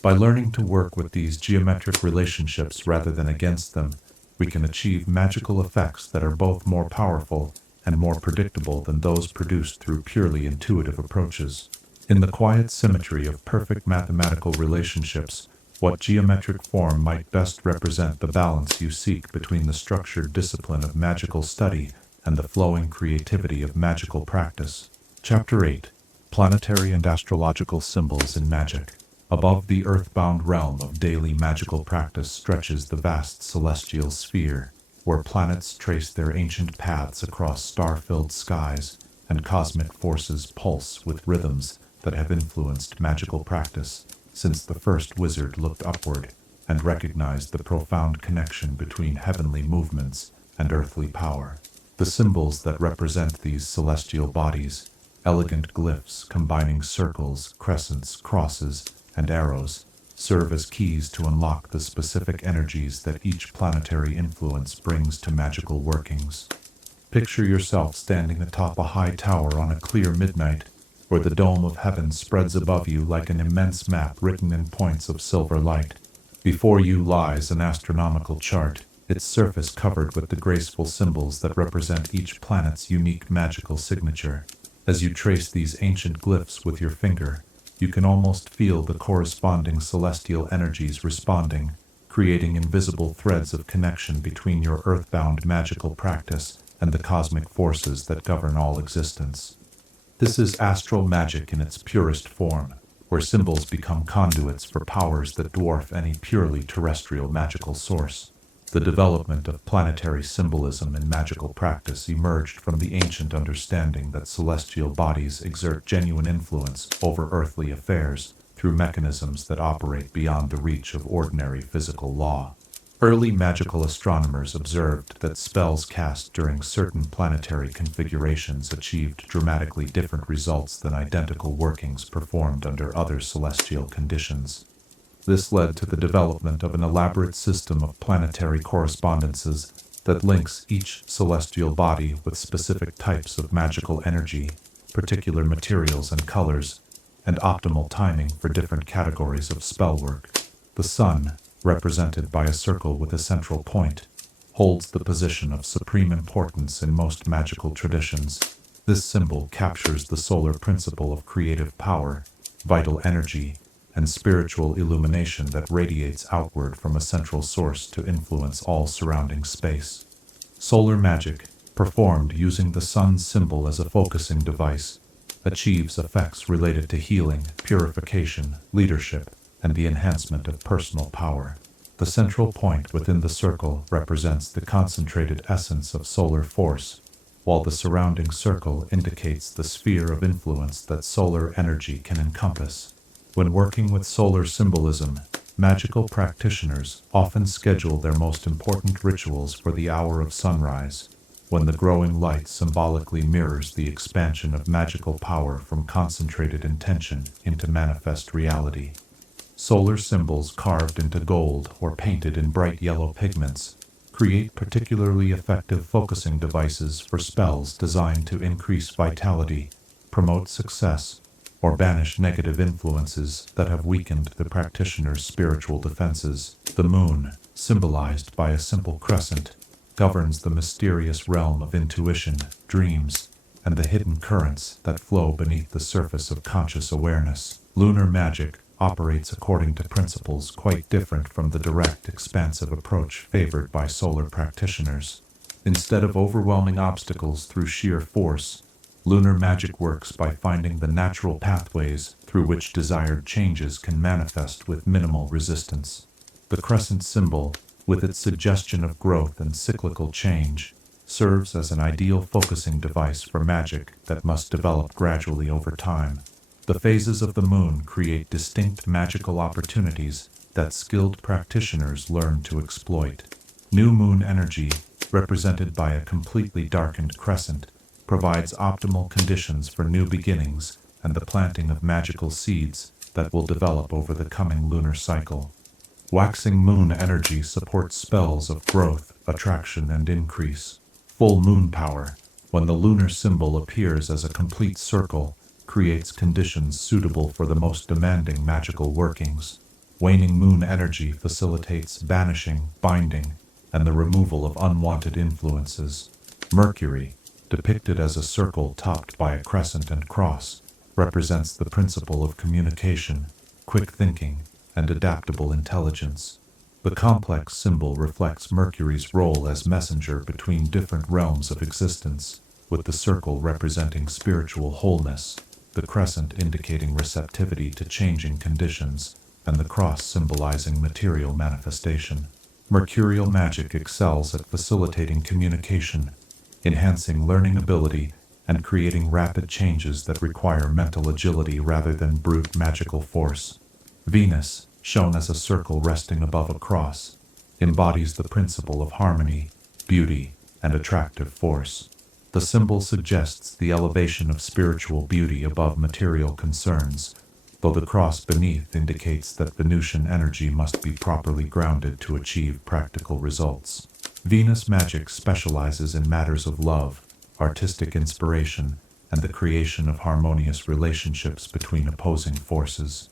By learning to work with these geometric relationships rather than against them, we can achieve magical effects that are both more powerful and more predictable than those produced through purely intuitive approaches. In the quiet symmetry of perfect mathematical relationships, what geometric form might best represent the balance you seek between the structured discipline of magical study and the flowing creativity of magical practice? Chapter 8. Planetary and Astrological Symbols in Magic. Above the earthbound realm of daily magical practice stretches the vast celestial sphere, where planets trace their ancient paths across star-filled skies, and cosmic forces pulse with rhythms that have influenced magical practice since the first wizard looked upward and recognized the profound connection between heavenly movements and earthly power. The symbols that represent these celestial bodies, elegant glyphs combining circles, crescents, crosses, and arrows, serve as keys to unlock the specific energies that each planetary influence brings to magical workings. Picture yourself standing atop a high tower on a clear midnight, where the dome of heaven spreads above you like an immense map written in points of silver light. Before you lies an astronomical chart, its surface covered with the graceful symbols that represent each planet's unique magical signature. As you trace these ancient glyphs with your finger, you can almost feel the corresponding celestial energies responding, creating invisible threads of connection between your earthbound magical practice and the cosmic forces that govern all existence. This is astral magic in its purest form, where symbols become conduits for powers that dwarf any purely terrestrial magical source. The development of planetary symbolism in magical practice emerged from the ancient understanding that celestial bodies exert genuine influence over earthly affairs through mechanisms that operate beyond the reach of ordinary physical law. Early magical astronomers observed that spells cast during certain planetary configurations achieved dramatically different results than identical workings performed under other celestial conditions. This led to the development of an elaborate system of planetary correspondences that links each celestial body with specific types of magical energy, particular materials and colors, and optimal timing for different categories of spellwork. The sun, represented by a circle with a central point, holds the position of supreme importance in most magical traditions. This symbol captures the solar principle of creative power, vital energy, and spiritual illumination that radiates outward from a central source to influence all surrounding space. Solar magic, performed using the sun's symbol as a focusing device, achieves effects related to healing, purification, leadership, and the enhancement of personal power. The central point within the circle represents the concentrated essence of solar force, while the surrounding circle indicates the sphere of influence that solar energy can encompass. When working with solar symbolism, magical practitioners often schedule their most important rituals for the hour of sunrise, when the growing light symbolically mirrors the expansion of magical power from concentrated intention into manifest reality. Solar symbols carved into gold or painted in bright yellow pigments create particularly effective focusing devices for spells designed to increase vitality, promote success, or banish negative influences that have weakened the practitioner's spiritual defenses. The moon, symbolized by a simple crescent, governs the mysterious realm of intuition, dreams, and the hidden currents that flow beneath the surface of conscious awareness. Lunar magic operates according to principles quite different from the direct, expansive approach favored by solar practitioners. Instead of overwhelming obstacles through sheer force, lunar magic works by finding the natural pathways through which desired changes can manifest with minimal resistance. The crescent symbol, with its suggestion of growth and cyclical change, serves as an ideal focusing device for magic that must develop gradually over time. The phases of the moon create distinct magical opportunities that skilled practitioners learn to exploit. New moon energy, represented by a completely darkened crescent, provides optimal conditions for new beginnings and the planting of magical seeds that will develop over the coming lunar cycle. Waxing moon energy supports spells of growth, attraction, and increase. Full moon power, when the lunar symbol appears as a complete circle, creates conditions suitable for the most demanding magical workings. Waning moon energy facilitates banishing, binding, and the removal of unwanted influences. Mercury, depicted as a circle topped by a crescent and cross, represents the principle of communication, quick thinking, and adaptable intelligence. The complex symbol reflects Mercury's role as messenger between different realms of existence, with the circle representing spiritual wholeness, the crescent indicating receptivity to changing conditions, and the cross symbolizing material manifestation. Mercurial magic excels at facilitating communication, enhancing learning ability, and creating rapid changes that require mental agility rather than brute magical force. Venus, shown as a circle resting above a cross, embodies the principle of harmony, beauty, and attractive force. The symbol suggests the elevation of spiritual beauty above material concerns, though the cross beneath indicates that Venusian energy must be properly grounded to achieve practical results. Venus magic specializes in matters of love, artistic inspiration, and the creation of harmonious relationships between opposing forces.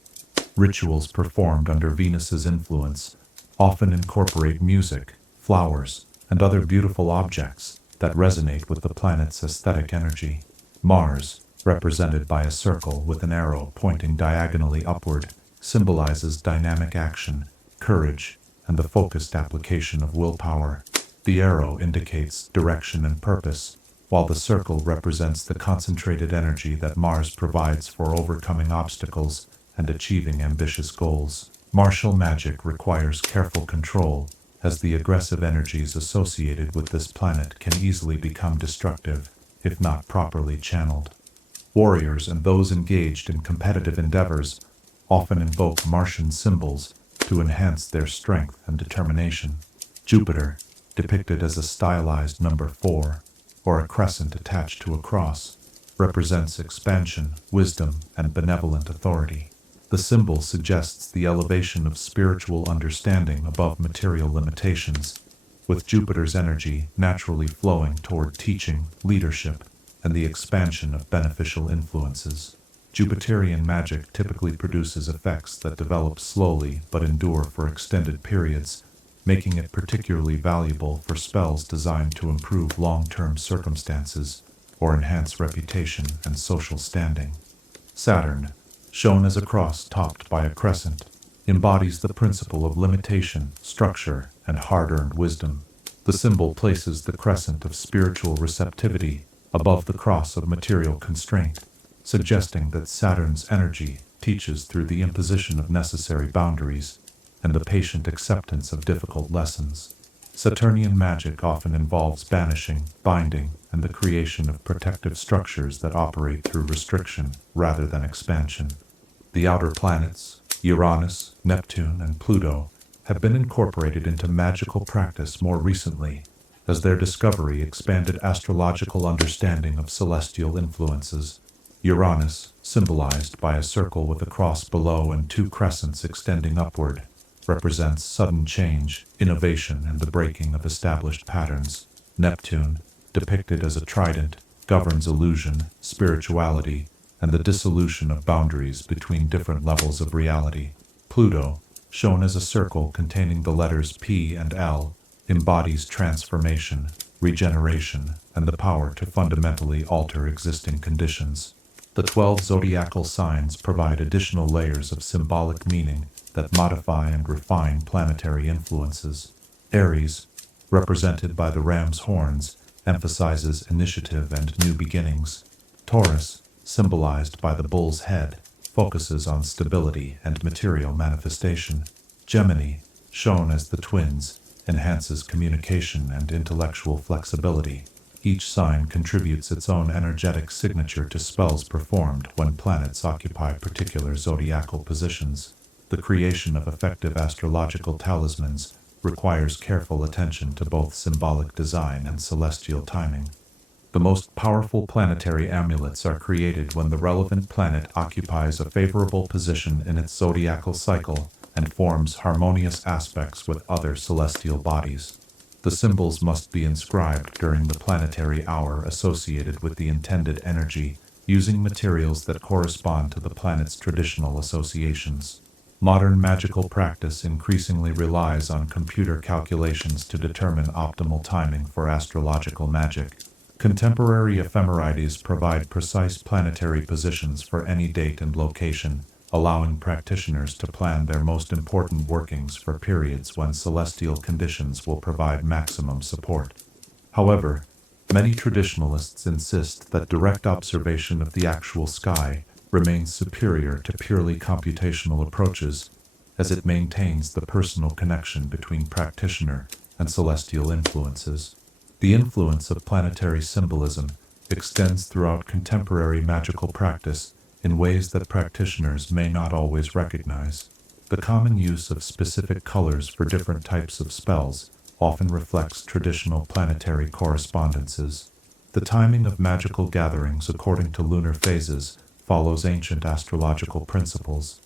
Rituals performed under Venus's influence often incorporate music, flowers, and other beautiful objects that resonate with the planet's aesthetic energy. Mars, represented by a circle with an arrow pointing diagonally upward, symbolizes dynamic action, courage, and the focused application of willpower. The arrow indicates direction and purpose, while the circle represents the concentrated energy that Mars provides for overcoming obstacles and achieving ambitious goals. Martial magic requires careful control, as the aggressive energies associated with this planet can easily become destructive if not properly channeled. Warriors and those engaged in competitive endeavors often invoke Martian symbols to enhance their strength and determination. Jupiter, depicted as a stylized number 4, or a crescent attached to a cross, represents expansion, wisdom, and benevolent authority. The symbol suggests the elevation of spiritual understanding above material limitations, with Jupiter's energy naturally flowing toward teaching, leadership, and the expansion of beneficial influences. Jupiterian magic typically produces effects that develop slowly but endure for extended periods, making it particularly valuable for spells designed to improve long-term circumstances or enhance reputation and social standing. Saturn, shown as a cross topped by a crescent, embodies the principle of limitation, structure, and hard-earned wisdom. The symbol places the crescent of spiritual receptivity above the cross of material constraint, suggesting that Saturn's energy teaches through the imposition of necessary boundaries and the patient acceptance of difficult lessons. Saturnian magic often involves banishing, binding, and the creation of protective structures that operate through restriction rather than expansion. The outer planets, Uranus, Neptune, and Pluto, have been incorporated into magical practice more recently, as their discovery expanded astrological understanding of celestial influences. Uranus, symbolized by a circle with a cross below and two crescents extending upward, represents sudden change, innovation, and the breaking of established patterns. Neptune, depicted as a trident, governs illusion, spirituality, and the dissolution of boundaries between different levels of reality. Pluto, shown as a circle containing the letters P and L, embodies transformation, regeneration, and the power to fundamentally alter existing conditions. The 12 zodiacal signs provide additional layers of symbolic meaning that modify and refine planetary influences. Aries, represented by the ram's horns, emphasizes initiative and new beginnings. Taurus, symbolized by the bull's head, focuses on stability and material manifestation. Gemini, shown as the twins, enhances communication and intellectual flexibility. Each sign contributes its own energetic signature to spells performed when planets occupy particular zodiacal positions. The creation of effective astrological talismans requires careful attention to both symbolic design and celestial timing. The most powerful planetary amulets are created when the relevant planet occupies a favorable position in its zodiacal cycle and forms harmonious aspects with other celestial bodies. The symbols must be inscribed during the planetary hour associated with the intended energy, using materials that correspond to the planet's traditional associations. Modern magical practice increasingly relies on computer calculations to determine optimal timing for astrological magic. Contemporary ephemerides provide precise planetary positions for any date and location, allowing practitioners to plan their most important workings for periods when celestial conditions will provide maximum support. However, many traditionalists insist that direct observation of the actual sky remains superior to purely computational approaches, as it maintains the personal connection between practitioner and celestial influences. The influence of planetary symbolism extends throughout contemporary magical practice in ways that practitioners may not always recognize. The common use of specific colors for different types of spells often reflects traditional planetary correspondences. The timing of magical gatherings according to lunar phases follows ancient astrological principles.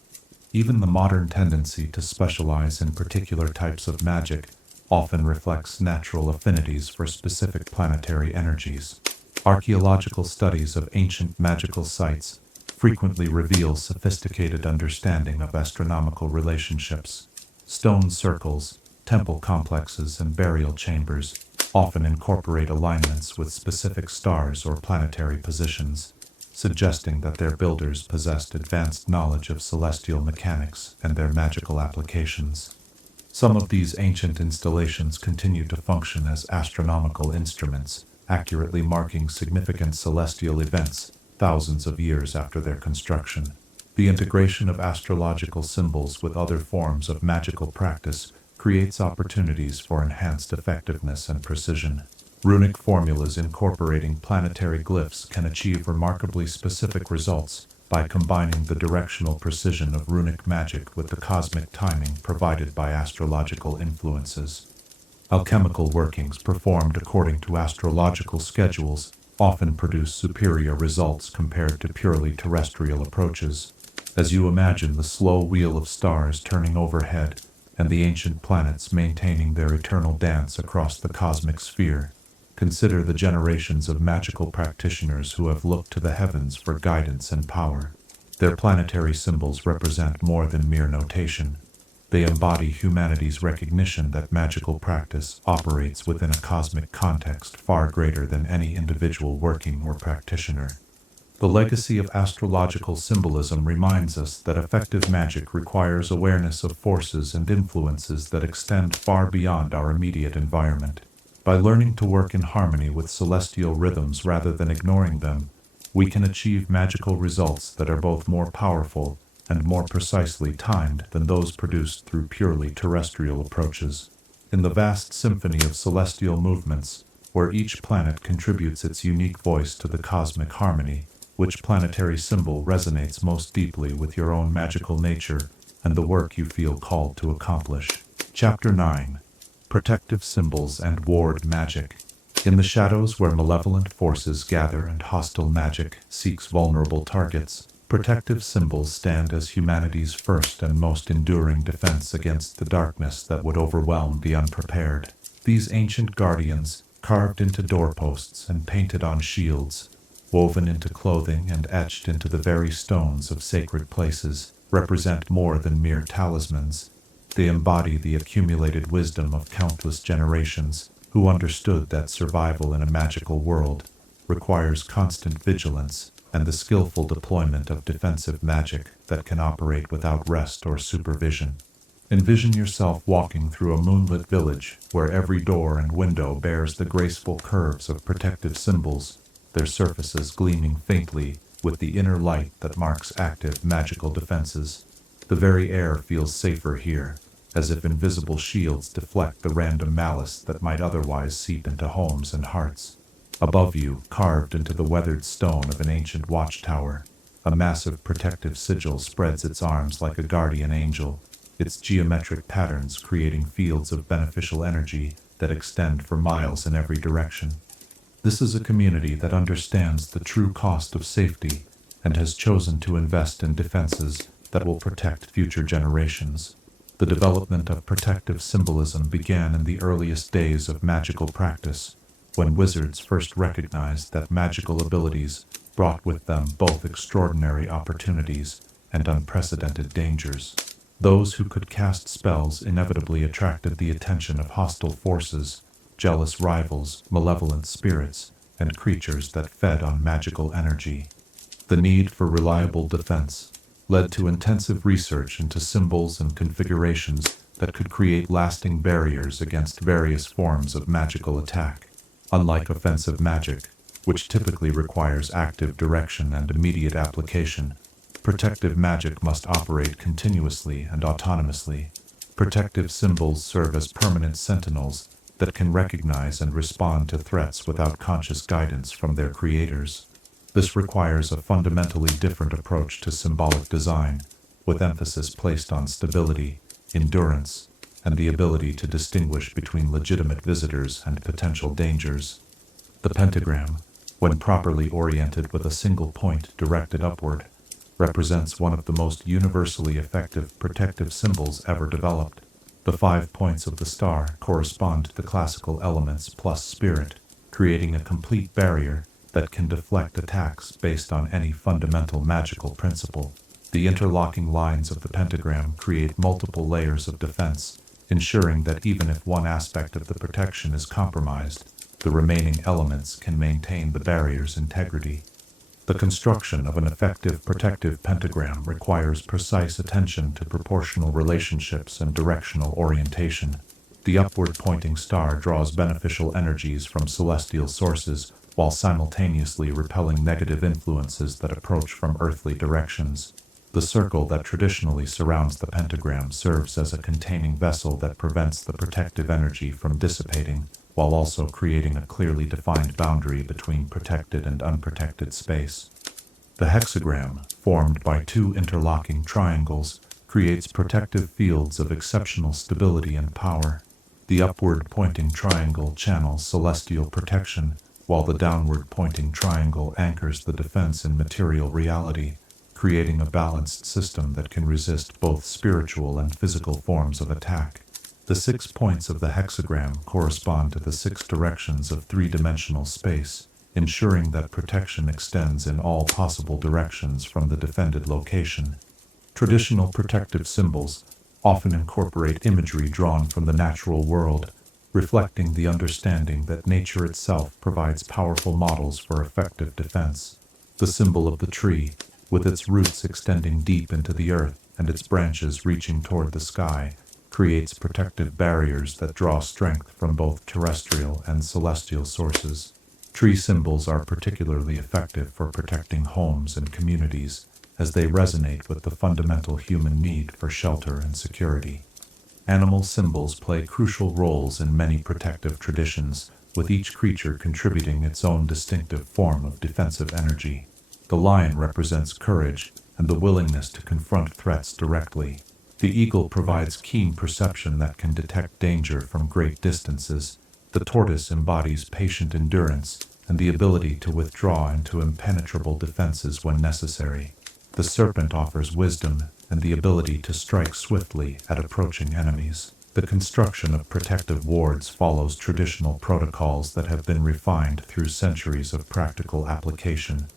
Even the modern tendency to specialize in particular types of magic often reflects natural affinities for specific planetary energies. Archaeological studies of ancient magical sites frequently reveal sophisticated understanding of astronomical relationships. Stone circles, temple complexes, and burial chambers often incorporate alignments with specific stars or planetary positions, suggesting that their builders possessed advanced knowledge of celestial mechanics and their magical applications. Some of these ancient installations continue to function as astronomical instruments, accurately marking significant celestial events thousands of years after their construction. The integration of astrological symbols with other forms of magical practice creates opportunities for enhanced effectiveness and precision. Runic formulas incorporating planetary glyphs can achieve remarkably specific results by combining the directional precision of runic magic with the cosmic timing provided by astrological influences. Alchemical workings performed according to astrological schedules often produce superior results compared to purely terrestrial approaches. As you imagine the slow wheel of stars turning overhead and the ancient planets maintaining their eternal dance across the cosmic sphere, consider the generations of magical practitioners who have looked to the heavens for guidance and power. Their planetary symbols represent more than mere notation. They embody humanity's recognition that magical practice operates within a cosmic context far greater than any individual working or practitioner. The legacy of astrological symbolism reminds us that effective magic requires awareness of forces and influences that extend far beyond our immediate environment. By learning to work in harmony with celestial rhythms rather than ignoring them, we can achieve magical results that are both more powerful and more precisely timed than those produced through purely terrestrial approaches. In the vast symphony of celestial movements, where each planet contributes its unique voice to the cosmic harmony, which planetary symbol resonates most deeply with your own magical nature and the work you feel called to accomplish? Chapter 9. Protective Symbols and Ward Magic. In the shadows where malevolent forces gather and hostile magic seeks vulnerable targets, protective symbols stand as humanity's first and most enduring defense against the darkness that would overwhelm the unprepared. These ancient guardians, carved into doorposts and painted on shields, woven into clothing and etched into the very stones of sacred places, represent more than mere talismans. They embody the accumulated wisdom of countless generations who understood that survival in a magical world requires constant vigilance and the skillful deployment of defensive magic that can operate without rest or supervision. Envision yourself walking through a moonlit village where every door and window bears the graceful curves of protective symbols, their surfaces gleaming faintly with the inner light that marks active magical defenses. The very air feels safer here, as if invisible shields deflect the random malice that might otherwise seep into homes and hearts. Above you, carved into the weathered stone of an ancient watchtower, a massive protective sigil spreads its arms like a guardian angel, its geometric patterns creating fields of beneficial energy that extend for miles in every direction. This is a community that understands the true cost of safety and has chosen to invest in defenses that will protect future generations. The development of protective symbolism began in the earliest days of magical practice, when wizards first recognized that magical abilities brought with them both extraordinary opportunities and unprecedented dangers. Those who could cast spells inevitably attracted the attention of hostile forces, jealous rivals, malevolent spirits, and creatures that fed on magical energy. The need for reliable defense led to intensive research into symbols and configurations that could create lasting barriers against various forms of magical attack. Unlike offensive magic, which typically requires active direction and immediate application, protective magic must operate continuously and autonomously. Protective symbols serve as permanent sentinels that can recognize and respond to threats without conscious guidance from their creators. This requires a fundamentally different approach to symbolic design, with emphasis placed on stability, endurance, and the ability to distinguish between legitimate visitors and potential dangers. The pentagram, when properly oriented with a single point directed upward, represents one of the most universally effective protective symbols ever developed. The 5 points of the star correspond to the classical elements plus spirit, creating a complete barrier that can deflect attacks based on any fundamental magical principle. The interlocking lines of the pentagram create multiple layers of defense, ensuring that even if one aspect of the protection is compromised, the remaining elements can maintain the barrier's integrity. The construction of an effective protective pentagram requires precise attention to proportional relationships and directional orientation. The upward-pointing star draws beneficial energies from celestial sources while simultaneously repelling negative influences that approach from earthly directions. The circle that traditionally surrounds the pentagram serves as a containing vessel that prevents the protective energy from dissipating, while also creating a clearly defined boundary between protected and unprotected space. The hexagram, formed by two interlocking triangles, creates protective fields of exceptional stability and power. The upward-pointing triangle channels celestial protection, while the downward-pointing triangle anchors the defense in material reality, creating a balanced system that can resist both spiritual and physical forms of attack. The 6 points of the hexagram correspond to the 6 directions of three-dimensional space, ensuring that protection extends in all possible directions from the defended location. Traditional protective symbols often incorporate imagery drawn from the natural world, reflecting the understanding that nature itself provides powerful models for effective defense. The symbol of the tree, with its roots extending deep into the earth and its branches reaching toward the sky, creates protective barriers that draw strength from both terrestrial and celestial sources. Tree symbols are particularly effective for protecting homes and communities, as they resonate with the fundamental human need for shelter and security. Animal symbols play crucial roles in many protective traditions, with each creature contributing its own distinctive form of defensive energy. The lion represents courage and the willingness to confront threats directly. The eagle provides keen perception that can detect danger from great distances. The tortoise embodies patient endurance and the ability to withdraw into impenetrable defenses when necessary. The serpent offers wisdom and the ability to strike swiftly at approaching enemies. The construction of protective wards follows traditional protocols that have been refined through centuries of practical application.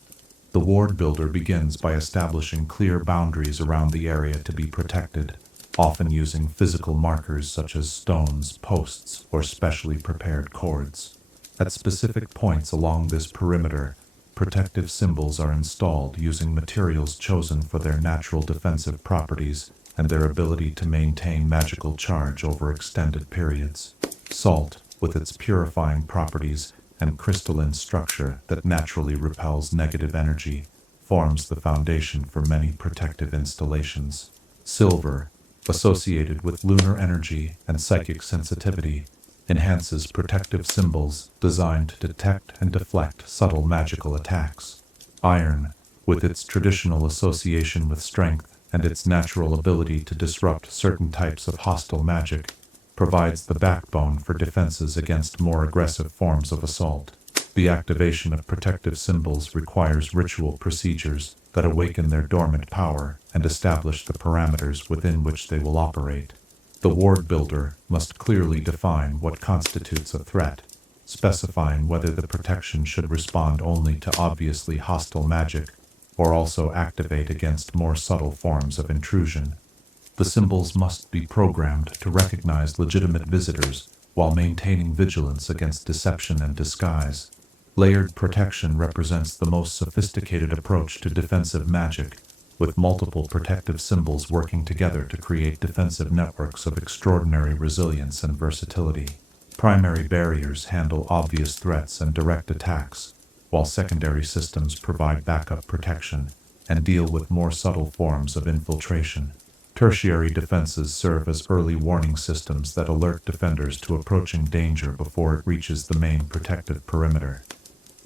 The ward builder begins by establishing clear boundaries around the area to be protected, often using physical markers such as stones, posts, or specially prepared cords. At specific points along this perimeter, protective symbols are installed using materials chosen for their natural defensive properties and their ability to maintain magical charge over extended periods. Salt, with its purifying properties and crystalline structure that naturally repels negative energy, forms the foundation for many protective installations. Silver, associated with lunar energy and psychic sensitivity, enhances protective symbols designed to detect and deflect subtle magical attacks. Iron, with its traditional association with strength and its natural ability to disrupt certain types of hostile magic, provides the backbone for defenses against more aggressive forms of assault. The activation of protective symbols requires ritual procedures that awaken their dormant power and establish the parameters within which they will operate. The ward builder must clearly define what constitutes a threat, specifying whether the protection should respond only to obviously hostile magic or also activate against more subtle forms of intrusion. The symbols must be programmed to recognize legitimate visitors while maintaining vigilance against deception and disguise. Layered protection represents the most sophisticated approach to defensive magic, with multiple protective symbols working together to create defensive networks of extraordinary resilience and versatility. Primary barriers handle obvious threats and direct attacks, while secondary systems provide backup protection and deal with more subtle forms of infiltration. Tertiary defenses serve as early warning systems that alert defenders to approaching danger before it reaches the main protective perimeter.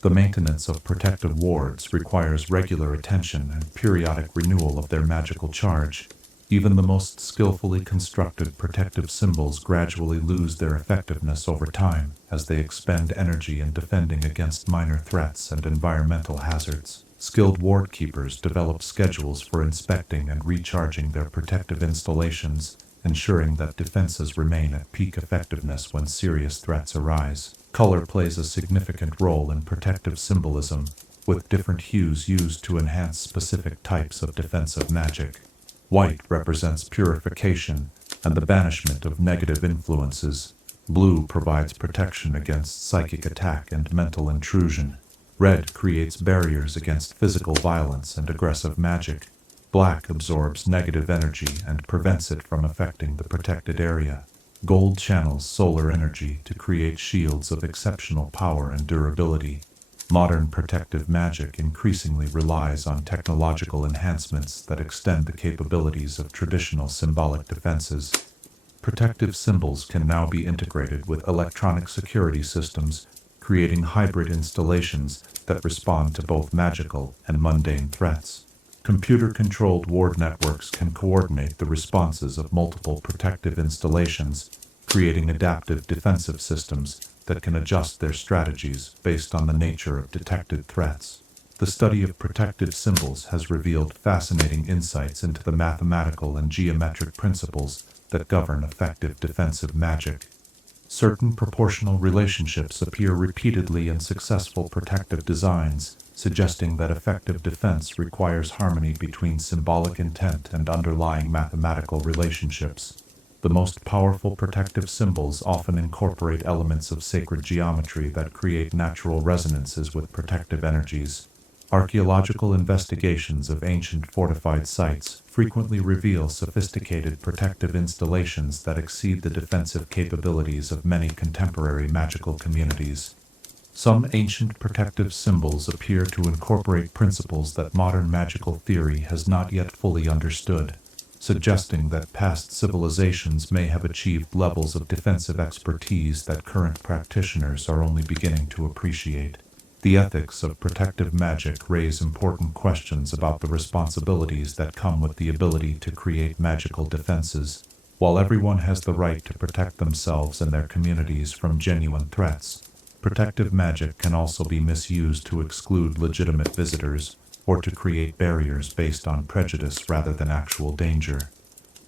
The maintenance of protective wards requires regular attention and periodic renewal of their magical charge. Even the most skillfully constructed protective symbols gradually lose their effectiveness over time as they expend energy in defending against minor threats and environmental hazards. Skilled ward keepers develop schedules for inspecting and recharging their protective installations, ensuring that defenses remain at peak effectiveness when serious threats arise. Color plays a significant role in protective symbolism, with different hues used to enhance specific types of defensive magic. White represents purification and the banishment of negative influences. Blue provides protection against psychic attack and mental intrusion. Red creates barriers against physical violence and aggressive magic. Black absorbs negative energy and prevents it from affecting the protected area. Gold channels solar energy to create shields of exceptional power and durability. Modern protective magic increasingly relies on technological enhancements that extend the capabilities of traditional symbolic defenses. Protective symbols can now be integrated with electronic security systems, creating hybrid installations that respond to both magical and mundane threats. Computer-controlled ward networks can coordinate the responses of multiple protective installations, creating adaptive defensive systems that can adjust their strategies based on the nature of detected threats. The study of protective symbols has revealed fascinating insights into the mathematical and geometric principles that govern effective defensive magic. Certain proportional relationships appear repeatedly in successful protective designs, suggesting that effective defense requires harmony between symbolic intent and underlying mathematical relationships. The most powerful protective symbols often incorporate elements of sacred geometry that create natural resonances with protective energies. Archaeological investigations of ancient fortified sites frequently reveal sophisticated protective installations that exceed the defensive capabilities of many contemporary magical communities. Some ancient protective symbols appear to incorporate principles that modern magical theory has not yet fully understood, suggesting that past civilizations may have achieved levels of defensive expertise that current practitioners are only beginning to appreciate. The ethics of protective magic raise important questions about the responsibilities that come with the ability to create magical defenses. While everyone has the right to protect themselves and their communities from genuine threats, protective magic can also be misused to exclude legitimate visitors or to create barriers based on prejudice rather than actual danger.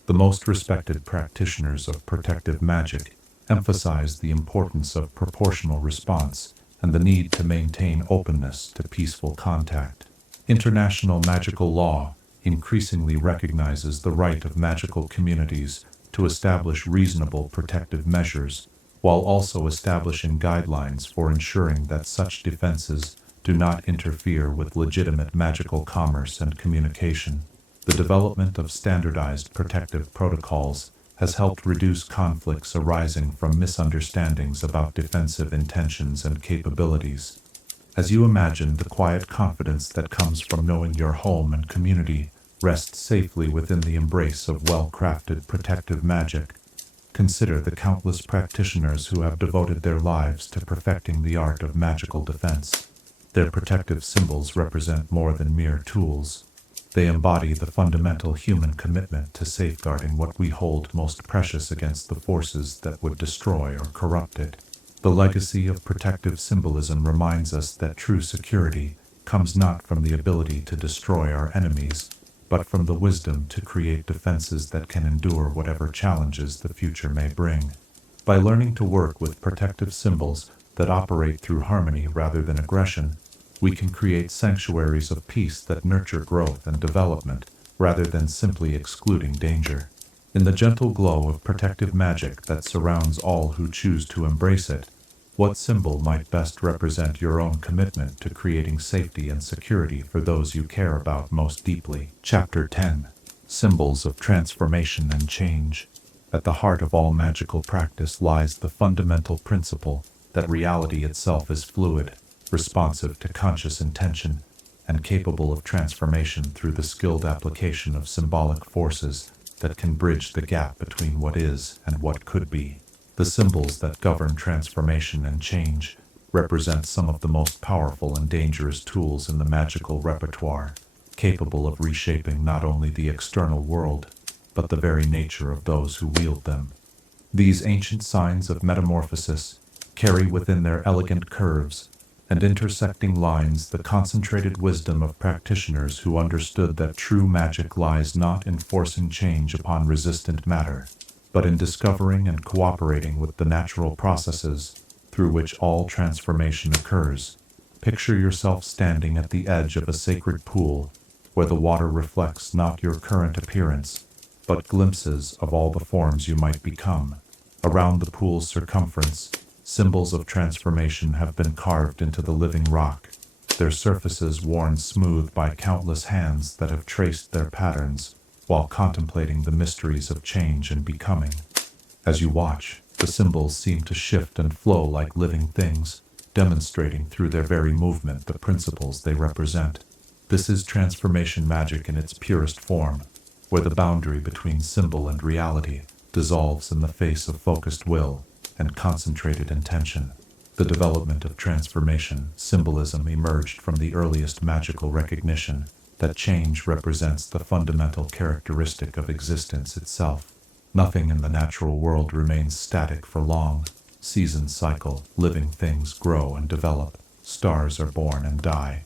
The most respected practitioners of protective magic emphasize the importance of proportional response and the need to maintain openness to peaceful contact. International magical law increasingly recognizes the right of magical communities to establish reasonable protective measures, while also establishing guidelines for ensuring that such defenses do not interfere with legitimate magical commerce and communication. The development of standardized protective protocols has helped reduce conflicts arising from misunderstandings about defensive intentions and capabilities. As you imagine the quiet confidence that comes from knowing your home and community rests safely within the embrace of well-crafted protective magic, consider the countless practitioners who have devoted their lives to perfecting the art of magical defense. Their protective symbols represent more than mere tools. They embody the fundamental human commitment to safeguarding what we hold most precious against the forces that would destroy or corrupt it. The legacy of protective symbolism reminds us that true security comes not from the ability to destroy our enemies, but from the wisdom to create defenses that can endure whatever challenges the future may bring. By learning to work with protective symbols that operate through harmony rather than aggression, we can create sanctuaries of peace that nurture growth and development rather than simply excluding danger. In the gentle glow of protective magic that surrounds all who choose to embrace it, what symbol might best represent your own commitment to creating safety and security for those you care about most deeply? Chapter 10. Symbols of Transformation and Change. At the heart of all magical practice lies the fundamental principle that reality itself is fluid, responsive to conscious intention, and capable of transformation through the skilled application of symbolic forces that can bridge the gap between what is and what could be. The symbols that govern transformation and change represent some of the most powerful and dangerous tools in the magical repertoire, capable of reshaping not only the external world, but the very nature of those who wield them. These ancient signs of metamorphosis carry within their elegant curves and intersecting lines the concentrated wisdom of practitioners who understood that true magic lies not in forcing change upon resistant matter, but in discovering and cooperating with the natural processes through which all transformation occurs. Picture yourself standing at the edge of a sacred pool, where the water reflects not your current appearance, but glimpses of all the forms you might become. Around the pool's circumference, symbols of transformation have been carved into the living rock, their surfaces worn smooth by countless hands that have traced their patterns while contemplating the mysteries of change and becoming. As you watch, the symbols seem to shift and flow like living things, demonstrating through their very movement the principles they represent. This is transformation magic in its purest form, where the boundary between symbol and reality dissolves in the face of focused will and concentrated intention. The development of transformation symbolism emerged from the earliest magical recognition that change represents the fundamental characteristic of existence itself. Nothing in the natural world remains static for long. Seasons cycle, living things grow and develop, stars are born and die,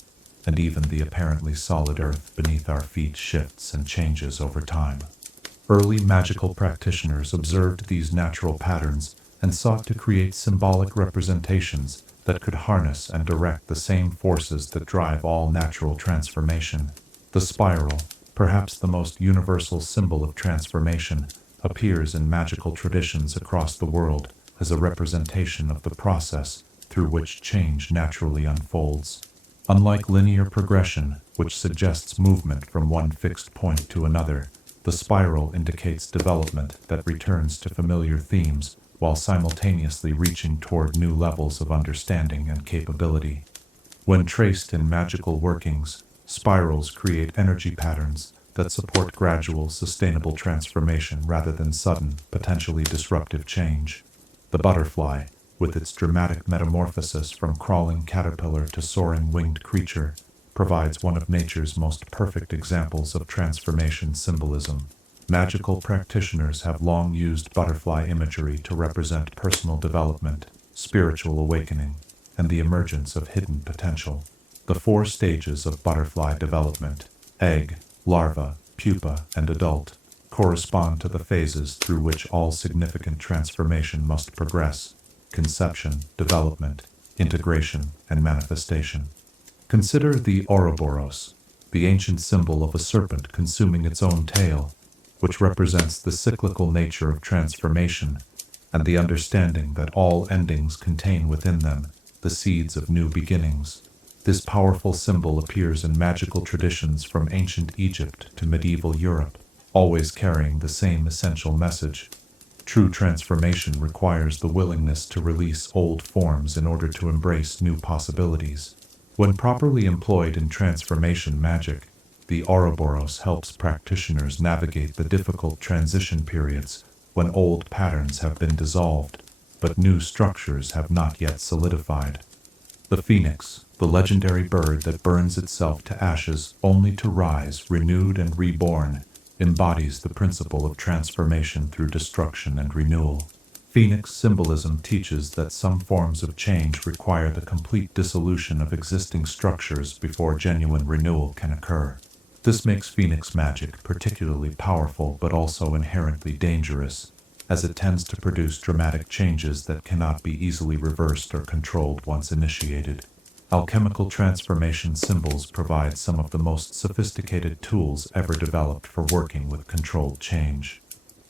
and even the apparently solid earth beneath our feet shifts and changes over time. Early magical practitioners observed these natural patterns and sought to create symbolic representations that could harness and direct the same forces that drive all natural transformation. The spiral, perhaps the most universal symbol of transformation, appears in magical traditions across the world as a representation of the process through which change naturally unfolds. Unlike linear progression, which suggests movement from one fixed point to another, the spiral indicates development that returns to familiar themes while simultaneously reaching toward new levels of understanding and capability. When traced in magical workings, spirals create energy patterns that support gradual, sustainable transformation rather than sudden, potentially disruptive change. The butterfly, with its dramatic metamorphosis from crawling caterpillar to soaring winged creature, provides one of nature's most perfect examples of transformation symbolism. Magical practitioners have long used butterfly imagery to represent personal development, spiritual awakening, and the emergence of hidden potential. The 4 stages of butterfly development, egg, larva, pupa, and adult, correspond to the phases through which all significant transformation must progress: conception, development, integration, and manifestation. Consider the Ouroboros, the ancient symbol of a serpent consuming its own tail, which represents the cyclical nature of transformation and the understanding that all endings contain within them the seeds of new beginnings. This powerful symbol appears in magical traditions from ancient Egypt to medieval Europe, always carrying the same essential message. True transformation requires the willingness to release old forms in order to embrace new possibilities. When properly employed in transformation magic, the Ouroboros helps practitioners navigate the difficult transition periods when old patterns have been dissolved, but new structures have not yet solidified. The phoenix, the legendary bird that burns itself to ashes only to rise renewed and reborn, embodies the principle of transformation through destruction and renewal. Phoenix symbolism teaches that some forms of change require the complete dissolution of existing structures before genuine renewal can occur. This makes Phoenix magic particularly powerful but also inherently dangerous, as it tends to produce dramatic changes that cannot be easily reversed or controlled once initiated. Alchemical transformation symbols provide some of the most sophisticated tools ever developed for working with controlled change.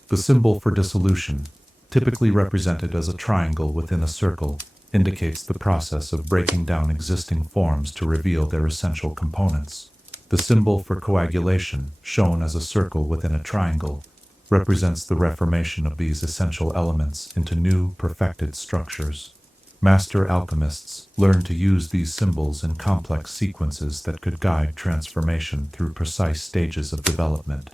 The symbol for dissolution, typically represented as a triangle within a circle, indicates the process of breaking down existing forms to reveal their essential components. The symbol for coagulation, shown as a circle within a triangle, represents the reformation of these essential elements into new, perfected structures. Master alchemists learned to use these symbols in complex sequences that could guide transformation through precise stages of development.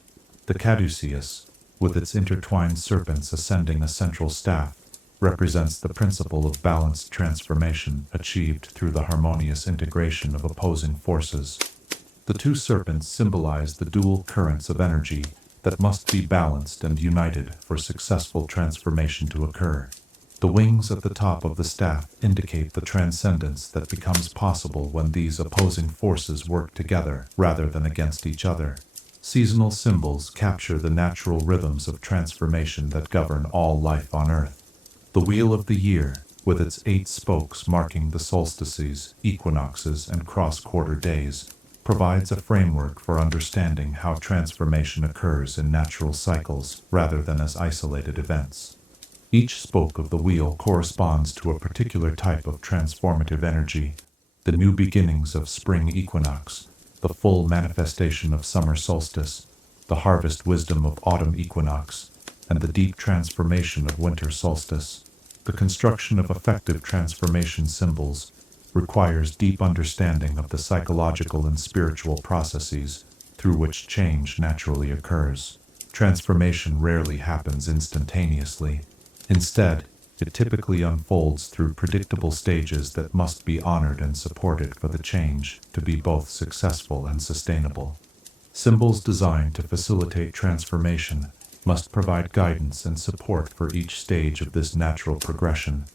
The caduceus, with its intertwined serpents ascending a central staff, represents the principle of balanced transformation achieved through the harmonious integration of opposing forces. The 2 serpents symbolize the dual currents of energy that must be balanced and united for successful transformation to occur. The wings at the top of the staff indicate the transcendence that becomes possible when these opposing forces work together rather than against each other. Seasonal symbols capture the natural rhythms of transformation that govern all life on Earth. The wheel of the year, with its 8 spokes marking the solstices, equinoxes, and cross-quarter days, provides a framework for understanding how transformation occurs in natural cycles rather than as isolated events. Each spoke of the wheel corresponds to a particular type of transformative energy: the new beginnings of spring equinox, the full manifestation of summer solstice, the harvest wisdom of autumn equinox, and the deep transformation of winter solstice. The construction of effective transformation symbols requires deep understanding of the psychological and spiritual processes through which change naturally occurs. Transformation rarely happens instantaneously. Instead, it typically unfolds through predictable stages that must be honored and supported for the change to be both successful and sustainable. Symbols designed to facilitate transformation must provide guidance and support for each stage of this natural progression.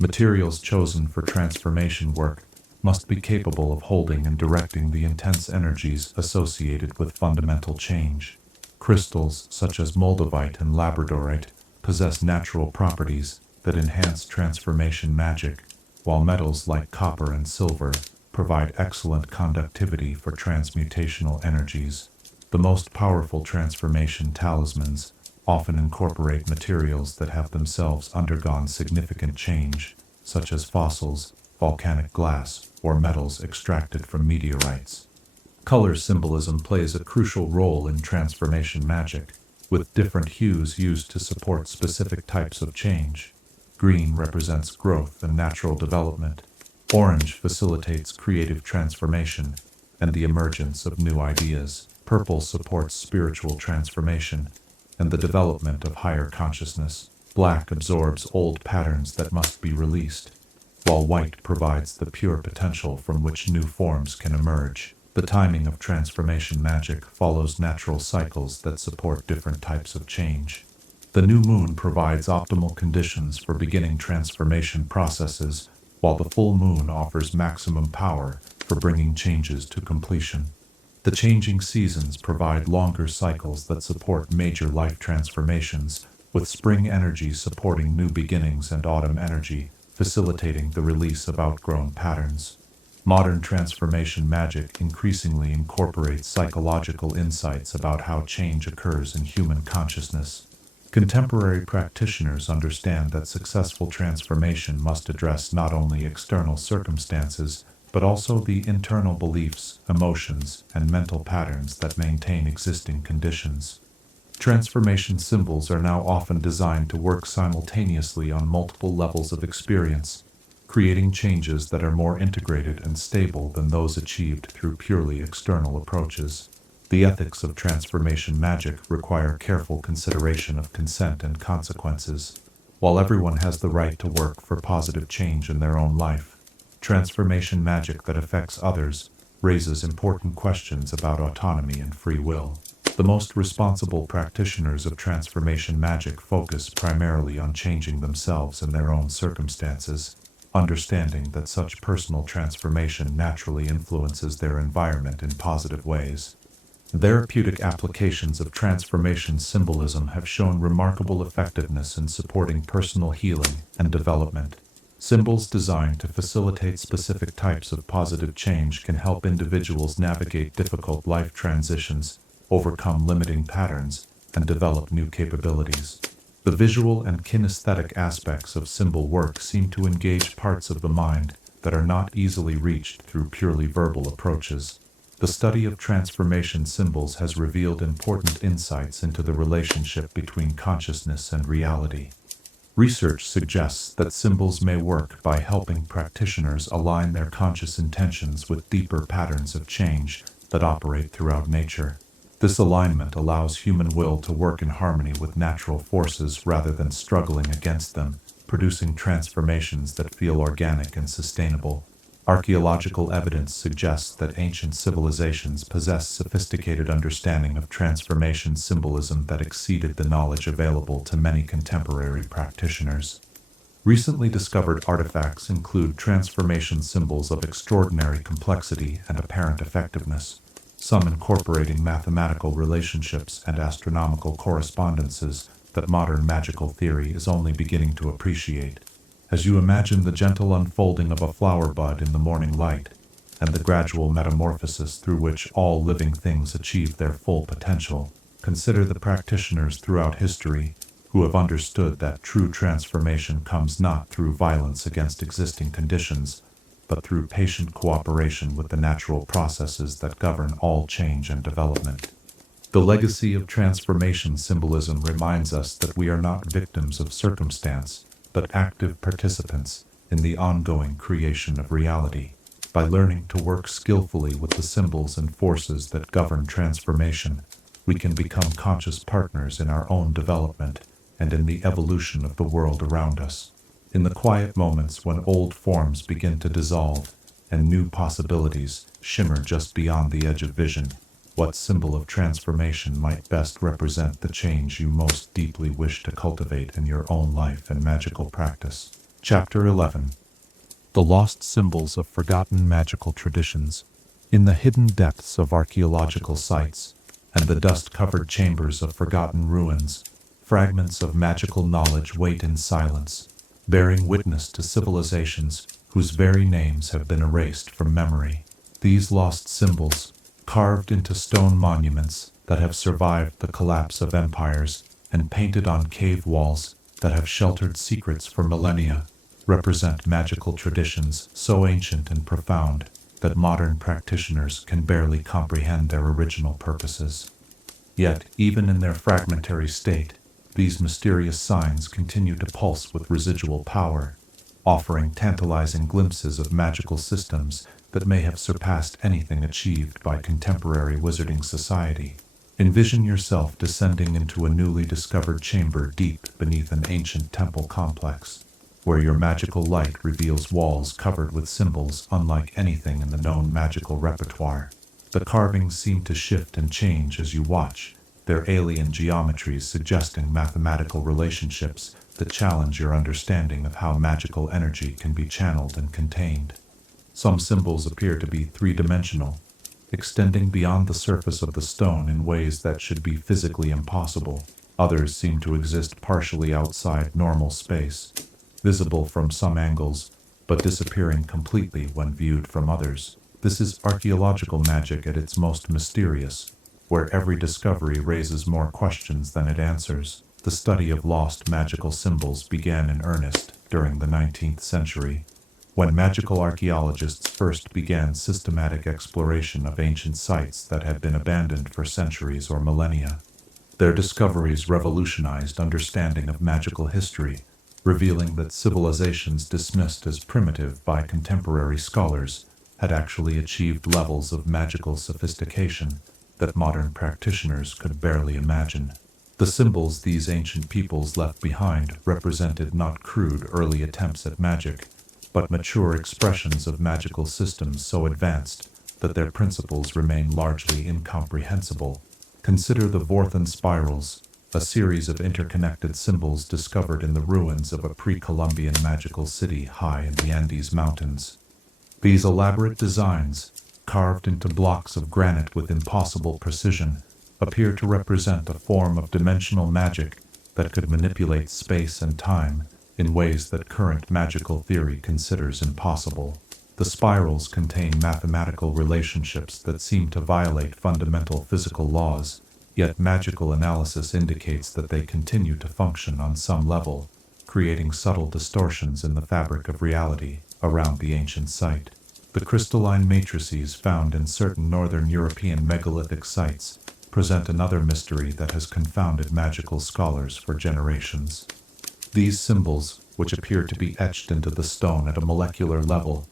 Materials chosen for transformation work must be capable of holding and directing the intense energies associated with fundamental change. Crystals such as moldavite and labradorite possess natural properties that enhance transformation magic, while metals like copper and silver provide excellent conductivity for transmutational energies. The most powerful transformation talismans often incorporate materials that have themselves undergone significant change, such as fossils, volcanic glass, or metals extracted from meteorites. Color symbolism plays a crucial role in transformation magic, with different hues used to support specific types of change. Green represents growth and natural development. Orange facilitates creative transformation and the emergence of new ideas. Purple supports spiritual transformation and the development of higher consciousness. Black absorbs old patterns that must be released, while white provides the pure potential from which new forms can emerge. The timing of transformation magic follows natural cycles that support different types of change. The new moon provides optimal conditions for beginning transformation processes, while the full moon offers maximum power for bringing changes to completion. The changing seasons provide longer cycles that support major life transformations, with spring energy supporting new beginnings and autumn energy facilitating the release of outgrown patterns. Modern transformation magic increasingly incorporates psychological insights about how change occurs in human consciousness. Contemporary practitioners understand that successful transformation must address not only external circumstances, but also the internal beliefs, emotions, and mental patterns that maintain existing conditions. Transformation symbols are now often designed to work simultaneously on multiple levels of experience, creating changes that are more integrated and stable than those achieved through purely external approaches. The ethics of transformation magic require careful consideration of consent and consequences. While everyone has the right to work for positive change in their own life, transformation magic that affects others raises important questions about autonomy and free will. The most responsible practitioners of transformation magic focus primarily on changing themselves and their own circumstances, understanding that such personal transformation naturally influences their environment in positive ways. Therapeutic applications of transformation symbolism have shown remarkable effectiveness in supporting personal healing and development. Symbols designed to facilitate specific types of positive change can help individuals navigate difficult life transitions, overcome limiting patterns, and develop new capabilities. The visual and kinesthetic aspects of symbol work seem to engage parts of the mind that are not easily reached through purely verbal approaches. The study of transformation symbols has revealed important insights into the relationship between consciousness and reality. Research suggests that symbols may work by helping practitioners align their conscious intentions with deeper patterns of change that operate throughout nature. This alignment allows human will to work in harmony with natural forces rather than struggling against them, producing transformations that feel organic and sustainable. Archaeological evidence suggests that ancient civilizations possessed sophisticated understanding of transformation symbolism that exceeded the knowledge available to many contemporary practitioners. Recently discovered artifacts include transformation symbols of extraordinary complexity and apparent effectiveness, some incorporating mathematical relationships and astronomical correspondences that modern magical theory is only beginning to appreciate. As you imagine the gentle unfolding of a flower bud in the morning light, and the gradual metamorphosis through which all living things achieve their full potential, consider the practitioners throughout history who have understood that true transformation comes not through violence against existing conditions, but through patient cooperation with the natural processes that govern all change and development. The legacy of transformation symbolism reminds us that we are not victims of circumstance, but active participants in the ongoing creation of reality. By learning to work skillfully with the symbols and forces that govern transformation, we can become conscious partners in our own development and in the evolution of the world around us. In the quiet moments when old forms begin to dissolve and new possibilities shimmer just beyond the edge of vision, what symbol of transformation might best represent the change you most deeply wish to cultivate in your own life and magical practice? Chapter 11. The Lost Symbols of Forgotten Magical Traditions. In the hidden depths of archaeological sites and the dust-covered chambers of forgotten ruins, fragments of magical knowledge wait in silence, bearing witness to civilizations whose very names have been erased from memory. These lost symbols, carved into stone monuments that have survived the collapse of empires and painted on cave walls that have sheltered secrets for millennia, represent magical traditions so ancient and profound that modern practitioners can barely comprehend their original purposes. Yet, even in their fragmentary state, these mysterious signs continue to pulse with residual power, offering tantalizing glimpses of magical systems that may have surpassed anything achieved by contemporary wizarding society. Envision yourself descending into a newly discovered chamber deep beneath an ancient temple complex, where your magical light reveals walls covered with symbols unlike anything in the known magical repertoire. The carvings seem to shift and change as you watch, their alien geometries suggesting mathematical relationships that challenge your understanding of how magical energy can be channeled and contained. Some symbols appear to be three-dimensional, extending beyond the surface of the stone in ways that should be physically impossible. Others seem to exist partially outside normal space, visible from some angles, but disappearing completely when viewed from others. This is archaeological magic at its most mysterious, where every discovery raises more questions than it answers. The study of lost magical symbols began in earnest during the 19th century, when magical archaeologists first began systematic exploration of ancient sites that had been abandoned for centuries or millennia. Their discoveries revolutionized understanding of magical history, revealing that civilizations dismissed as primitive by contemporary scholars had actually achieved levels of magical sophistication that modern practitioners could barely imagine. The symbols these ancient peoples left behind represented not crude early attempts at magic, but mature expressions of magical systems so advanced that their principles remain largely incomprehensible. Consider the Vorthen spirals, a series of interconnected symbols discovered in the ruins of a pre-Columbian magical city high in the Andes Mountains. These elaborate designs, carved into blocks of granite with impossible precision, appear to represent a form of dimensional magic that could manipulate space and time in ways that current magical theory considers impossible. The spirals contain mathematical relationships that seem to violate fundamental physical laws, yet magical analysis indicates that they continue to function on some level, creating subtle distortions in the fabric of reality around the ancient site. The crystalline matrices found in certain northern European megalithic sites present another mystery that has confounded magical scholars for generations. These symbols, which appear to be etched into the stone at a molecular level,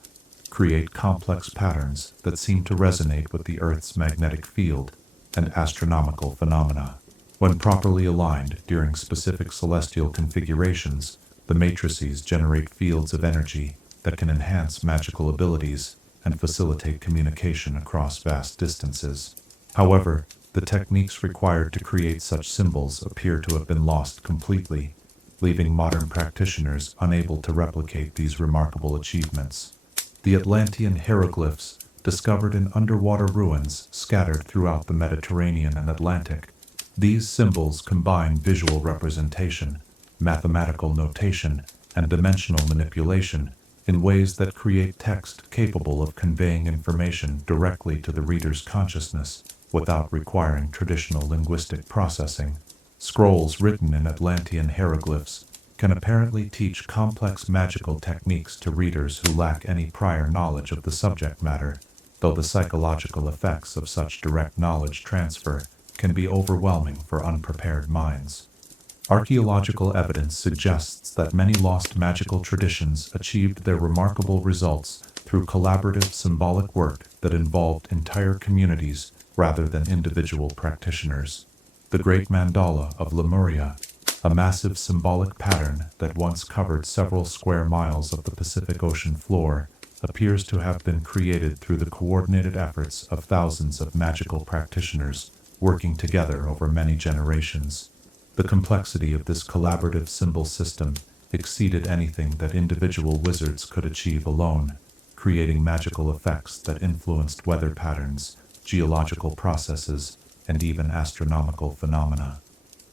create complex patterns that seem to resonate with the Earth's magnetic field and astronomical phenomena. When properly aligned during specific celestial configurations, the matrices generate fields of energy that can enhance magical abilities and facilitate communication across vast distances. However, the techniques required to create such symbols appear to have been lost completely, leaving modern practitioners unable to replicate these remarkable achievements. The Atlantean hieroglyphs, discovered in underwater ruins scattered throughout the Mediterranean and Atlantic. These symbols combine visual representation, mathematical notation, and dimensional manipulation in ways that create text capable of conveying information directly to the reader's consciousness without requiring traditional linguistic processing. Scrolls written in Atlantean hieroglyphs can apparently teach complex magical techniques to readers who lack any prior knowledge of the subject matter, though the psychological effects of such direct knowledge transfer can be overwhelming for unprepared minds. Archaeological evidence suggests that many lost magical traditions achieved their remarkable results through collaborative symbolic work that involved entire communities rather than individual practitioners. The Great Mandala of Lemuria, a massive symbolic pattern that once covered several square miles of the Pacific Ocean floor, appears to have been created through the coordinated efforts of thousands of magical practitioners working together over many generations. The complexity of this collaborative symbol system exceeded anything that individual wizards could achieve alone, creating magical effects that influenced weather patterns, geological processes, and even astronomical phenomena.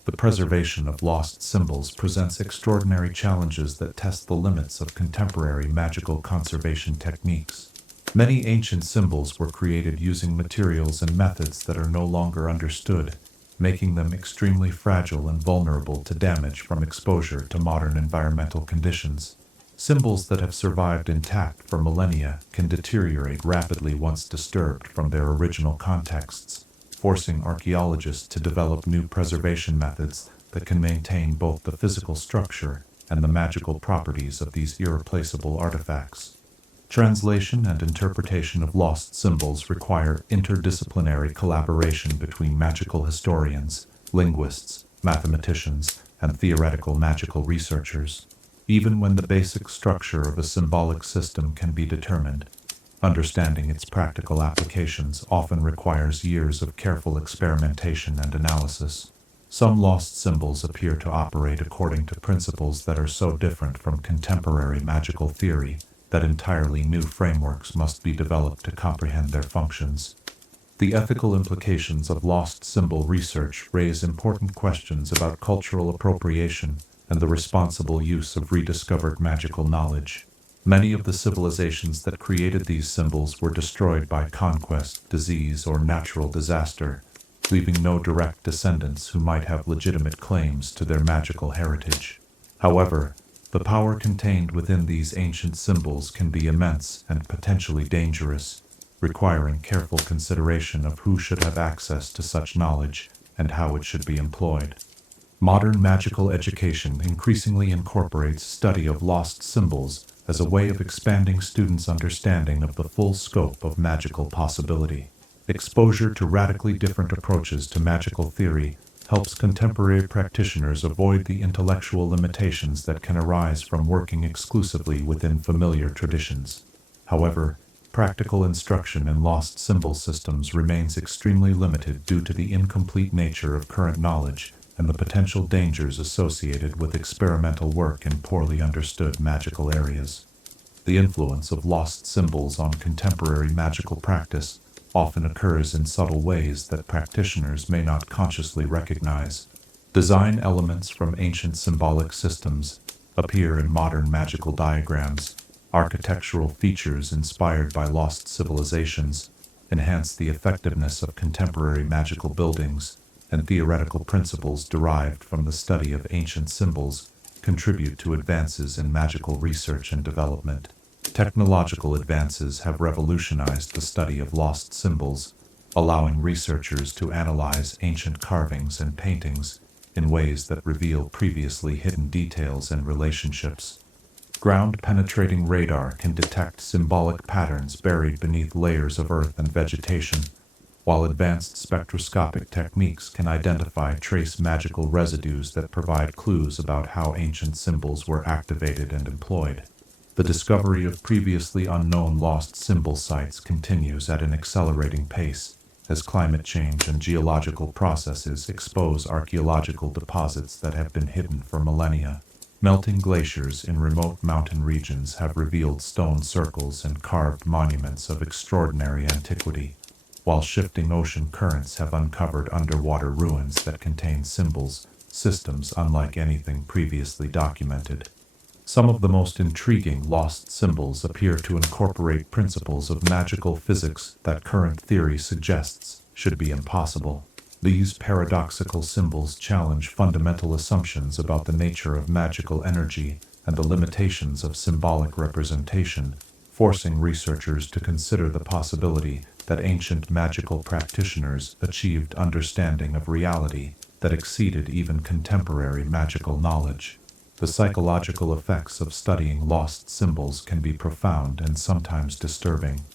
The preservation of lost symbols presents extraordinary challenges that test the limits of contemporary magical conservation techniques. Many ancient symbols were created using materials and methods that are no longer understood, making them extremely fragile and vulnerable to damage from exposure to modern environmental conditions. Symbols that have survived intact for millennia can deteriorate rapidly once disturbed from their original contexts, forcing archaeologists to develop new preservation methods that can maintain both the physical structure and the magical properties of these irreplaceable artifacts. Translation and interpretation of lost symbols require interdisciplinary collaboration between magical historians, linguists, mathematicians, and theoretical magical researchers. Even when the basic structure of a symbolic system can be determined, understanding its practical applications often requires years of careful experimentation and analysis. Some lost symbols appear to operate according to principles that are so different from contemporary magical theory that entirely new frameworks must be developed to comprehend their functions. The ethical implications of lost symbol research raise important questions about cultural appropriation and the responsible use of rediscovered magical knowledge. Many of the civilizations that created these symbols were destroyed by conquest, disease, or natural disaster, leaving no direct descendants who might have legitimate claims to their magical heritage. However, the power contained within these ancient symbols can be immense and potentially dangerous, requiring careful consideration of who should have access to such knowledge and how it should be employed. Modern magical education increasingly incorporates study of lost symbols as a way of expanding students' understanding of the full scope of magical possibility. Exposure to radically different approaches to magical theory helps contemporary practitioners avoid the intellectual limitations that can arise from working exclusively within familiar traditions. However, practical instruction in lost symbol systems remains extremely limited due to the incomplete nature of current knowledge and the potential dangers associated with experimental work in poorly understood magical areas. The influence of lost symbols on contemporary magical practice often occurs in subtle ways that practitioners may not consciously recognize. Design elements from ancient symbolic systems appear in modern magical diagrams. Architectural features inspired by lost civilizations enhance the effectiveness of contemporary magical buildings, and theoretical principles derived from the study of ancient symbols contribute to advances in magical research and development. Technological advances have revolutionized the study of lost symbols, allowing researchers to analyze ancient carvings and paintings in ways that reveal previously hidden details and relationships. Ground-penetrating radar can detect symbolic patterns buried beneath layers of earth and vegetation, while advanced spectroscopic techniques can identify trace magical residues that provide clues about how ancient symbols were activated and employed. The discovery of previously unknown lost symbol sites continues at an accelerating pace as climate change and geological processes expose archaeological deposits that have been hidden for millennia. Melting glaciers in remote mountain regions have revealed stone circles and carved monuments of extraordinary antiquity, while shifting ocean currents have uncovered underwater ruins that contain symbols, systems unlike anything previously documented. Some of the most intriguing lost symbols appear to incorporate principles of magical physics that current theory suggests should be impossible. These paradoxical symbols challenge fundamental assumptions about the nature of magical energy and the limitations of symbolic representation, forcing researchers to consider the possibility that ancient magical practitioners achieved understanding of reality that exceeded even contemporary magical knowledge. The psychological effects of studying lost symbols can be profound and sometimes disturbing.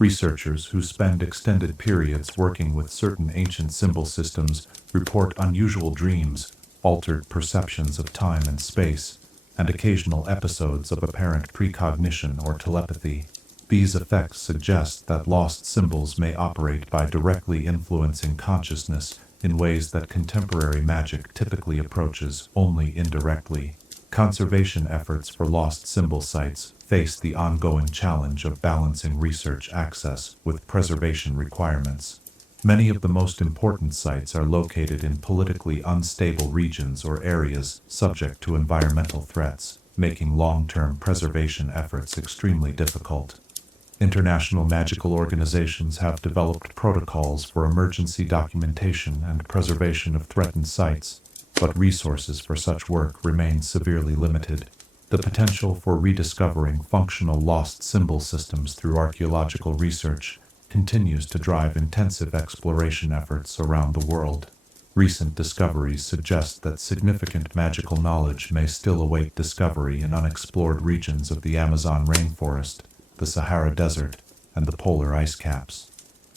Researchers who spend extended periods working with certain ancient symbol systems report unusual dreams, altered perceptions of time and space, and occasional episodes of apparent precognition or telepathy. These effects suggest that lost symbols may operate by directly influencing consciousness in ways that contemporary magic typically approaches only indirectly. Conservation efforts for lost symbol sites face the ongoing challenge of balancing research access with preservation requirements. Many of the most important sites are located in politically unstable regions or areas subject to environmental threats, making long-term preservation efforts extremely difficult. International magical organizations have developed protocols for emergency documentation and preservation of threatened sites, but resources for such work remain severely limited. The potential for rediscovering functional lost symbol systems through archaeological research continues to drive intensive exploration efforts around the world. Recent discoveries suggest that significant magical knowledge may still await discovery in unexplored regions of the Amazon rainforest, the Sahara Desert, and the polar ice caps.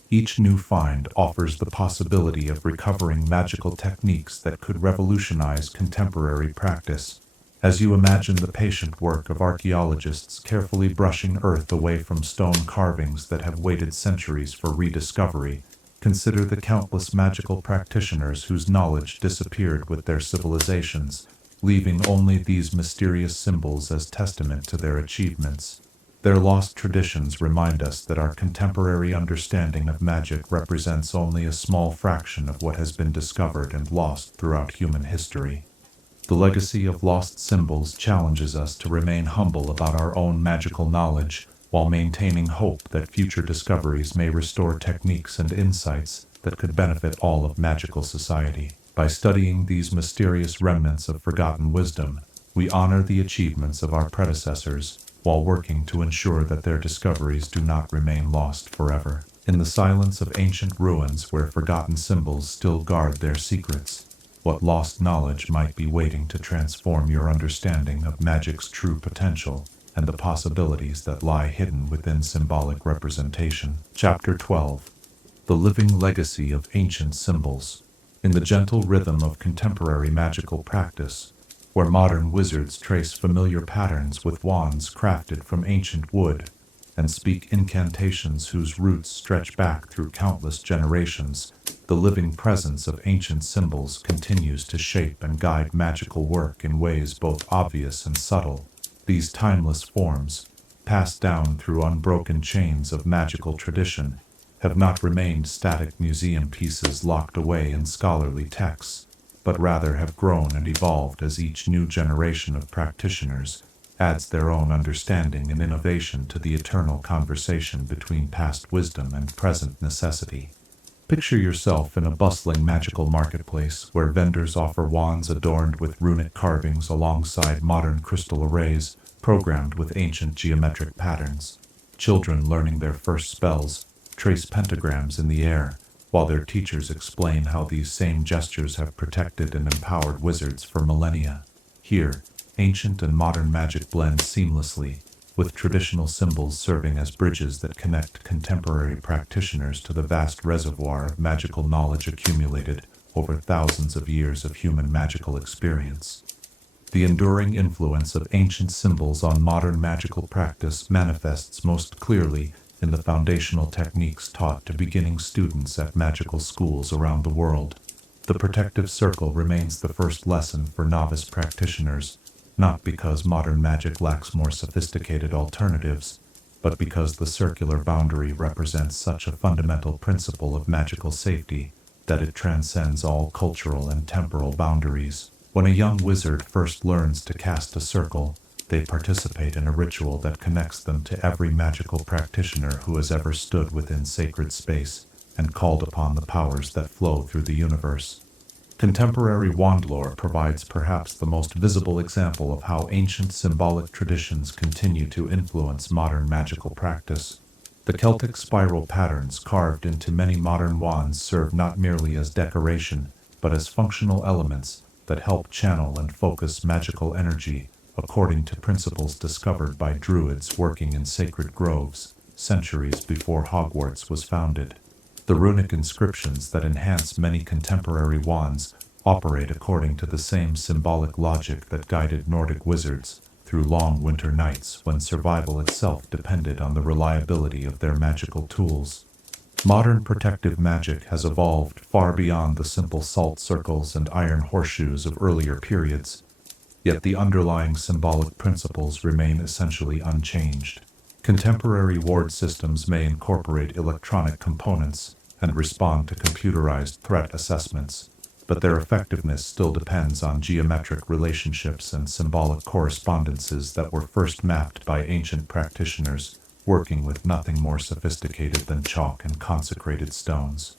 Each new find offers the possibility of recovering magical techniques that could revolutionize contemporary practice. As you imagine the patient work of archaeologists carefully brushing earth away from stone carvings that have waited centuries for rediscovery, consider the countless magical practitioners whose knowledge disappeared with their civilizations, leaving only these mysterious symbols as testament to their achievements. Their lost traditions remind us that our contemporary understanding of magic represents only a small fraction of what has been discovered and lost throughout human history. The legacy of lost symbols challenges us to remain humble about our own magical knowledge, while maintaining hope that future discoveries may restore techniques and insights that could benefit all of magical society. By studying these mysterious remnants of forgotten wisdom, we honor the achievements of our predecessors, while working to ensure that their discoveries do not remain lost forever. In the silence of ancient ruins where forgotten symbols still guard their secrets, what lost knowledge might be waiting to transform your understanding of magic's true potential and the possibilities that lie hidden within symbolic representation. Chapter 12. The Living Legacy of Ancient Symbols. In the gentle rhythm of contemporary magical practice, where modern wizards trace familiar patterns with wands crafted from ancient wood, and speak incantations whose roots stretch back through countless generations, the living presence of ancient symbols continues to shape and guide magical work in ways both obvious and subtle. These timeless forms, passed down through unbroken chains of magical tradition, have not remained static museum pieces locked away in scholarly texts, but rather have grown and evolved as each new generation of practitioners adds their own understanding and innovation to the eternal conversation between past wisdom and present necessity. Picture yourself in a bustling magical marketplace where vendors offer wands adorned with runic carvings alongside modern crystal arrays programmed with ancient geometric patterns. Children learning their first spells trace pentagrams in the air, while their teachers explain how these same gestures have protected and empowered wizards for millennia. Here, ancient and modern magic blend seamlessly, with traditional symbols serving as bridges that connect contemporary practitioners to the vast reservoir of magical knowledge accumulated over thousands of years of human magical experience. The enduring influence of ancient symbols on modern magical practice manifests most clearly in the foundational techniques taught to beginning students at magical schools around the world. The protective circle remains the first lesson for novice practitioners, not because modern magic lacks more sophisticated alternatives, but because the circular boundary represents such a fundamental principle of magical safety that it transcends all cultural and temporal boundaries. When a young wizard first learns to cast a circle, They participate in a ritual that connects them to every magical practitioner who has ever stood within sacred space and called upon the powers that flow through the universe. Contemporary wand lore provides perhaps the most visible example of how ancient symbolic traditions continue to influence modern magical practice. The Celtic spiral patterns carved into many modern wands serve not merely as decoration, but as functional elements that help channel and focus magical energy according to principles discovered by druids working in sacred groves centuries before Hogwarts was founded. The runic inscriptions that enhance many contemporary wands operate according to the same symbolic logic that guided Nordic wizards through long winter nights when survival itself depended on the reliability of their magical tools. Modern protective magic has evolved far beyond the simple salt circles and iron horseshoes of earlier periods, yet the underlying symbolic principles remain essentially unchanged. Contemporary ward systems may incorporate electronic components and respond to computerized threat assessments, but their effectiveness still depends on geometric relationships and symbolic correspondences that were first mapped by ancient practitioners working with nothing more sophisticated than chalk and consecrated stones.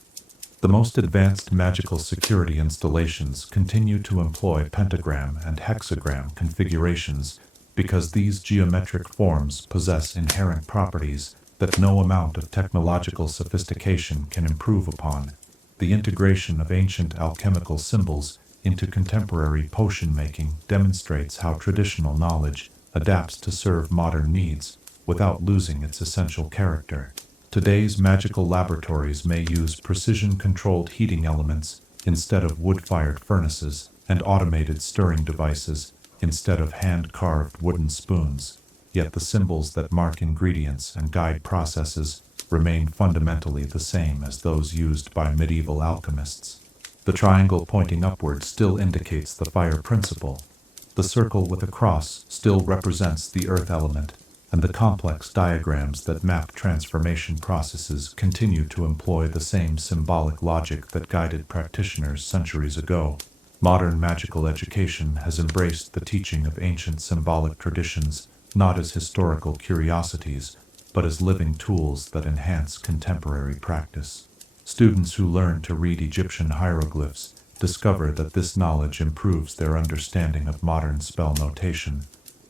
The most advanced magical security installations continue to employ pentagram and hexagram configurations because these geometric forms possess inherent properties that no amount of technological sophistication can improve upon. The integration of ancient alchemical symbols into contemporary potion making demonstrates how traditional knowledge adapts to serve modern needs without losing its essential character. Today's magical laboratories may use precision-controlled heating elements instead of wood-fired furnaces and automated stirring devices instead of hand-carved wooden spoons, yet the symbols that mark ingredients and guide processes remain fundamentally the same as those used by medieval alchemists. The triangle pointing upward still indicates the fire principle. The circle with a cross still represents the earth element, and the complex diagrams that map transformation processes continue to employ the same symbolic logic that guided practitioners centuries ago. Modern magical education has embraced the teaching of ancient symbolic traditions not as historical curiosities, but as living tools that enhance contemporary practice. Students who learn to read Egyptian hieroglyphs discover that this knowledge improves their understanding of modern spell notation,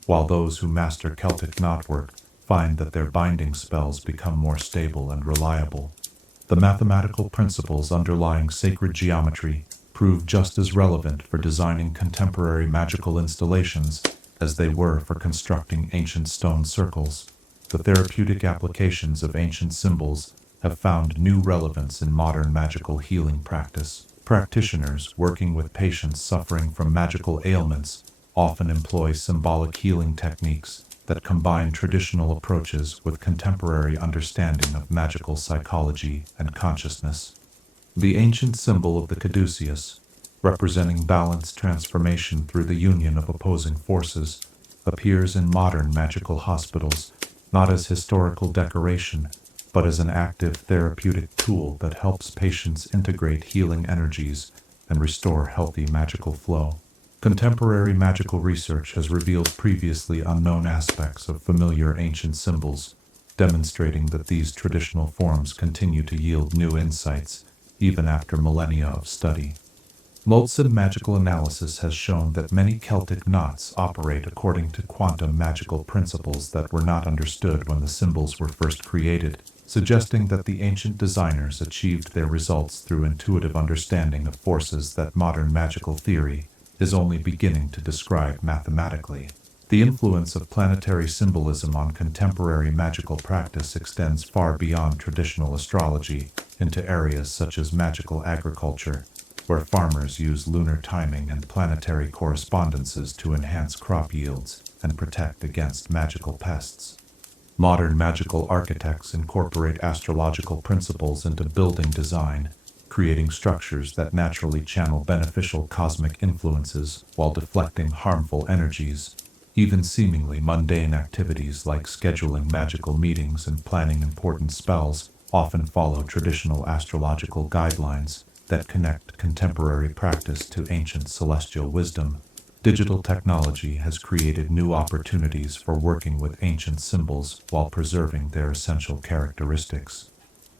while those who master Celtic knotwork find that their binding spells become more stable and reliable. The mathematical principles underlying sacred geometry prove just as relevant for designing contemporary magical installations as they were for constructing ancient stone circles. The therapeutic applications of ancient symbols have found new relevance in modern magical healing practice. Practitioners working with patients suffering from magical ailments often employ symbolic healing techniques that combine traditional approaches with contemporary understanding of magical psychology and consciousness. The ancient symbol of the caduceus, representing balanced transformation through the union of opposing forces, appears in modern magical hospitals not as historical decoration, but as an active therapeutic tool that helps patients integrate healing energies and restore healthy magical flow. Contemporary magical research has revealed previously unknown aspects of familiar ancient symbols, demonstrating that these traditional forms continue to yield new insights even after millennia of study. Molten magical analysis has shown that many Celtic knots operate according to quantum magical principles that were not understood when the symbols were first created, suggesting that the ancient designers achieved their results through intuitive understanding of forces that modern magical theory is only beginning to describe mathematically. The influence of planetary symbolism on contemporary magical practice extends far beyond traditional astrology into areas such as magical agriculture, where farmers use lunar timing and planetary correspondences to enhance crop yields and protect against magical pests. Modern magical architects incorporate astrological principles into building design, creating structures that naturally channel beneficial cosmic influences while deflecting harmful energies. Even seemingly mundane activities like scheduling magical meetings and planning important spells often follow traditional astrological guidelines that connect contemporary practice to ancient celestial wisdom. Digital technology has created new opportunities for working with ancient symbols while preserving their essential characteristics.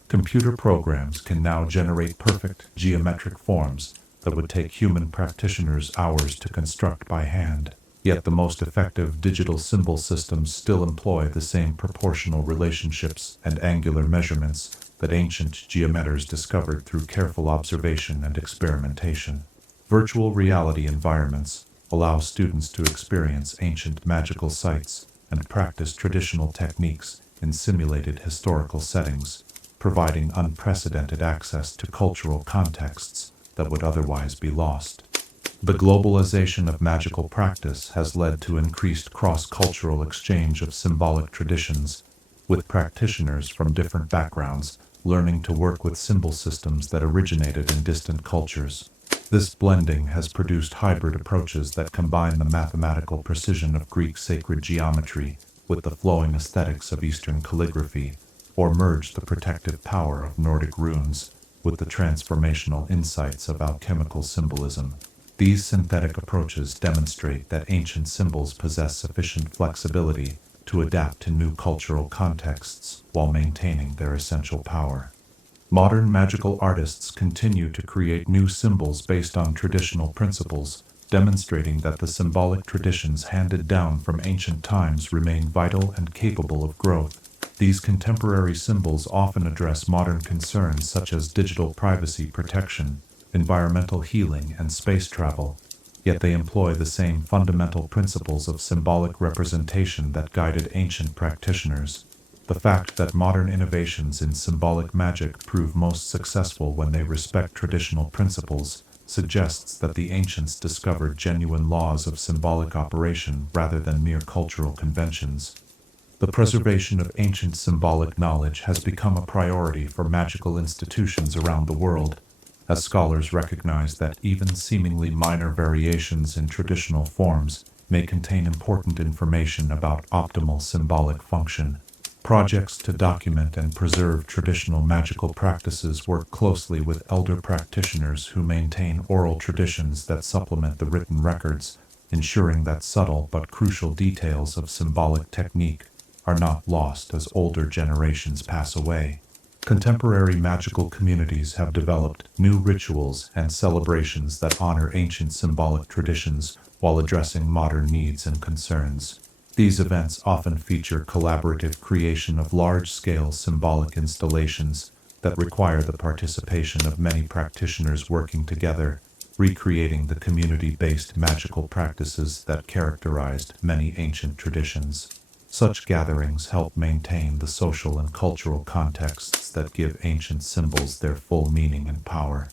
Computer programs can now generate perfect geometric forms that would take human practitioners hours to construct by hand. Yet the most effective digital symbol systems still employ the same proportional relationships and angular measurements that ancient geometers discovered through careful observation and experimentation. Virtual reality environments allow students to experience ancient magical sites and practice traditional techniques in simulated historical settings, providing unprecedented access to cultural contexts that would otherwise be lost. The globalization of magical practice has led to increased cross-cultural exchange of symbolic traditions, with practitioners from different backgrounds learning to work with symbol systems that originated in distant cultures. This blending has produced hybrid approaches that combine the mathematical precision of Greek sacred geometry with the flowing aesthetics of Eastern calligraphy, or merge the protective power of Nordic runes with the transformational insights of alchemical symbolism. These synthetic approaches demonstrate that ancient symbols possess sufficient flexibility to adapt to new cultural contexts while maintaining their essential power. Modern magical artists continue to create new symbols based on traditional principles, demonstrating that the symbolic traditions handed down from ancient times remain vital and capable of growth. These contemporary symbols often address modern concerns such as digital privacy protection, environmental healing, and space travel, yet they employ the same fundamental principles of symbolic representation that guided ancient practitioners. The fact that modern innovations in symbolic magic prove most successful when they respect traditional principles suggests that the ancients discovered genuine laws of symbolic operation rather than mere cultural conventions. The preservation of ancient symbolic knowledge has become a priority for magical institutions around the world, as scholars recognize that even seemingly minor variations in traditional forms may contain important information about optimal symbolic function. Projects to document and preserve traditional magical practices work closely with elder practitioners who maintain oral traditions that supplement the written records, ensuring that subtle but crucial details of symbolic technique are not lost as older generations pass away. Contemporary magical communities have developed new rituals and celebrations that honor ancient symbolic traditions while addressing modern needs and concerns. These events often feature collaborative creation of large-scale symbolic installations that require the participation of many practitioners working together, recreating the community-based magical practices that characterized many ancient traditions. Such gatherings help maintain the social and cultural contexts that give ancient symbols their full meaning and power.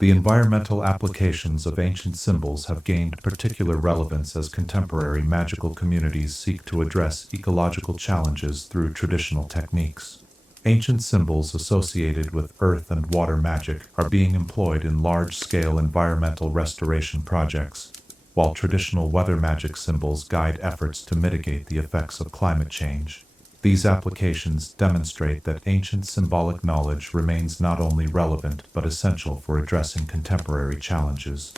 The environmental applications of ancient symbols have gained particular relevance as contemporary magical communities seek to address ecological challenges through traditional techniques. Ancient symbols associated with earth and water magic are being employed in large-scale environmental restoration projects, while traditional weather magic symbols guide efforts to mitigate the effects of climate change. These applications demonstrate that ancient symbolic knowledge remains not only relevant but essential for addressing contemporary challenges.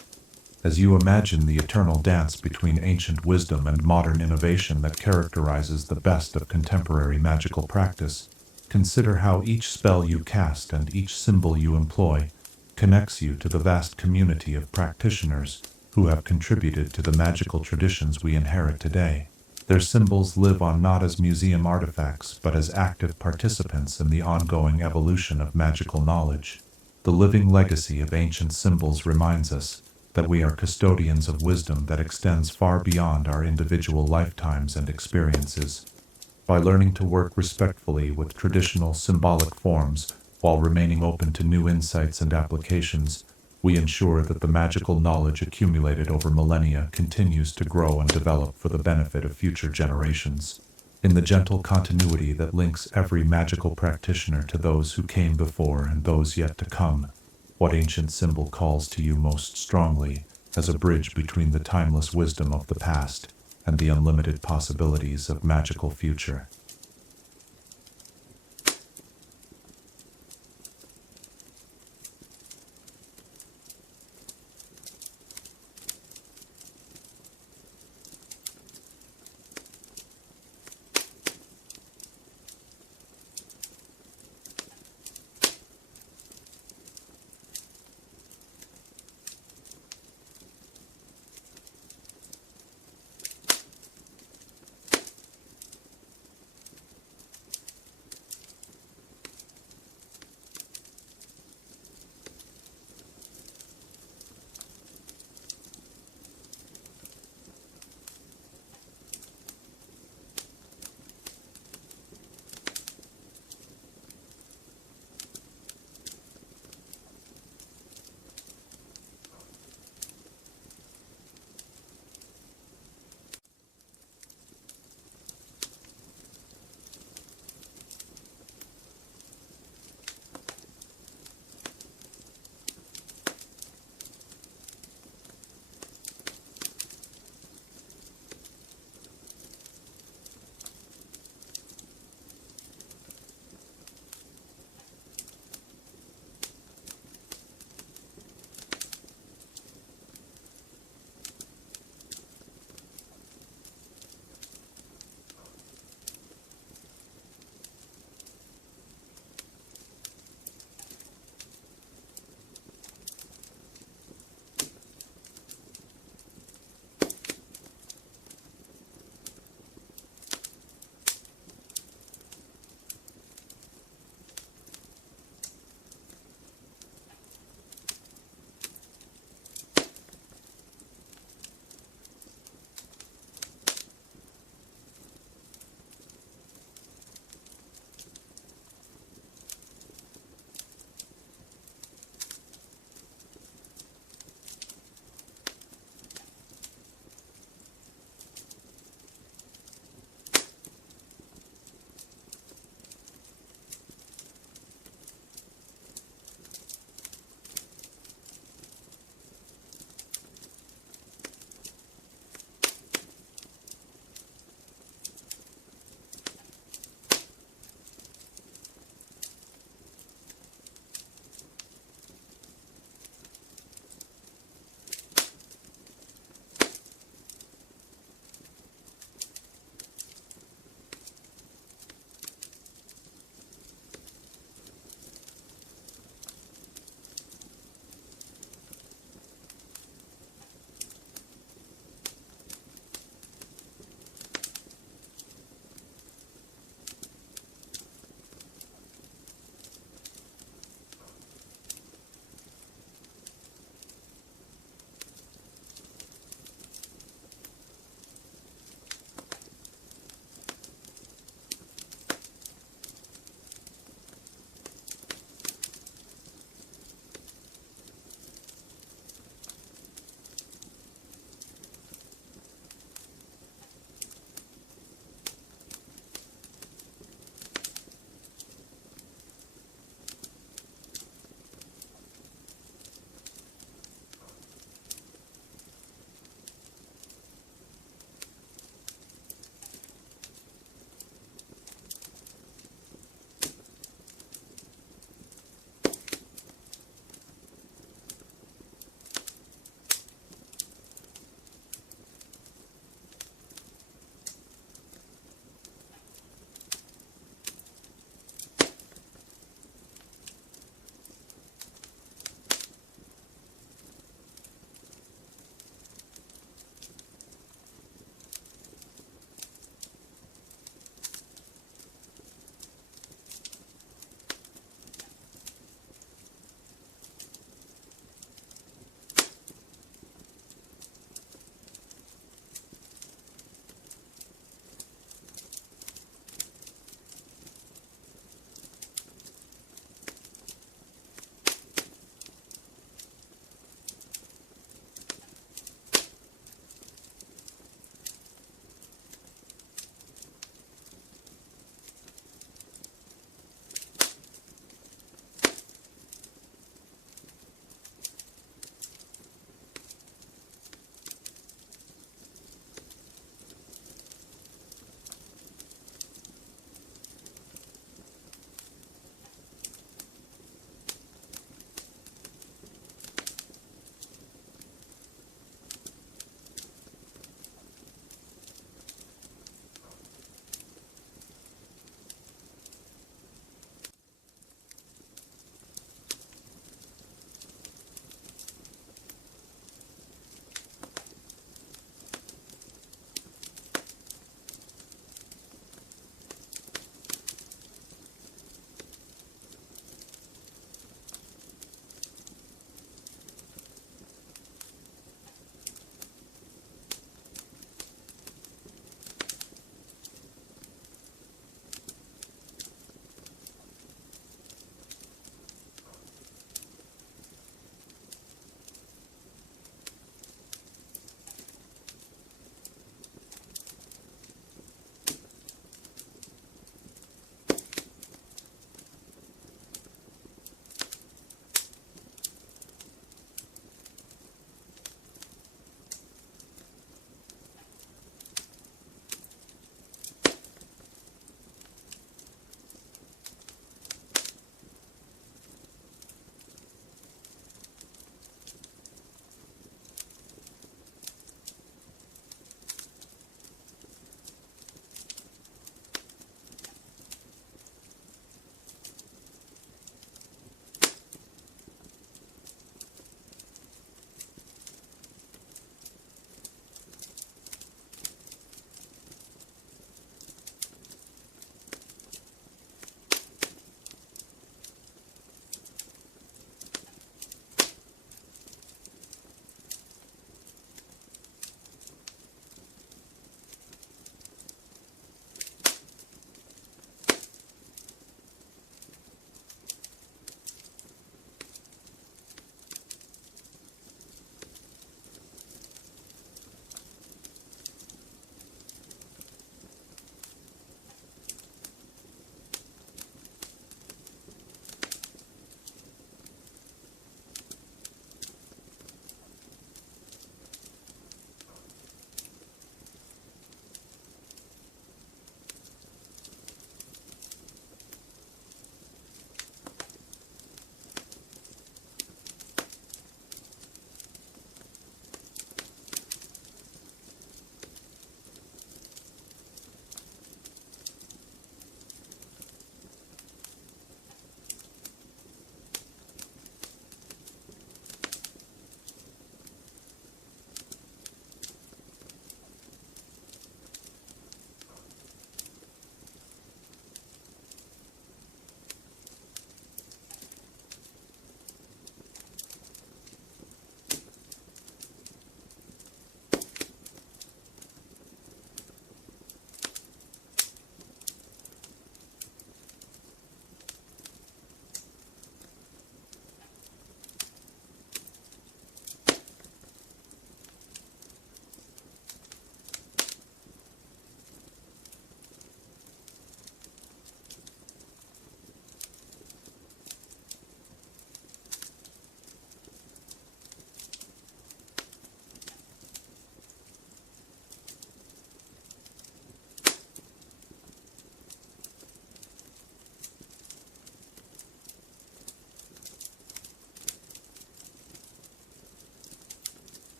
As you imagine the eternal dance between ancient wisdom and modern innovation that characterizes the best of contemporary magical practice, consider how each spell you cast and each symbol you employ connects you to the vast community of practitioners who have contributed to the magical traditions we inherit today. Their symbols live on not as museum artifacts, but as active participants in the ongoing evolution of magical knowledge. The living legacy of ancient symbols reminds us that we are custodians of wisdom that extends far beyond our individual lifetimes and experiences. By learning to work respectfully with traditional symbolic forms while remaining open to new insights and applications, we ensure that the magical knowledge accumulated over millennia continues to grow and develop for the benefit of future generations. In the gentle continuity that links every magical practitioner to those who came before and those yet to come, what ancient symbol calls to you most strongly as a bridge between the timeless wisdom of the past and the unlimited possibilities of magical future?